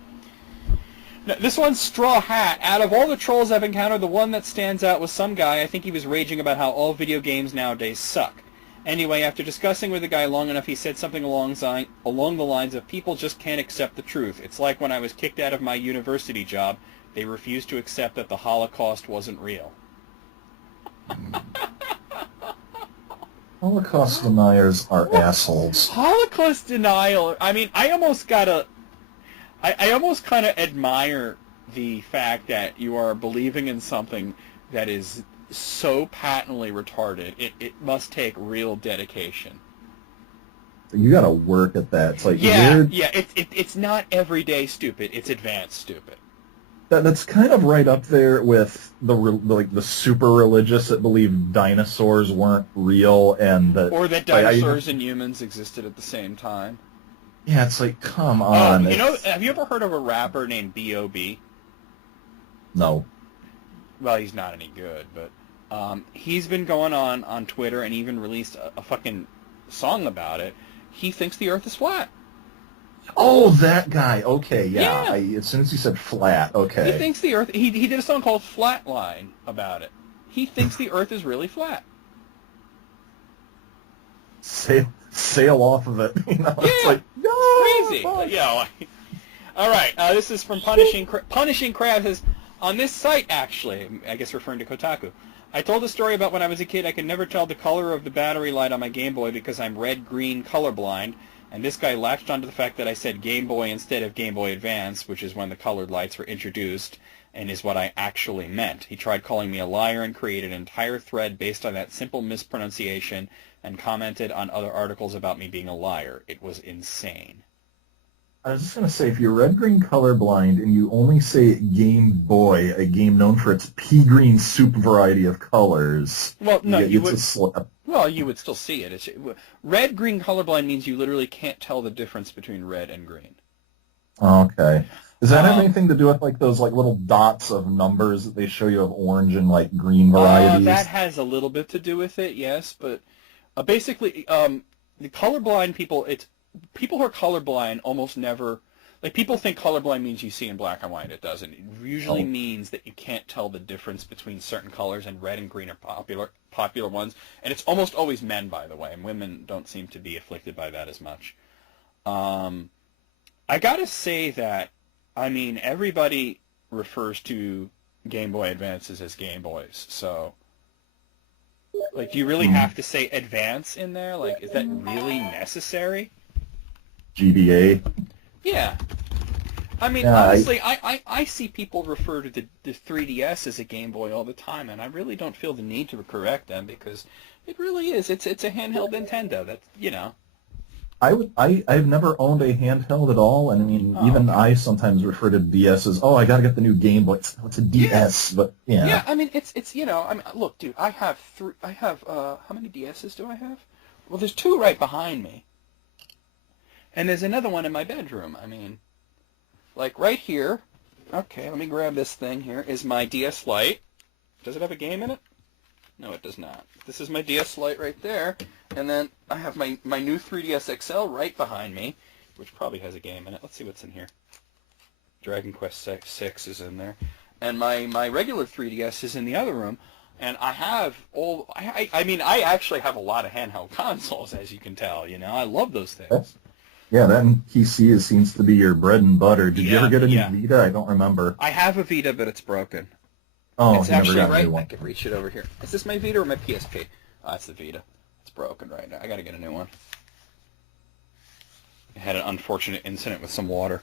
Now, this one's Straw Hat. Out of all the trolls I've encountered, the one that stands out was some guy. I think he was raging about how all video games nowadays suck. Anyway, after discussing with the guy long enough, he said something along the lines of, people just can't accept the truth. It's like when I was kicked out of my university job, they refused to accept that the Holocaust wasn't real. Holocaust deniers are assholes. Holocaust denial. I mean, I almost kind of admire the fact that you are believing in something that is so patently retarded. It must take real dedication. You got to work at that. It's like weird. Yeah. It's not everyday stupid. It's advanced stupid. That's kind of right up there with the super religious that believe dinosaurs weren't real or that dinosaurs and humans existed at the same time. Yeah, it's like, come on. Have you ever heard of a rapper named B.O.B.? No. Well, he's not any good, but he's been going on Twitter and even released a fucking song about it. He thinks the Earth is flat. Oh, that guy. Okay, yeah. As soon as you said flat, okay. He thinks the Earth... He did a song called Flatline about it. He thinks the Earth is really flat. Sail off of it. It's like, no! It's crazy. All right, this is from Punishing Crab. Says, on this site, actually, I guess referring to Kotaku, I told a story about when I was a kid. I could never tell the color of the battery light on my Game Boy because I'm red-green colorblind. And this guy latched onto the fact that I said Game Boy instead of Game Boy Advance, which is when the colored lights were introduced, and is what I actually meant. He tried calling me a liar and created an entire thread based on that simple mispronunciation and commented on other articles about me being a liar. It was insane. I was just going to say, if you're red-green colorblind and you only say Game Boy, a game known for its pea-green soup variety of colors, well, no, you would. Well, you would still see it. Red-green colorblind means you literally can't tell the difference between red and green. Okay. Does that have anything to do with those little dots of numbers that they show you of orange and green varieties? That has a little bit to do with it, yes, but basically, the colorblind people, people who are colorblind almost never, people think colorblind means you see in black and white. It doesn't. It usually means that you can't tell the difference between certain colors, and red and green are popular ones. And it's almost always men, by the way, and women don't seem to be afflicted by that as much. I gotta say that, I mean, everybody refers to Game Boy Advances as Game Boys, so... do you really have to say Advance in there? Is that really necessary? GBA. Yeah. I mean, honestly, I see people refer to the 3DS as a Game Boy all the time, and I really don't feel the need to correct them because it really is. It's a handheld Nintendo. That's, I've never owned a handheld at all, and I mean, I sometimes refer to DS as, I gotta get the new Game Boy. It's a DS, but yeah. Yeah, I mean, it's I mean, look, dude, I have how many DSs do I have? Well, there's two right behind me. And there's another one in my bedroom. I mean, right here. Okay, let me grab this thing here. Is my DS Lite. Does it have a game in it? No, it does not. This is my DS Lite right there. And then I have my new 3DS XL right behind me, which probably has a game in it. Let's see what's in here. Dragon Quest VI is in there. And my regular 3DS is in the other room. And I have I mean, I actually have a lot of handheld consoles, as you can tell. You know, I love those things. Yeah, that PC seems to be your bread and butter. Did you ever get a new Vita? I don't remember. I have a Vita, but it's broken. Oh, it's you actually never got a new right. one. I can reach it over here. Is this my Vita or my PSP? Oh, it's the Vita. It's broken right now. I got to get a new one. I had an unfortunate incident with some water.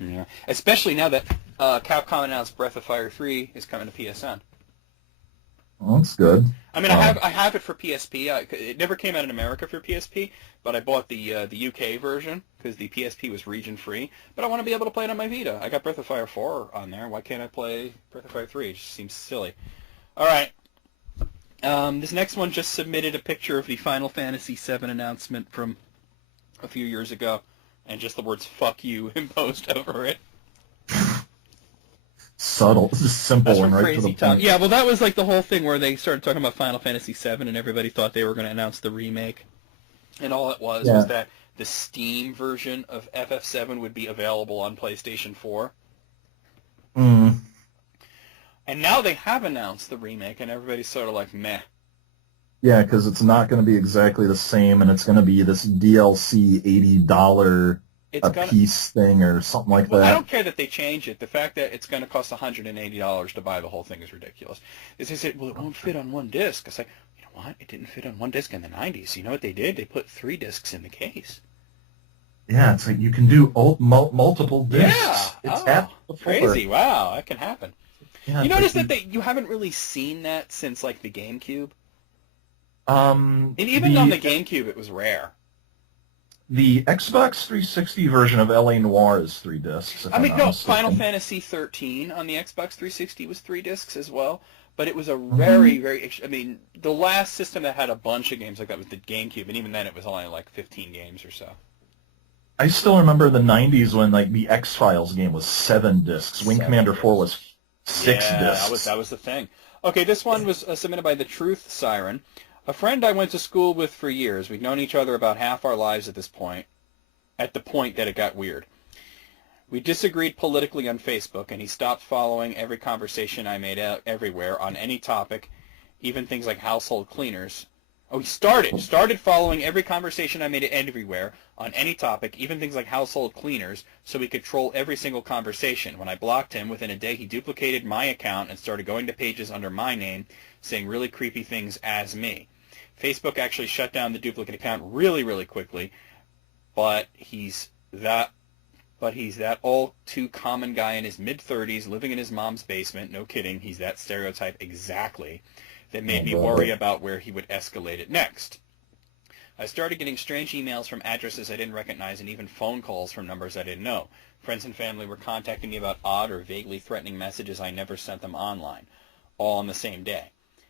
Yeah, especially now that Capcom announced Breath of Fire 3 is coming to PSN. Well, that's good. I mean, I have it for PSP. It never came out in America for PSP, but I bought the UK version because the PSP was region free. But I want to be able to play it on my Vita. I got Breath of Fire 4 on there. Why can't I play Breath of Fire 3? It just seems silly. All right. This next one just submitted a picture of the Final Fantasy VII announcement from a few years ago, and just the words "fuck you" imposed over it. Subtle, just simple and right to the point. Yeah, well, that was like the whole thing where they started talking about Final Fantasy VII, and everybody thought they were going to announce the remake. And all it was that the Steam version of FF7 would be available on PlayStation 4. And now they have announced the remake, and everybody's sort of like, meh. Yeah, because it's not going to be exactly the same, and it's going to be this DLC $80 piece thing or something like that. I don't care that they change it. The fact that it's going to cost $180 to buy the whole thing is ridiculous. They said, well, it won't fit on one disc. I say, you know what? It didn't fit on one disc in the 90s. You know what they did? They put 3 discs in the case. Yeah, it's like you can do multiple discs. Yeah, crazy. Wow, that can happen. Yeah, you notice that you haven't really seen that since, like, the GameCube? And even on the GameCube, it was rare. The Xbox 360 version of L.A. Noire is 3 discs. I mean, no, Final Fantasy 13 on the Xbox 360 was 3 discs as well, but it was a very, I mean, the last system that had a bunch of games like that was the GameCube, and even then it was only like 15 games or so. I still remember the 90s when, like, the X-Files game was 7 discs. Wing Commander 4 was 6 discs. That was the thing. Okay, this one was submitted by the Truth Siren. A friend I went to school with for years. We'd known each other about half our lives at this point, at the point that it got weird. We disagreed politically on Facebook, and he stopped following every conversation I made out everywhere on any topic, even things like household cleaners. Oh, he started following every conversation I made everywhere on any topic, even things like household cleaners, so he could troll every single conversation. When I blocked him, within a day he duplicated my account and started going to pages under my name, saying really creepy things as me. Facebook actually shut down the duplicate account really, really quickly, but he's that all too common guy in his mid-30s living in his mom's basement. No kidding, he's that stereotype exactly. That made me worry about where he would escalate it next. I started getting strange emails from addresses I didn't recognize and even phone calls from numbers I didn't know. Friends and family were contacting me about odd or vaguely threatening messages I never sent them online, all on the same day.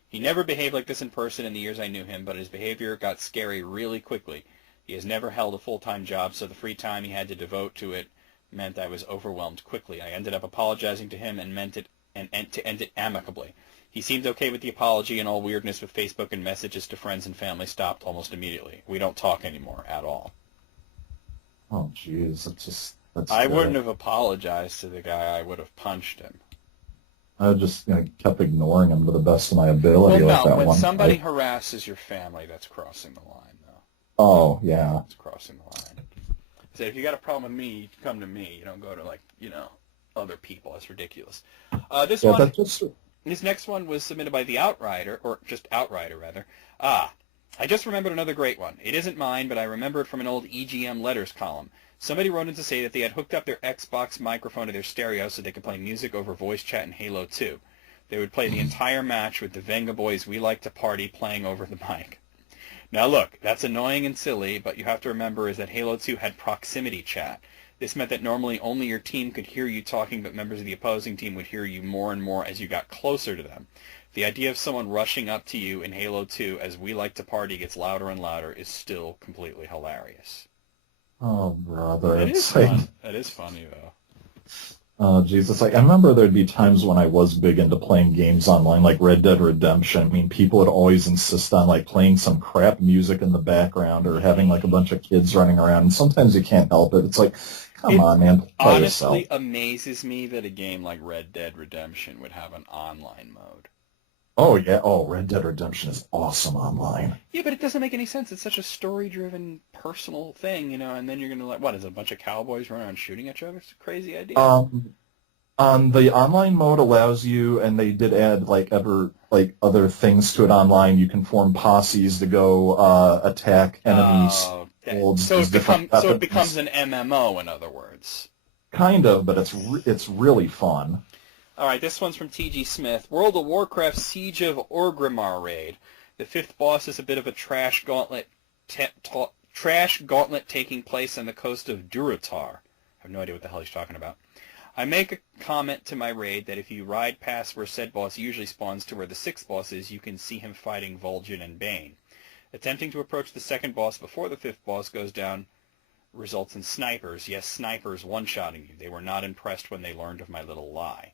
He never behaved like this in person in the years I knew him, but his behavior got scary really quickly. He has never held a full-time job, so the free time he had to devote to it meant I was overwhelmed quickly. I ended up apologizing to him and meant it to end it amicably. He seemed okay with the apology, and all weirdness with Facebook and messages to friends and family stopped almost immediately. We don't talk anymore at all. Oh, jeez, that's I wouldn't have apologized to the guy. I would have punched him. I just kept ignoring him to the best of my ability. Well, no, when somebody harasses your family, that's crossing the line, though. Oh, yeah. It's crossing the line. I said, if you got a problem with me, you come to me. You don't go to, other people. That's ridiculous. This next one was submitted by the Outrider, or just Outrider, rather. I just remembered another great one. It isn't mine, but I remember it from an old EGM letters column. Somebody wrote in to say that they had hooked up their Xbox microphone to their stereo so they could play music over voice chat in Halo 2. They would play the entire match with the Venga Boys' We Like to Party playing over the mic. Now look, that's annoying and silly, but you have to remember is that Halo 2 had proximity chat. This meant that normally only your team could hear you talking, but members of the opposing team would hear you more and more as you got closer to them. The idea of someone rushing up to you in Halo 2 as We Like to Party gets louder and louder is still completely hilarious. Oh, brother. It is fun. That is funny, though. Oh, Jesus. I remember there'd be times when I was big into playing games online, like Red Dead Redemption. I mean, people would always insist on, playing some crap music in the background or having, a bunch of kids running around. And sometimes you can't help it. It's like, come on, man. Play yourself. It honestly amazes me that a game like Red Dead Redemption would have an online mode. Oh, yeah. Oh, Red Dead Redemption is awesome online. Yeah, but it doesn't make any sense. It's such a story-driven, personal thing, and then you're going to what, is it a bunch of cowboys running around shooting at each other? It's a crazy idea. The online mode allows you, and they did add other things to it online. You can form posses to go attack enemies. So it becomes an MMO, in other words. Kind of, but it's really fun. All right, this one's from T.G. Smith. World of Warcraft Siege of Orgrimmar raid. The 5th boss is a bit of a trash gauntlet taking place on the coast of Durotar. I have no idea what the hell he's talking about. I make a comment to my raid that if you ride past where said boss usually spawns to where the 6th boss is, you can see him fighting Vol'jin and Bane. Attempting to approach the 2nd boss before the 5th boss goes down results in snipers. Yes, snipers one-shotting you. They were not impressed when they learned of my little lie.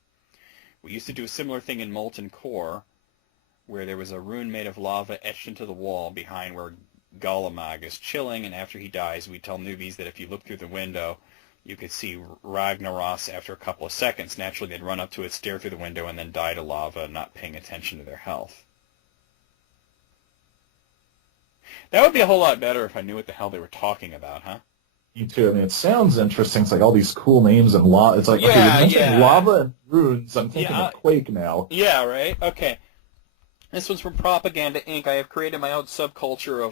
We used to do a similar thing in Molten Core, where there was a rune made of lava etched into the wall behind where Galamag is chilling, and after he dies, we tell newbies that if you look through the window, you could see Ragnaros after a couple of seconds. Naturally, they'd run up to it, stare through the window, and then die to lava, not paying attention to their health. That would be a whole lot better if I knew what the hell they were talking about, huh? Me too. I mean, it sounds interesting. It's like all these cool names and lava. It's like, okay, you mentioned lava and runes. I'm thinking of Quake now. Yeah, right? Okay. This one's from Propaganda Inc. I have created my own subculture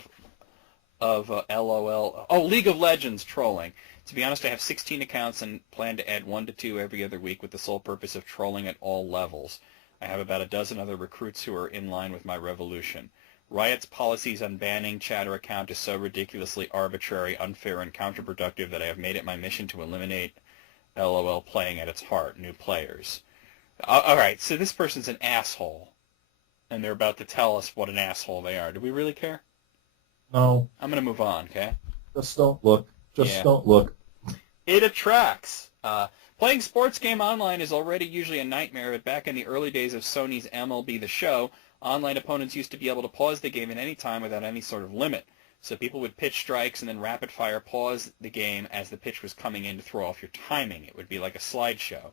of LOL. Oh, League of Legends trolling. To be honest, I have 16 accounts and plan to add 1 to 2 every other week with the sole purpose of trolling at all levels. I have about a dozen other recruits who are in line with my revolution. Riot's policies on banning chatter account is so ridiculously arbitrary, unfair, and counterproductive that I have made it my mission to eliminate LOL playing at its heart, new players. All right, so this person's an asshole, and they're about to tell us what an asshole they are. Do we really care? No. I'm going to move on, okay? Just don't look. Don't look. It attracts. Playing sports game online is already usually a nightmare, but back in the early days of Sony's MLB The Show, online opponents used to be able to pause the game at any time without any sort of limit. So people would pitch strikes and then rapid-fire pause the game as the pitch was coming in to throw off your timing. It would be like a slideshow.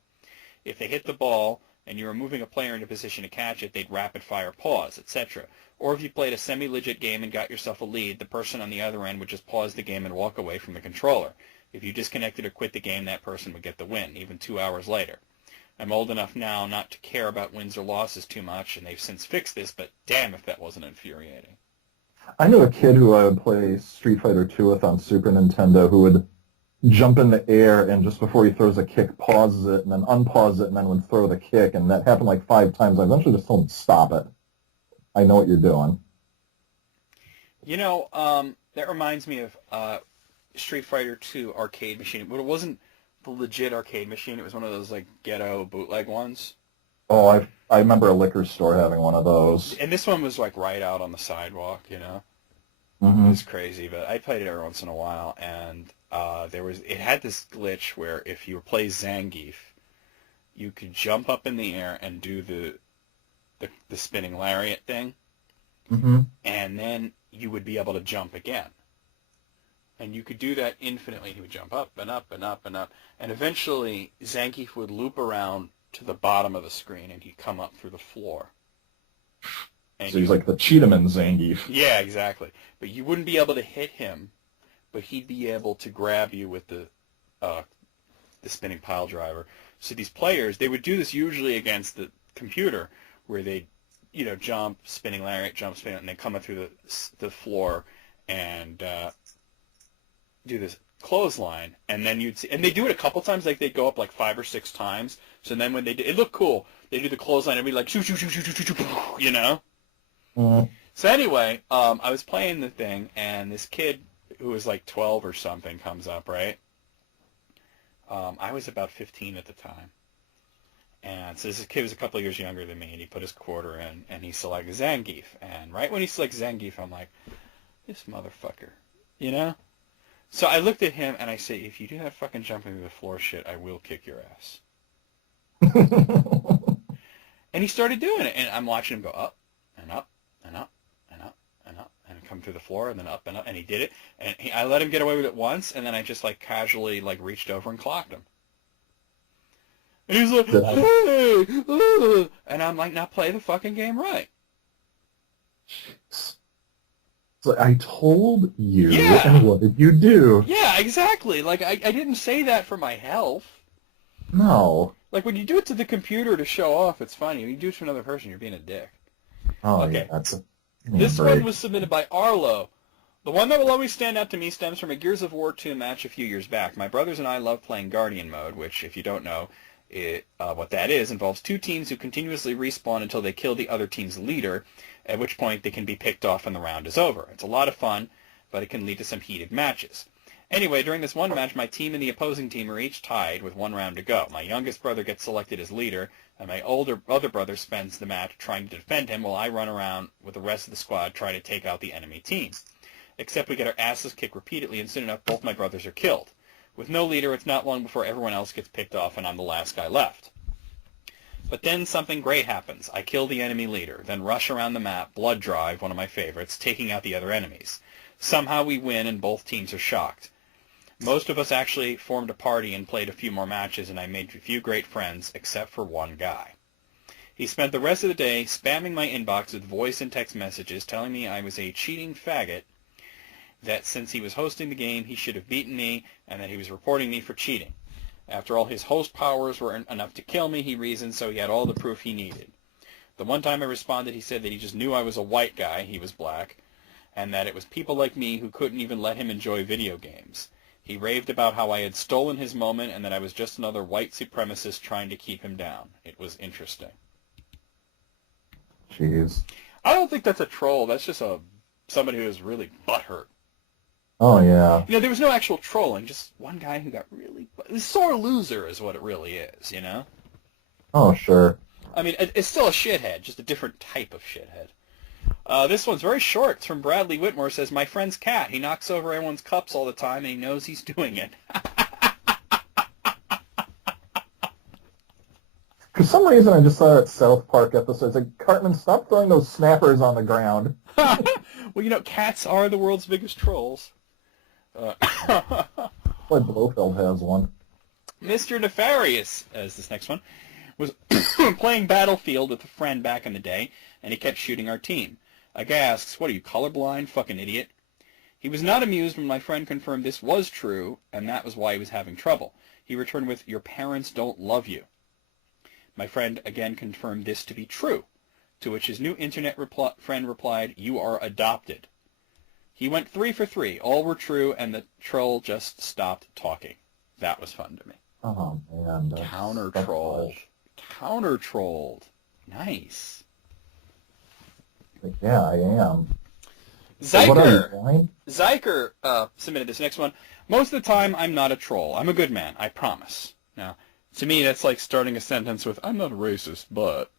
If they hit the ball and you were moving a player into position to catch it, they'd rapid-fire pause, etc. Or if you played a semi-legit game and got yourself a lead, the person on the other end would just pause the game and walk away from the controller. If you disconnected or quit the game, that person would get the win, even 2 hours later. I'm old enough now not to care about wins or losses too much, and they've since fixed this, but damn if that wasn't infuriating. I knew a kid who I would play Street Fighter 2 with on Super Nintendo who would jump in the air and just before he throws a kick, pauses it, and then unpause it, and then would throw the kick, and that happened like 5 times. I eventually just told him, stop it. I know what you're doing. That reminds me of Street Fighter 2 arcade machine, but it wasn't the legit arcade machine. It was one of those like ghetto bootleg ones. Oh, I remember a liquor store having one of those. And this one was like right out on the sidewalk, Mm-hmm. It was crazy, but I played it every once in a while, and it had this glitch where if you play Zangief, you could jump up in the air and do the spinning lariat thing, and then you would be able to jump again. And you could do that infinitely. He would jump up and up and up and up. And eventually, Zangief would loop around to the bottom of the screen, and he'd come up through the floor. And so he's like the Cheetahman Zangief. Yeah, exactly. But you wouldn't be able to hit him, but he'd be able to grab you with the spinning pile driver. So these players, they would do this usually against the computer, where they'd, jump, spinning lariat, jump, spin, and then come up through the floor and do this clothesline, and then you'd see, and they do it a couple times, like they'd go up like 5 or 6 times. So then when they did, it looked cool. They do the clothesline and be like, shoo, shoo, shoo, shoo, shoo, shoo, shoo, So anyway, I was playing the thing, and this kid who was like 12 or something comes up, right? I was about 15 at the time. And so this kid was a couple of years younger than me, and he put his quarter in, and he selected Zangief. And right when he selects Zangief, I'm like, this motherfucker, So I looked at him, and I said, if you do that fucking jumping through the floor shit, I will kick your ass. And he started doing it, and I'm watching him go up and up and up and up and up and come through the floor and then up, and he did it. And I let him get away with it once, and then I just like casually like reached over and clocked him. And he's like, hey, and I'm like, now play the fucking game right. So I told you, and what did you do? Yeah, exactly. Like, I didn't say that for my health. No. Like, when you do it to the computer to show off, it's funny. When you do it to another person, you're being a dick. Oh, okay. Yeah, that's a... This one was submitted by Arlo. The one that will always stand out to me stems from a Gears of War 2 match a few years back. My brothers and I love playing Guardian mode, which, if you don't know, what that is, involves two teams who continuously respawn until they kill the other team's leader, at which point they can be picked off and the round is over. It's a lot of fun, but it can lead to some heated matches. Anyway, during this one match, my team and the opposing team are each tied with 1 round to go. My youngest brother gets selected as leader, and my other brother spends the match trying to defend him while I run around with the rest of the squad trying to take out the enemy team. Except we get our asses kicked repeatedly, and soon enough both my brothers are killed. With no leader, it's not long before everyone else gets picked off and I'm the last guy left. But then something great happens. I kill the enemy leader, then rush around the map, blood drive, one of my favorites, taking out the other enemies. Somehow we win and both teams are shocked. Most of us actually formed a party and played a few more matches, and I made a few great friends, except for one guy. He spent the rest of the day spamming my inbox with voice and text messages telling me I was a cheating faggot, that since he was hosting the game, he should have beaten me, and that he was reporting me for cheating. After all, his host powers were enough to kill me, he reasoned, so he had all the proof he needed. The one time I responded, he said that he just knew I was a white guy, he was black, and that it was people like me who couldn't even let him enjoy video games. He raved about how I had stolen his moment and that I was just another white supremacist trying to keep him down. It was interesting. Jeez. I don't think that's a troll. That's just somebody who is really butthurt. Oh, yeah. You know, there was no actual trolling. Just one guy who got really... A sore loser is what it really is, you know? Oh, sure. I mean, it's still a shithead, just a different type of shithead. This one's very short. It's from Bradley Whitmore. It says, my friend's cat. He knocks over everyone's cups all the time, and he knows he's doing it. For some reason, I just saw that South Park episode. It's like, Cartman, stop throwing those snappers on the ground. Well, you know, cats are the world's biggest trolls. Like Blofeld has one. Mr. Nefarious, as this next one, was playing Battlefield with a friend back in the day, and he kept shooting our team. A guy asks, what are you, colorblind, fucking idiot? He was not amused when my friend confirmed this was true, and that was why he was having trouble. He returned with, your parents don't love you. My friend again confirmed this to be true, to which his new internet friend replied, you are adopted. He went 3 for 3. All were true, and the troll just stopped talking. That was fun to me. Oh, man. Counter-trolled. Counter-trolled. Nice. Yeah, I am. Zyker submitted this next one. Most of the time, I'm not a troll. I'm a good man, I promise. Now, to me, that's like starting a sentence with, I'm not a racist, but...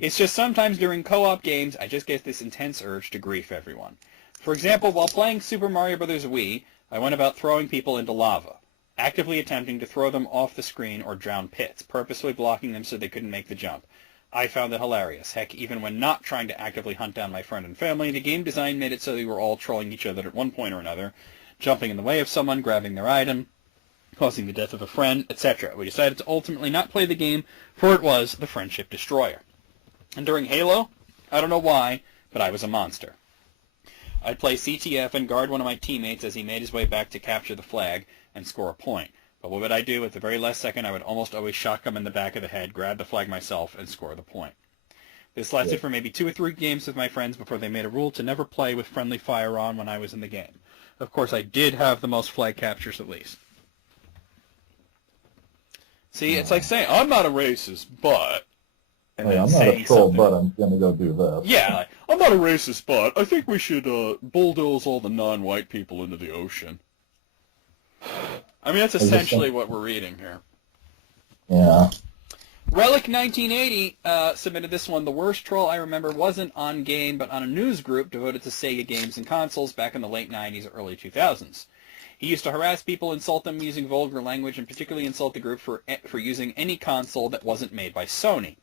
It's just sometimes during co-op games, I just get this intense urge to grief everyone. For example, while playing Super Mario Bros. Wii, I went about throwing people into lava, actively attempting to throw them off the screen or drown pits, purposely blocking them so they couldn't make the jump. I found it hilarious. Heck, even when not trying to actively hunt down my friend and family, the game design made it so they were all trolling each other at one point or another, jumping in the way of someone, grabbing their item, causing the death of a friend, etc. We decided to ultimately not play the game, for it was the Friendship Destroyer. And during Halo, I don't know why, but I was a monster. I'd play CTF and guard one of my teammates as he made his way back to capture the flag and score a point. But what would I do? At the very last second, I would almost always shotgun him in the back of the head, grab the flag myself, and score the point. This lasted for maybe 2 or 3 games with my friends before they made a rule to never play with friendly fire on when I was in the game. Of course, I did have the most flag captures at least. See, it's like saying, I'm not a racist, but... And I'm not a troll, but I'm going to go do this. Yeah, like, I'm not a racist, but I think we should bulldoze all the non-white people into the ocean. I mean, that's essentially what we're reading here. Yeah. Relic 1980 submitted this one. The worst troll I remember wasn't on game, but on a news group devoted to Sega games and consoles back in the late 90s or early 2000s. He used to harass people, insult them using vulgar language, and particularly insult the group for using any console that wasn't made by Sony.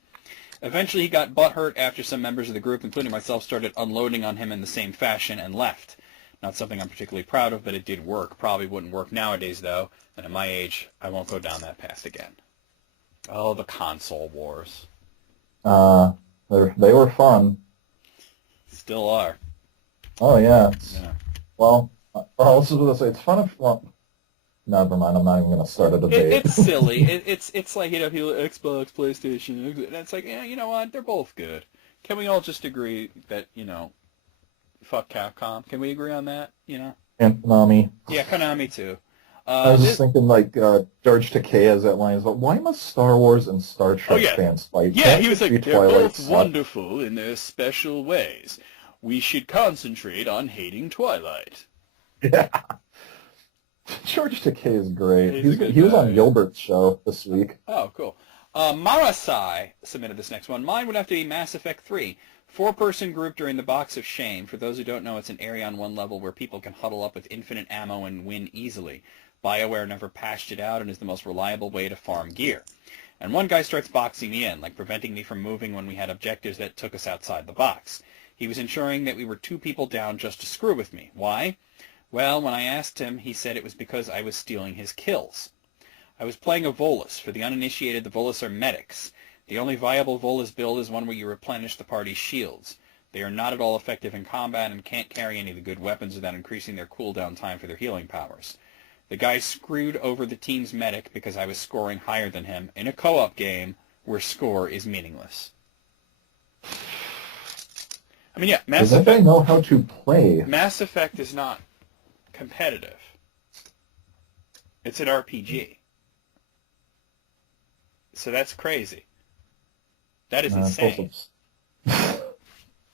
Eventually he got butthurt after some members of the group, including myself, started unloading on him in the same fashion and left. Not something I'm particularly proud of, but it did work. Probably wouldn't work nowadays, though. And at my age, I won't go down that path again. Oh, the console wars. They were fun. Still are. Oh, yeah. Yeah. Well, I was just going to say, it's fun if... Well, never mind, I'm not even going to start a debate. It's silly. It's like, people, Xbox, PlayStation, and it's like, yeah, you know what? They're both good. Can we all just agree that, fuck Capcom? Can we agree on that, And Konami. Yeah, Konami, too. I was just thinking, George Takei has that line, but why must Star Wars and Star Trek fans fight? Yeah, he was like, they're both wonderful in their special ways. We should concentrate on hating Twilight. Yeah. George Takei is great. He was on Gilbert's show this week. Oh, cool. Marasai submitted this next one. Mine would have to be Mass Effect 3. 4-person group during the Box of Shame. For those who don't know, it's an area on one level where people can huddle up with infinite ammo and win easily. BioWare never patched it out and is the most reliable way to farm gear. And one guy starts boxing me in, like preventing me from moving when we had objectives that took us outside the box. He was ensuring that we were 2 people down just to screw with me. Why? Well, when I asked him, he said it was because I was stealing his kills. I was playing a Volus. For the uninitiated, the Volus are medics. The only viable Volus build is one where you replenish the party's shields. They are not at all effective in combat and can't carry any of the good weapons without increasing their cooldown time for their healing powers. The guy screwed over the team's medic because I was scoring higher than him in a co-op game where score is meaningless. I mean, yeah, Mass Effect... They know how to play. Mass Effect is not competitive. It's an RPG. So that's crazy. That is insane.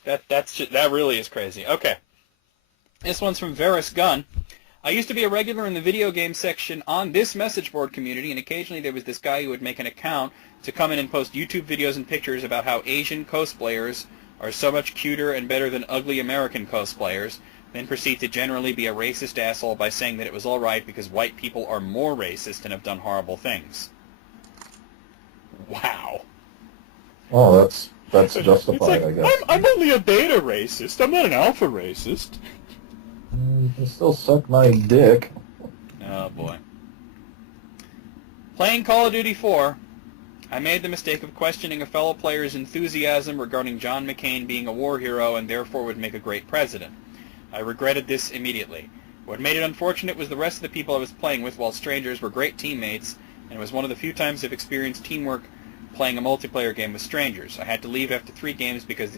That really is crazy. Okay. This one's from Varus Gunn. I used to be a regular in the video game section on this message board community, and occasionally there was this guy who would make an account to come in and post YouTube videos and pictures about how Asian cosplayers are so much cuter and better than ugly American cosplayers, then proceed to generally be a racist asshole by saying that it was all right because white people are more racist and have done horrible things. Wow. Oh, that's justified, like, I guess. I'm only a beta racist. I'm not an alpha racist. You can still suck my dick. Oh, boy. Playing Call of Duty 4, I made the mistake of questioning a fellow player's enthusiasm regarding John McCain being a war hero and therefore would make a great president. I regretted this immediately. What made it unfortunate was the rest of the people I was playing with, while strangers, were great teammates, and it was one of the few times I've experienced teamwork playing a multiplayer game with strangers. I had to leave after 3 games because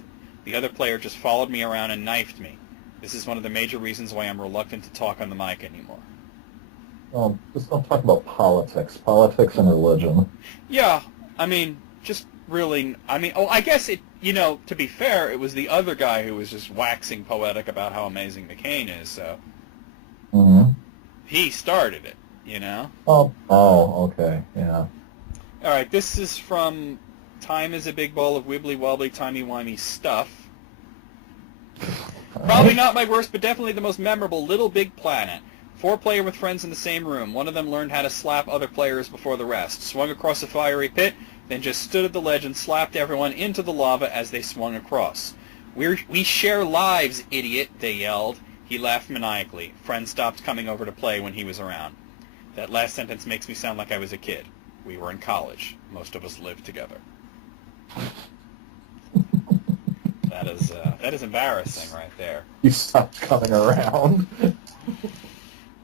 the other player just followed me around and knifed me. This is one of the major reasons why I'm reluctant to talk on the mic anymore. Oh, just don't talk about politics. Politics and religion. Yeah, I mean, just really... I guess it, to be fair, it was the other guy who was just waxing poetic about how amazing McCain is, so... Mm-hmm. He started it, Oh, okay, yeah. All right, this is from Time is a Big Ball of Wibbly Wobbly Timey Wimey Stuff. Probably not my worst, but definitely the most memorable. Little Big Planet. 4-player with friends in the same room. One of them learned how to slap other players before the rest. Swung across a fiery pit, then just stood at the ledge and slapped everyone into the lava as they swung across. We share lives, idiot, they yelled. He laughed maniacally. Friends stopped coming over to play when he was around. That last sentence makes me sound like I was a kid. We were in college. Most of us lived together. That is embarrassing right there. You stopped coming around.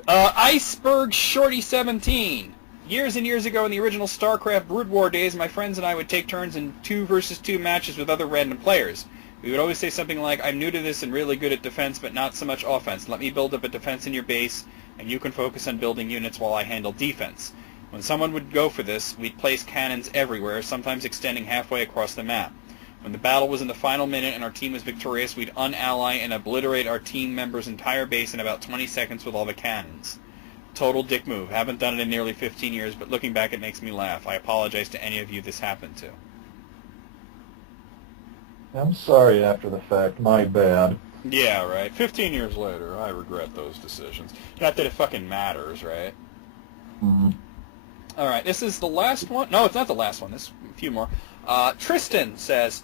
Iceberg Shorty 17. Years and years ago in the original StarCraft Brood War days, my friends and I would take turns in 2 versus 2 matches with other random players. We would always say something like, I'm new to this and really good at defense, but not so much offense. Let me build up a defense in your base, and you can focus on building units while I handle defense. When someone would go for this, we'd place cannons everywhere, sometimes extending halfway across the map. When the battle was in the final minute and our team was victorious, we'd unally and obliterate our team member's entire base in about 20 seconds with all the cannons. Total dick move. Haven't done it in nearly 15 years, but looking back it makes me laugh. I apologize to any of you this happened to. I'm sorry after the fact. My bad. Yeah, right. 15 years later, I regret those decisions. Not that it fucking matters, right? Mm-hmm. All right, this is the last one. No, it's not the last one. There's a few more. Tristan says,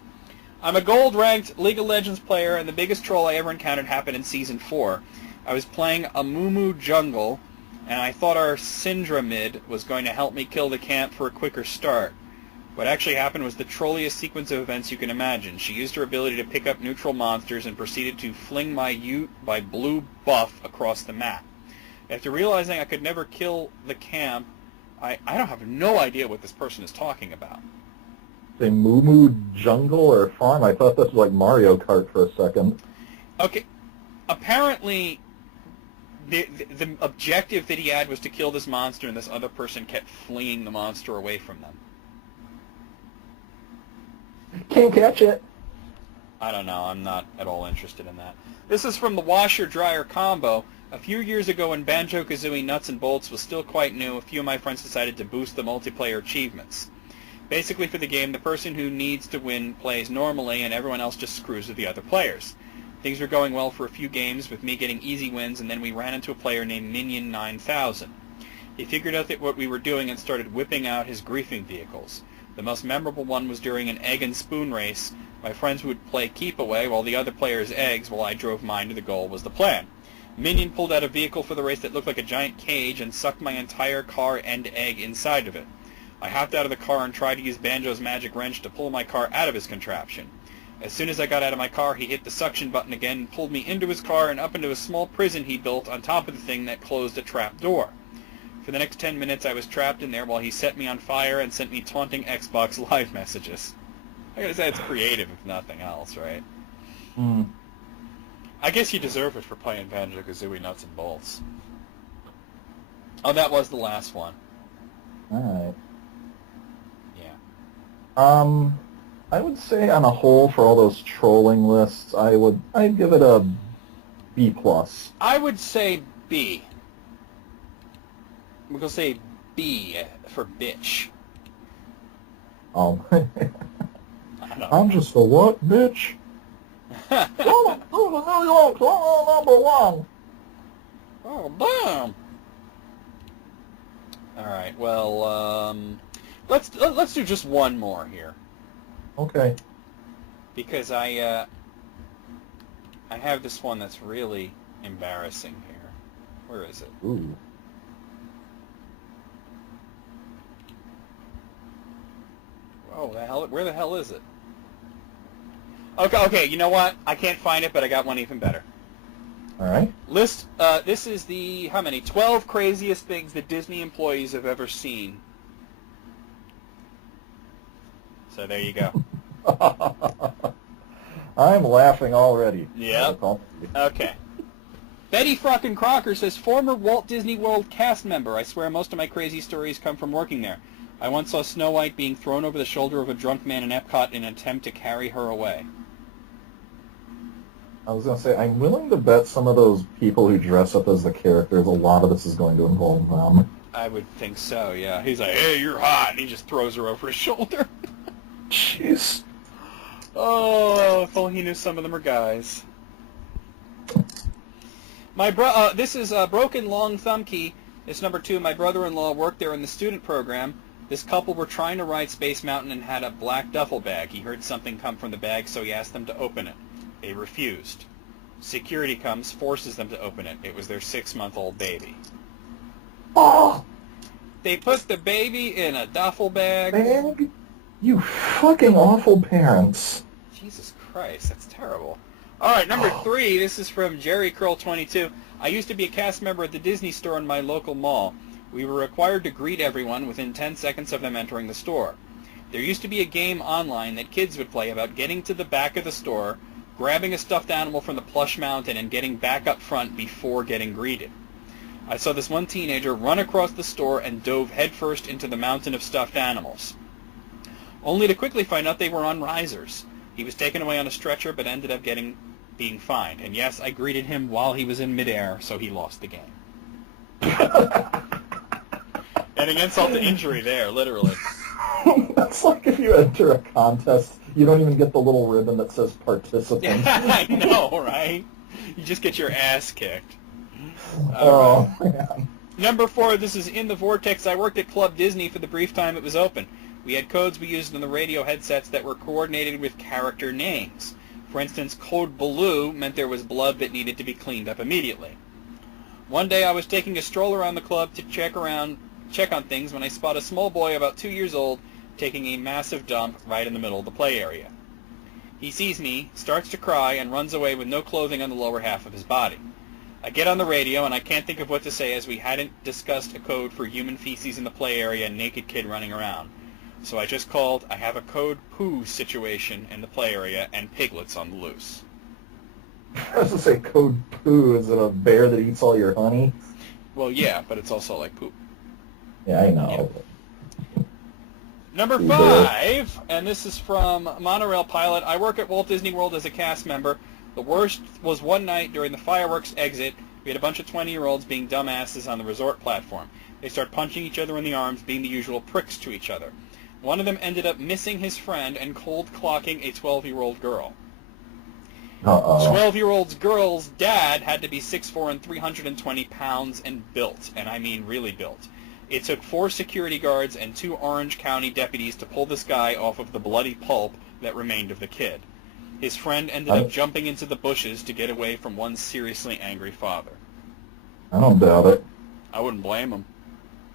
I'm a gold-ranked League of Legends player, and the biggest troll I ever encountered happened in Season 4. I was playing a Moo Jungle, and I thought our Syndra mid was going to help me kill the camp for a quicker start. What actually happened was the trolliest sequence of events you can imagine. She used her ability to pick up neutral monsters and proceeded to fling my blue buff across the map. After realizing I could never kill the camp, I don't have no idea what this person is talking about. Say Moo Jungle or Farm? I thought this was like Mario Kart for a second. Okay, apparently the objective that he had was to kill this monster, and this other person kept fleeing the monster away from them. Can't catch it. I don't know. I'm not at all interested in that. This is from the Washer-Dryer Combo. A few years ago when Banjo-Kazooie Nuts and Bolts was still quite new, a few of my friends decided to boost the multiplayer achievements. Basically for the game, the person who needs to win plays normally and everyone else just screws with the other players. Things were going well for a few games with me getting easy wins, and then we ran into a player named Minion 9000. He figured out that what we were doing and started whipping out his griefing vehicles. The most memorable one was during an egg and spoon race. My friends would play keep away while the other player's eggs while I drove mine to the goal was the plan. Minion pulled out a vehicle for the race that looked like a giant cage and sucked my entire car and egg inside of it. I hopped out of the car and tried to use Banjo's magic wrench to pull my car out of his contraption. As soon as I got out of my car, he hit the suction button again and pulled me into his car and up into a small prison he built on top of the thing that closed a trap door. For the next 10 minutes, I was trapped in there while he set me on fire and sent me taunting Xbox Live messages. I gotta say, it's creative if nothing else, right? I guess you deserve it for playing Banjo-Kazooie Nuts and Bolts. Oh, that was the last one. Alright. Yeah. I would say on a whole for all those trolling lists, I'd give it a B+. I would say B. We're going to say B for bitch. I'm just a what, bitch? Number one. Oh, damn. All right. Well, let's do just one more here. Okay. Because I have this one that's really embarrassing here. Where is it? Ooh. Oh, where the hell is it? Okay, you know what? I can't find it, but I got one even better. All right. This is the, 12 craziest things that Disney employees have ever seen. So there you go. I'm laughing already. Yep. Okay. Betty Frockin' Crocker says, former Walt Disney World cast member. I swear most of my crazy stories come from working there. I once saw Snow White being thrown over the shoulder of a drunk man in Epcot in an attempt to carry her away. I was going to say, I'm willing to bet some of those people who dress up as the characters, a lot of this is going to involve them. I would think so, yeah. He's like, hey, you're hot, and he just throws her over his shoulder. Jeez. Oh, if only he knew some of them are guys. This is Broken Long Thumb Key. It's number 2. My brother-in-law worked there in the student program. This couple were trying to ride Space Mountain and had a black duffel bag. He heard something come from the bag, so he asked them to open it. They refused. Security comes, forces them to open it. It was their 6-month-old baby. Oh! They put the baby in a duffel bag. Bag? You fucking awful parents. Jesus Christ, that's terrible. All right, number 3. This is from Jerry Curl 22. I used to be a cast member at the Disney store in my local mall. We were required to greet everyone within 10 seconds of them entering the store. There used to be a game online that kids would play about getting to the back of the store, grabbing a stuffed animal from the plush mountain, and getting back up front before getting greeted. I saw this one teenager run across the store and dove headfirst into the mountain of stuffed animals, only to quickly find out they were on risers. He was taken away on a stretcher but ended up being fined. And yes, I greeted him while he was in midair, so he lost the game. And an insult to injury there, literally. That's like if you enter a contest, you don't even get the little ribbon that says participant. I know, right? You just get your ass kicked. Oh, man. Number 4, this is In the Vortex. I worked at Club Disney for the brief time it was open. We had codes we used in the radio headsets that were coordinated with character names. For instance, Code Blue meant there was blood that needed to be cleaned up immediately. One day I was taking a stroll around the club to check on things when I spot a small boy about 2 years old taking a massive dump right in the middle of the play area. He sees me, starts to cry, and runs away with no clothing on the lower half of his body. I get on the radio, and I can't think of what to say as we hadn't discussed a code for human feces in the play area and naked kid running around. So I just called, I have a code poo situation in the play area and piglets on the loose. I was going to say code poo. Is it a bear that eats all your honey? Well, yeah, but it's also like poop. Yeah, I know. Yeah. Number 5, and this is from Monorail Pilot. I work at Walt Disney World as a cast member. The worst was one night during the fireworks exit. We had a bunch of 20-year-olds being dumbasses on the resort platform. They start punching each other in the arms, being the usual pricks to each other. One of them ended up missing his friend and cold clocking a 12-year-old girl. 12-year-old girl's dad had to be 6'4" and 320 pounds and built, and I mean really built. It took 4 security guards and 2 Orange County deputies to pull this guy off of the bloody pulp that remained of the kid. His friend ended up jumping into the bushes to get away from one seriously angry father. I don't doubt it. I wouldn't blame him.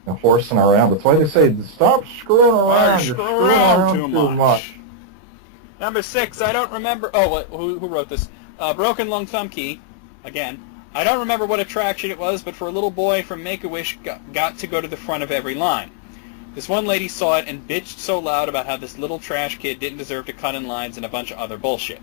And horsing around. That's why they say, stop screwing around. You're screwing around too much. Number 6, I don't remember... Oh, who wrote this? Broken Lung Thumb Key. Again. I don't remember what attraction it was, but for a little boy from Make-A-Wish got to go to the front of every line. This one lady saw it and bitched so loud about how this little trash kid didn't deserve to cut in lines and a bunch of other bullshit.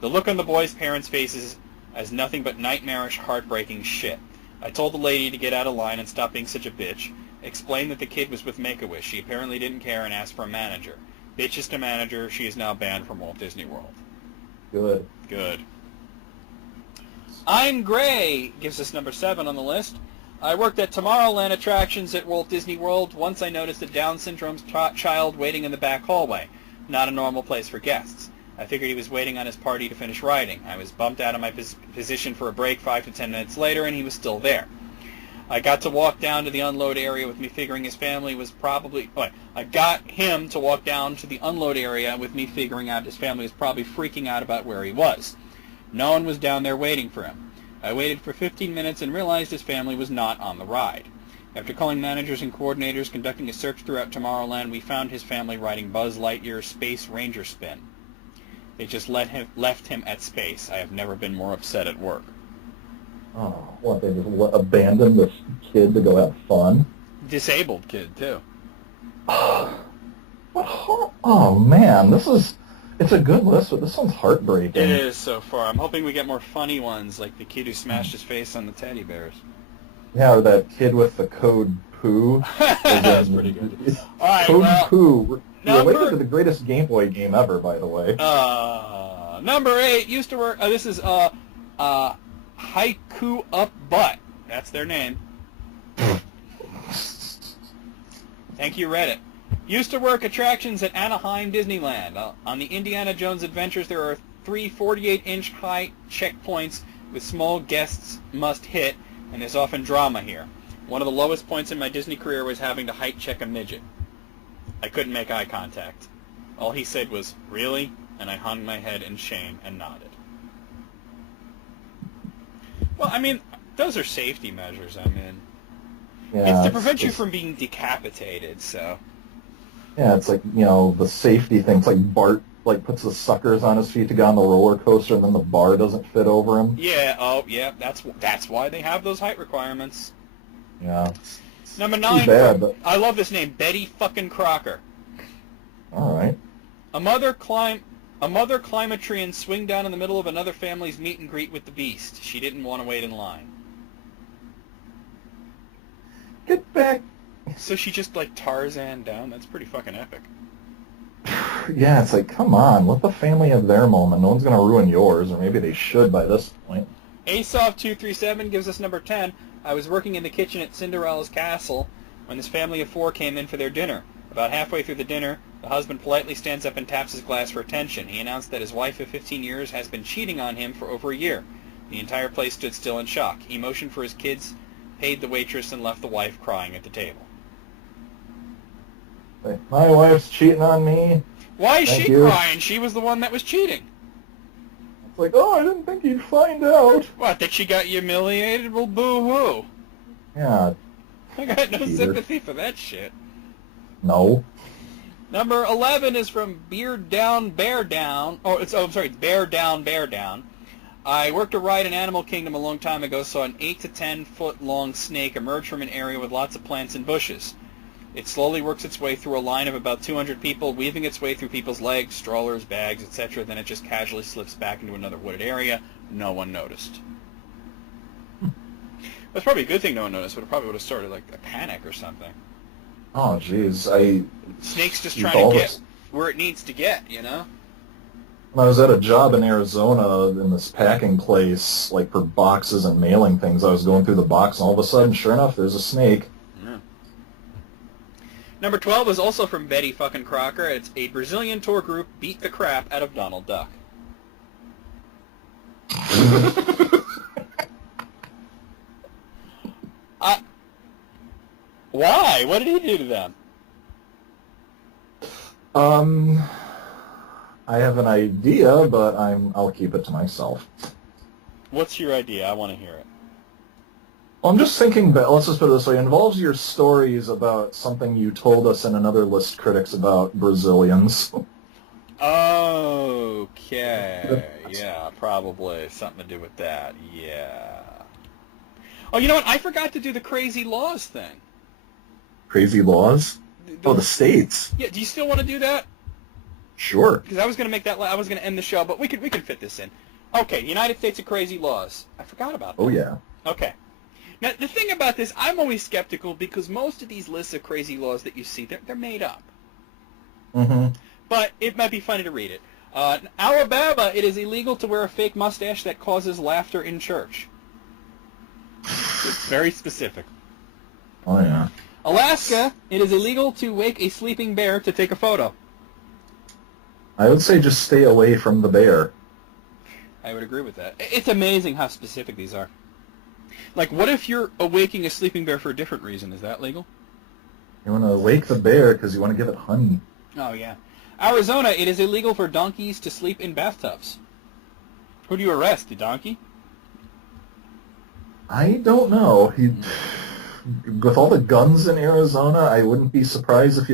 The look on the boy's parents' faces as nothing but nightmarish, heartbreaking shit. I told the lady to get out of line and stop being such a bitch. Explained that the kid was with Make-A-Wish. She apparently didn't care and asked for a manager. Bitch is to manager. She is now banned from Walt Disney World. Good. I'm Gray gives us number 7 on the list. I worked at Tomorrowland attractions at Walt Disney World. Once I noticed a Down syndrome child waiting in the back hallway. Not a normal place for guests. I figured he was waiting on his party to finish riding. I was bumped out of my position for a break 5 to 10 minutes later, and he was still there. I got to walk down to the unload area with me figuring his family was probably... I got him to walk down to the unload area with me figuring out his family was probably freaking out about where he was. No one was down there waiting for him. I waited for 15 minutes and realized his family was not on the ride. After calling managers and coordinators conducting a search throughout Tomorrowland, we found his family riding Buzz Lightyear's Space Ranger spin. They just left him at space. I have never been more upset at work. Oh, what, they just abandoned this kid to go have fun? Disabled kid, too. Oh, man, it's a good list, but this one's heartbreaking. It is so far. I'm hoping we get more funny ones, like the kid who smashed his face on the teddy bears. Yeah, or that kid with the code poo. That's pretty good. All right, code poo. Related to the greatest Game Boy game ever, by the way. Number 8 used to work... this is Haiku Up Butt. That's their name. Thank you, Reddit. Used to work attractions at Anaheim Disneyland. On the Indiana Jones Adventures, there are 3 48-inch high checkpoints with small guests must hit, and there's often drama here. One of the lowest points in my Disney career was having to height check a midget. I couldn't make eye contact. All he said was, "Really?" And I hung my head in shame and nodded. Well, I mean, those are safety measures, I mean. Yeah, it's to prevent you from being decapitated, so... Yeah, it's like, the safety thing. It's like Bart, puts the suckers on his feet to get on the roller coaster, and then the bar doesn't fit over him. Yeah, that's why they have those height requirements. Yeah. Number 9, bad, but... I love this name, Betty fucking Crocker. All right. A mother climb a tree and swing down in the middle of another family's meet and greet with the Beast. She didn't want to wait in line. Get back. So she just, Tarzan down? That's pretty fucking epic. Yeah, it's like, come on, let the family have their moment. No one's going to ruin yours, or maybe they should by this point. Asoft237 gives us number 10. I was working in the kitchen at Cinderella's castle when this family of 4 came in for their dinner. About halfway through the dinner, the husband politely stands up and taps his glass for attention. He announced that his wife of 15 years has been cheating on him for over a year. The entire place stood still in shock. He motioned for his kids, paid the waitress, and left the wife crying at the table. My wife's cheating on me. Why is she crying? She was the one that was cheating. like, oh, I didn't think you'd find out. What, that she got humiliated? Well, boo-hoo. Yeah. I got no sympathy for that shit. No. Number 11 is from Beard Down, Bear Down. It's Bear Down, Bear Down. I worked a ride in Animal Kingdom a long time ago, saw an 8 to 10 foot long snake emerge from an area with lots of plants and bushes. It slowly works its way through a line of about 200 people, weaving its way through people's legs, strollers, bags, etc. Then it just casually slips back into another wooded area. No one noticed. That's probably a good thing no one noticed, but it probably would have started like a panic or something. Oh, jeez. Snake's just trying to get where it needs to get, you know? When I was at a job in Arizona in this packing place, like for boxes and mailing things, I was going through the box, and all of a sudden, sure enough, there's a snake. Yeah. Number 12 is also from Betty fucking Crocker. It's a Brazilian tour group beat the crap out of Donald Duck. Why? What did he do to them? I have an idea, but I'll keep it to myself. What's your idea? I want to hear it. Well, I'm just thinking that, let's just put it this way, it involves your stories about something you told us in another list, Critics, about Brazilians. Okay. Yeah, probably something to do with that. Yeah. Oh, you know what? I forgot to do the crazy laws thing. Crazy laws? The states. Yeah, do you still want to do that? Sure. Because I was going to make that. I was going to end the show, but we can fit this in. Okay, United States of crazy laws. I forgot about that. Oh yeah. Okay. Now the thing about this, I'm always skeptical because most of these lists of crazy laws that you see, they're made up. Mm-hmm. But it might be funny to read it. Alabama, it is illegal to wear a fake mustache that causes laughter in church. It's very specific. Oh yeah. Alaska, it is illegal to wake a sleeping bear to take a photo. I would say just stay away from the bear. I would agree with that. It's amazing how specific these are. Like, what if you're awaking a sleeping bear for a different reason? Is that legal? You want to wake the bear because you want to give it honey. Oh, yeah. Arizona, it is illegal for donkeys to sleep in bathtubs. Who do you arrest, the donkey? I don't know. With all the guns in Arizona, I wouldn't be surprised if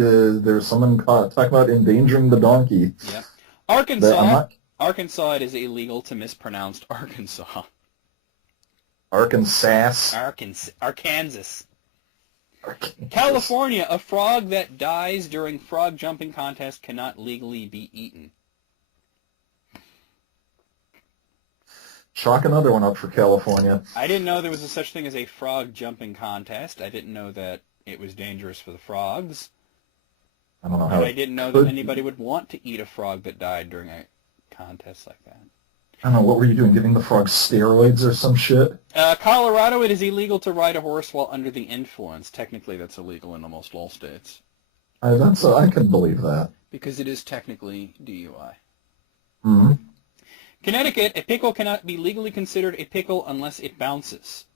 there's someone talking about endangering the donkey. Yeah. Arkansas, it is illegal to mispronounce Arkansas. Arkansas. Arkansas. California, a frog that dies during frog jumping contest cannot legally be eaten. Chalk another one up for California. I didn't know there was such thing as a frog jumping contest. I didn't know that it was dangerous for the frogs. I don't know how. I didn't know that anybody would want to eat a frog that died during a contest like that. I don't know, what were you doing, giving the frogs steroids or some shit? Colorado, it is illegal to ride a horse while under the influence. Technically, that's illegal in almost all states. I can believe that. Because it is technically DUI. Mm-hmm. Connecticut, a pickle cannot be legally considered a pickle unless it bounces.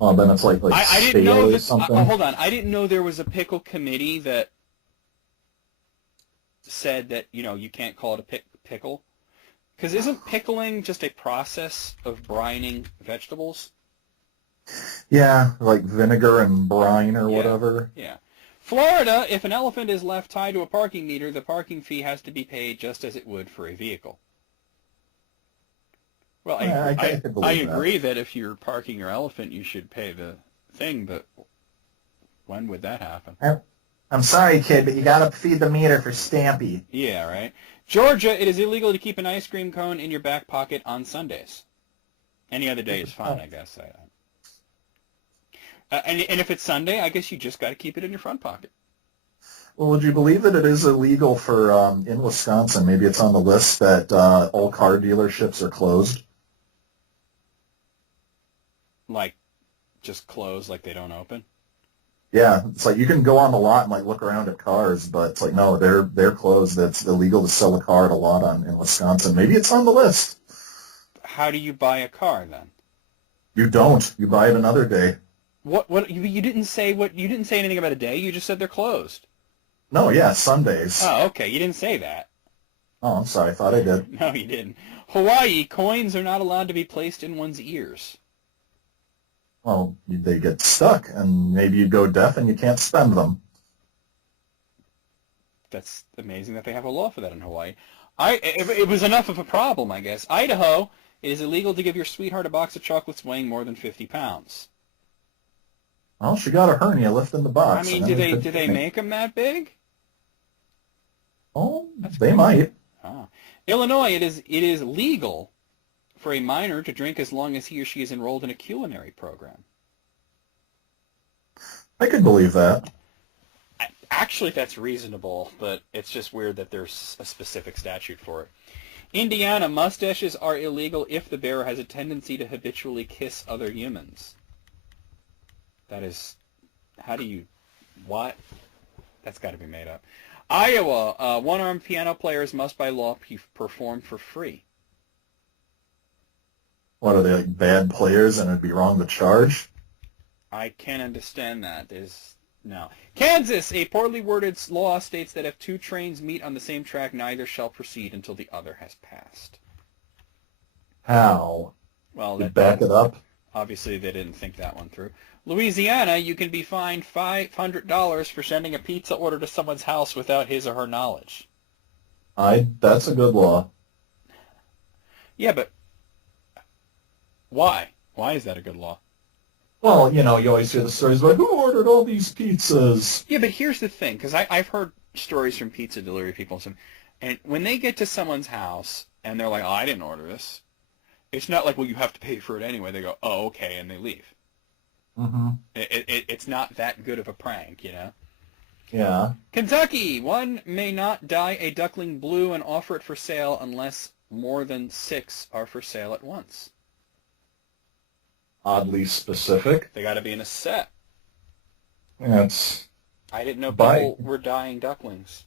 Oh, then it's like I didn't know or something. Hold on, I didn't know there was a pickle committee that said that you can't call it a pickle. Because isn't pickling just a process of brining vegetables? Yeah, like vinegar and brine or whatever. Yeah. Florida, if an elephant is left tied to a parking meter, the parking fee has to be paid just as it would for a vehicle. Well, I agree that if you're parking your elephant, you should pay the thing, but when would that happen? I'm sorry, kid, but you gotta feed the meter for Stampy. Yeah, right. Georgia, it is illegal to keep an ice cream cone in your back pocket on Sundays. Any other day is fine, I guess. And if it's Sunday, I guess you just got to keep it in your front pocket. Well, would you believe that it is illegal for, in Wisconsin, maybe it's on the list, that all car dealerships are closed? Like, just closed, like they don't open? Yeah, it's like you can go on the lot and like look around at cars, but it's like, no, they're closed. It's illegal to sell a car at a lot in Wisconsin. Maybe it's on the list. How do you buy a car, then? You don't. You buy it another day. What you didn't say anything about a day. You just said they're closed. No, yeah, Sundays. Oh, okay. You didn't say that. Oh, I'm sorry. I thought I did. No, you didn't. Hawaii, coins are not allowed to be placed in one's ears. Well, they get stuck, and maybe you go deaf and you can't spend them. That's amazing that they have a law for that in Hawaii. It was enough of a problem, I guess. Idaho, it is illegal to give your sweetheart a box of chocolates weighing more than 50 pounds. Well, she got a hernia lifting the box. I mean, do they make them that big? Oh, they might. Ah. Illinois, it is legal for a minor to drink as long as he or she is enrolled in a culinary program. I could believe that. Actually, that's reasonable, but it's just weird that there's a specific statute for it. Indiana, mustaches are illegal if the bearer has a tendency to habitually kiss other humans. That is, how do you, what? That's got to be made up. Iowa, one-armed piano players must by law perform for free. What, are they like bad players and it'd be wrong to charge? I can't understand that. No. Kansas, a poorly worded law states that if two trains meet on the same track, neither shall proceed until the other has passed. How? Well, you back it up? Obviously, they didn't think that one through. Louisiana, you can be fined $500 for sending a pizza order to someone's house without his or her knowledge. That's a good law. Yeah, but why? Why is that a good law? Well, you always hear the stories about who ordered all these pizzas. Yeah, but here's the thing, because I've heard stories from pizza delivery people, and when they get to someone's house and they're like, oh, I didn't order this, it's not like, well, you have to pay for it anyway. They go, oh, okay, and they leave. Mm-hmm. It's not that good of a prank, Yeah. Kentucky, one may not dye a duckling blue and offer it for sale unless more than 6 are for sale at once. Oddly specific. They got to be in a set. That's. I didn't know people were dyeing ducklings.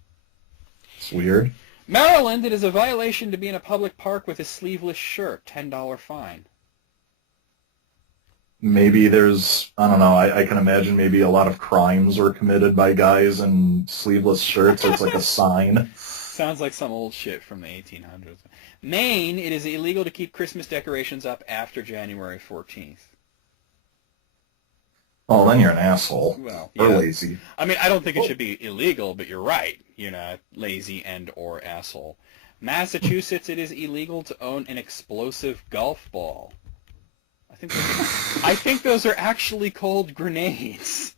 It's weird. Maryland, it is a violation to be in a public park with a sleeveless shirt. $10 fine. Maybe there's, I don't know, I can imagine maybe a lot of crimes were committed by guys in sleeveless shirts. It's like a sign. Sounds like some old shit from the 1800s. Maine, it is illegal to keep Christmas decorations up after January 14th. Oh, then you're an asshole. Well, or lazy. I mean, I don't think it should be illegal, but you're right. You're not lazy and or asshole. Massachusetts, it is illegal to own an explosive golf ball. I think those are actually called grenades.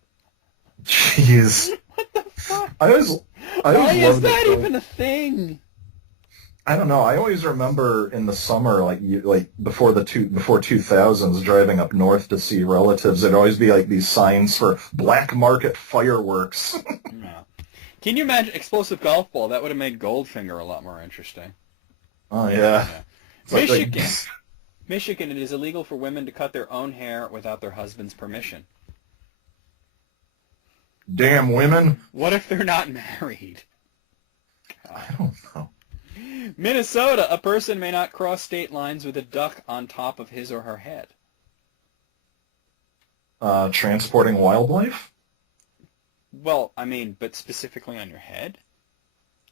Jeez. What the fuck? I always Why is that even a thing? I don't know. I always remember in the summer, before 2000s, driving up north to see relatives. There'd always be like these signs for black market fireworks. No. Can you imagine explosive golf ball? That would have made Goldfinger a lot more interesting. Oh yeah. Michigan. Michigan, it is illegal for women to cut their own hair without their husband's permission. Damn women. What if they're not married? I don't know. Minnesota, a person may not cross state lines with a duck on top of his or her head. Transporting wildlife? Well, I mean, but specifically on your head?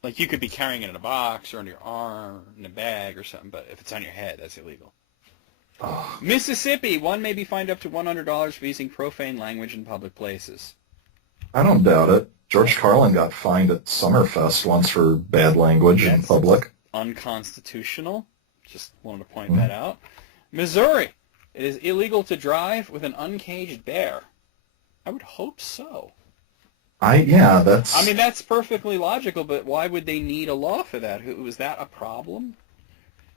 Like, you could be carrying it in a box or under your arm, in a bag or something, but if it's on your head, that's illegal. Oh. Mississippi, one may be fined up to $100 for using profane language in public places. I don't doubt it. George Carlin got fined at Summerfest once for bad language in public. Unconstitutional. Just wanted to point that out. Missouri, it is illegal to drive with an uncaged bear. I would hope so. That's... I mean, that's perfectly logical, but why would they need a law for that? Was that a problem?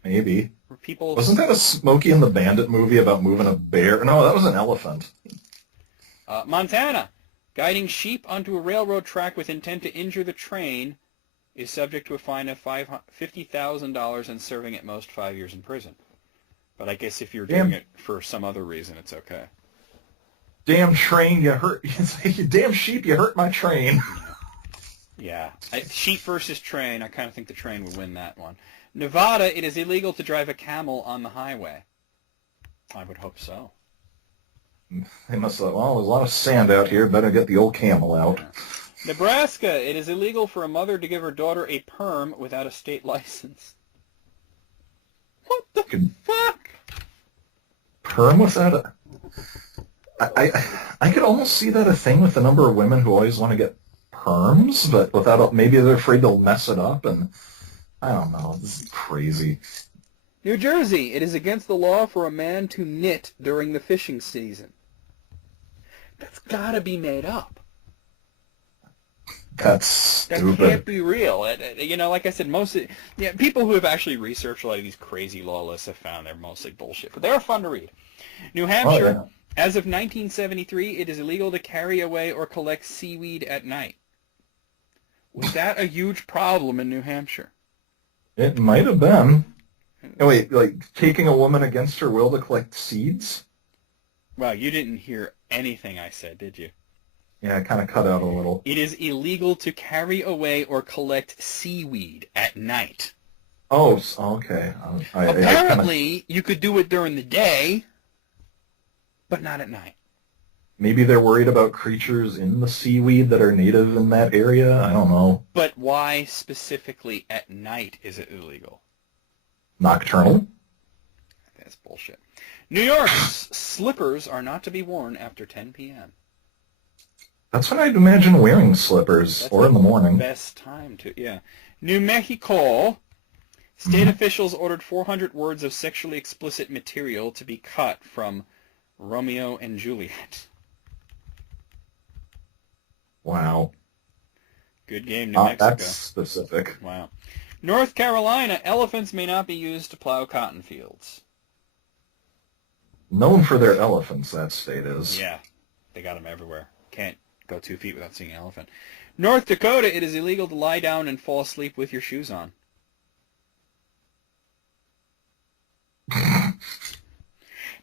Maybe. Were people... Wasn't that a Smokey and the Bandit movie about moving a bear? No, that was an elephant. Montana, guiding sheep onto a railroad track with intent to injure the train is subject to a fine of $50,000 and serving at most 5 years in prison. But I guess if you're doing it for some other reason, it's okay. Damn train, you hurt... Damn sheep, you hurt my train. Yeah. Sheep versus train, I kind of think the train would win that one. Nevada, it is illegal to drive a camel on the highway. I would hope so. They must have, well, there's a lot of sand out here. Better get the old camel out. Nebraska, it is illegal for a mother to give her daughter a perm without a state license. What the fuck? Perm without a... I could almost see that a thing with the number of women who always want to get perms, but without maybe they're afraid they'll mess it up, and I don't know. This is crazy. New Jersey, it is against the law for a man to knit during the fishing season. That's gotta be made up. That's stupid. That can't be real. Like I said, people who have actually researched a lot of these crazy law lists have found they're mostly bullshit, but they're fun to read. New Hampshire, as of 1973, it is illegal to carry away or collect seaweed at night. Was that a huge problem in New Hampshire? It might have been. Oh, wait, like taking a woman against her will to collect seeds? Wow, you didn't hear anything I said, did you? Yeah, it kind of cut out a little. It is illegal to carry away or collect seaweed at night. Oh, okay. Apparently, you could do it during the day, but not at night. Maybe they're worried about creatures in the seaweed that are native in that area. I don't know. But why specifically at night is it illegal? Nocturnal? That's bullshit. New York's slippers are not to be worn after 10 p.m. That's when I'd imagine wearing slippers, or in the morning. Best time to, yeah. New Mexico, state officials ordered 400 words of sexually explicit material to be cut from Romeo and Juliet. Wow. Good game, New Mexico. That's specific. Wow. North Carolina, elephants may not be used to plow cotton fields. Known for their elephants, that state is. Yeah, they got them everywhere. Can't go 2 feet without seeing an elephant. North Dakota, it is illegal to lie down and fall asleep with your shoes on.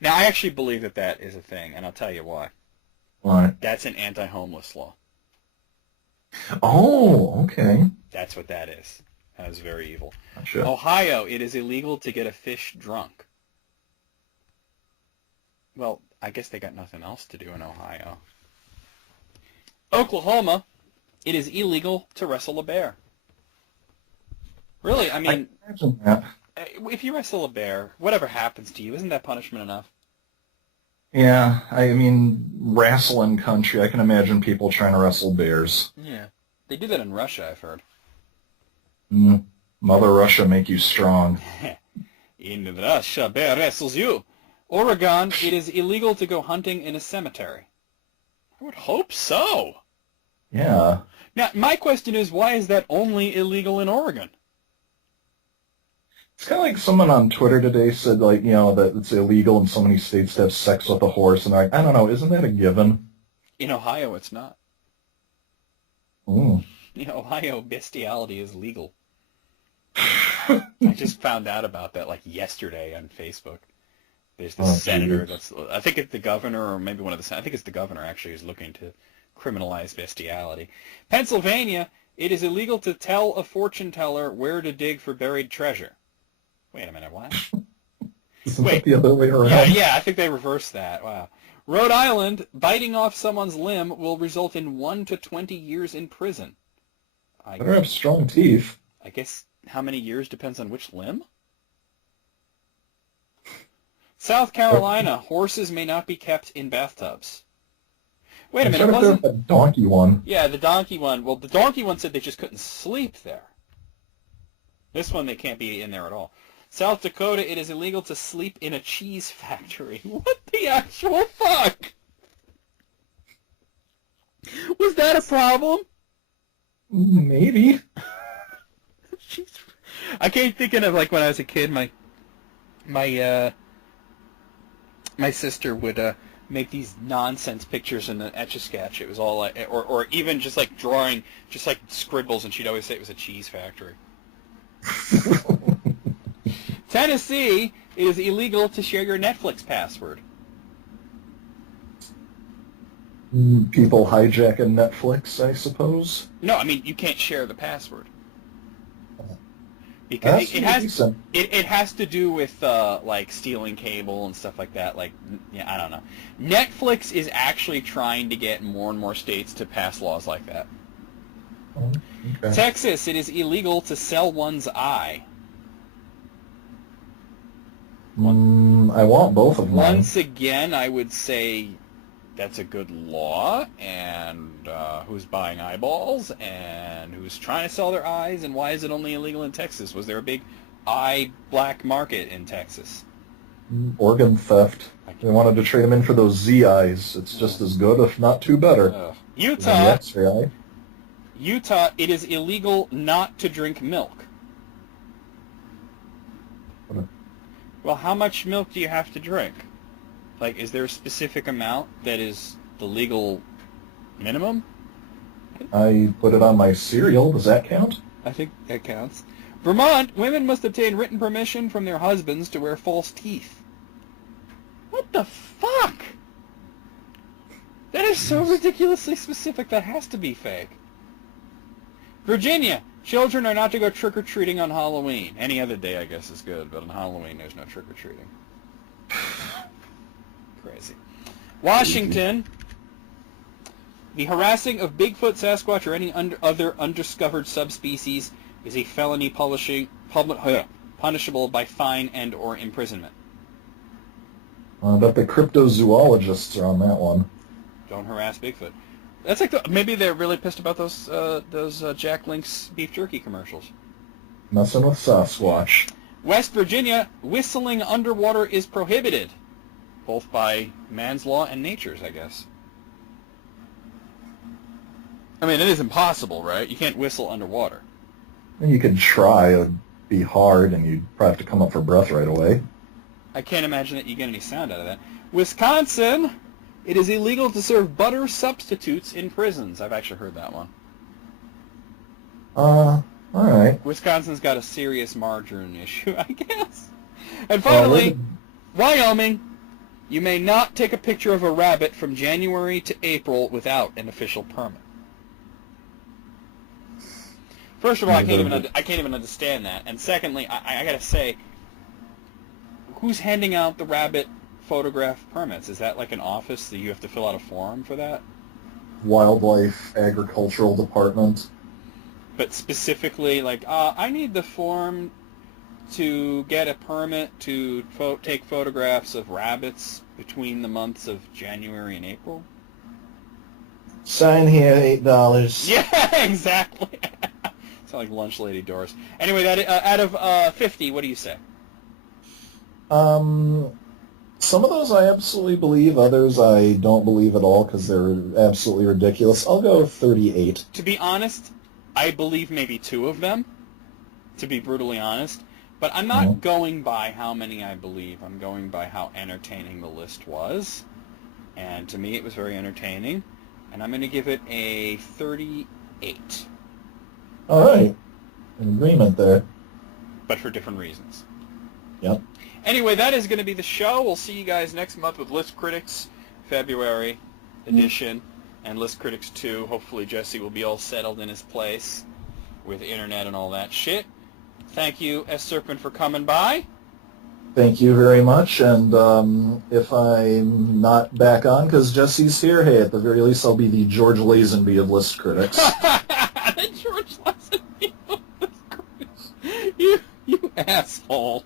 Now, I actually believe that that is a thing, and I'll tell you why. Why? That's an anti-homeless law. Oh, okay. That's what that is. That is very evil. Gotcha. Ohio, it is illegal to get a fish drunk. Well, I guess they got nothing else to do in Ohio. Oklahoma, it is illegal to wrestle a bear. Really, I mean, I can imagine that. If you wrestle a bear, whatever happens to you, isn't that punishment enough? Yeah, I mean, wrestling country, I can imagine people trying to wrestle bears. Yeah. They do that in Russia, I've heard. Mother Russia make you strong. In Russia, bear wrestles you. Oregon, it is illegal to go hunting in a cemetery. I would hope so. Yeah. Now, my question is, why is that only illegal in Oregon? It's kind of like someone on Twitter today said, like, that it's illegal in so many states to have sex with a horse, and they're like, I don't know, isn't that a given? In Ohio, it's not. Ooh. In Ohio, bestiality is legal. I just found out about that, like, yesterday on Facebook. There's the senator that's, I think it's the governor, or maybe one of the, I think it's the governor, actually, who's looking to criminalize bestiality. Pennsylvania, it is illegal to tell a fortune teller where to dig for buried treasure. Wait a minute, what? Isn't that the other way around? Yeah, I think they reversed that. Wow. Rhode Island, biting off someone's limb will result in 1 to 20 years in prison. Better have strong teeth. I guess how many years depends on which limb? South Carolina, horses may not be kept in bathtubs. Wait a minute, wasn't the donkey one? Yeah, the donkey one. Well, the donkey one said they just couldn't sleep there. This one, they can't be in there at all. South Dakota, it is illegal to sleep in a cheese factory. What the actual fuck? Was that a problem? Maybe. I keep thinking of, like, when I was a kid, my sister would make these nonsense pictures in the Etch-a-Sketch. It was all like, or even just like drawing, just like scribbles, and she'd always say it was a cheese factory. Tennessee, it is illegal to share your Netflix password. People hijacking Netflix, I suppose? No, I mean, you can't share the password. Because it has to do with like stealing cable and stuff like that. Like, yeah, I don't know. Netflix is actually trying to get more and more states to pass laws like that. Oh, okay. Texas, it is illegal to sell one's eye. I want both of mine. Once again, I would say that's a good law, and who's buying eyeballs, and who's trying to sell their eyes, and why is it only illegal in Texas? Was there a big eye black market in Texas? Organ theft. They wanted to trade them in for those Z eyes. It's just as good, if not two better. Utah, Eye. Utah, it is illegal not to drink milk. Well, how much milk do you have to drink? Like, is there a specific amount that is the legal minimum? I put it on my cereal. Does that count? I think that counts. Vermont, women must obtain written permission from their husbands to wear false teeth. What the fuck? That is so ridiculously specific. That has to be fake. Virginia, children are not to go trick-or-treating on Halloween. Any other day, I guess, is good, but on Halloween, there's no trick-or-treating. Crazy. Washington, the harassing of Bigfoot, Sasquatch, or any other undiscovered subspecies is a felony punishable by fine and or imprisonment. I bet the cryptozoologists are on that one. Don't harass Bigfoot. That's like maybe they're really pissed about those Jack Link's beef jerky commercials. Messing with Sasquatch. West Virginia, whistling underwater is prohibited, both by man's law and nature's, I guess. I mean, it is impossible, right? You can't whistle underwater. You could try. It would be hard, and you'd probably have to come up for breath right away. I can't imagine that you get any sound out of that. Wisconsin, it is illegal to serve butter substitutes in prisons. I've actually heard that one. All right. Wisconsin's got a serious margarine issue, I guess. And finally, Wyoming, you may not take a picture of a rabbit from January to April without an official permit. First of all, I can't even understand that. And secondly, I gotta say, who's handing out the rabbit photograph permits? Is that like an office that you have to fill out a form for that? Wildlife Agricultural Department. But specifically, like, I need the form to get a permit to take photographs of rabbits between the months of January and April. Sign here, $8. Yeah, exactly. Sound like lunch lady Doris. Anyway, that out of 50, what do you say? Some of those I absolutely believe. Others I don't believe at all because they're absolutely ridiculous. I'll go 38. To be honest, I believe maybe 2 of them, to be brutally honest. But I'm not going by how many I believe. I'm going by how entertaining the list was. And to me, it was very entertaining. And I'm going to give it a 38. All right. An agreement there. But for different reasons. Yep. Anyway, that is going to be the show. We'll see you guys next month with List Critics February edition and List Critics 2. Hopefully Jesse will be all settled in his place with internet and all that shit. Thank you, S. Serpent, for coming by. Thank you very much. And if I'm not back on because Jesse's here, hey, at the very least I'll be the George Lazenby of List Critics. The George Lazenby of List Critics. You asshole.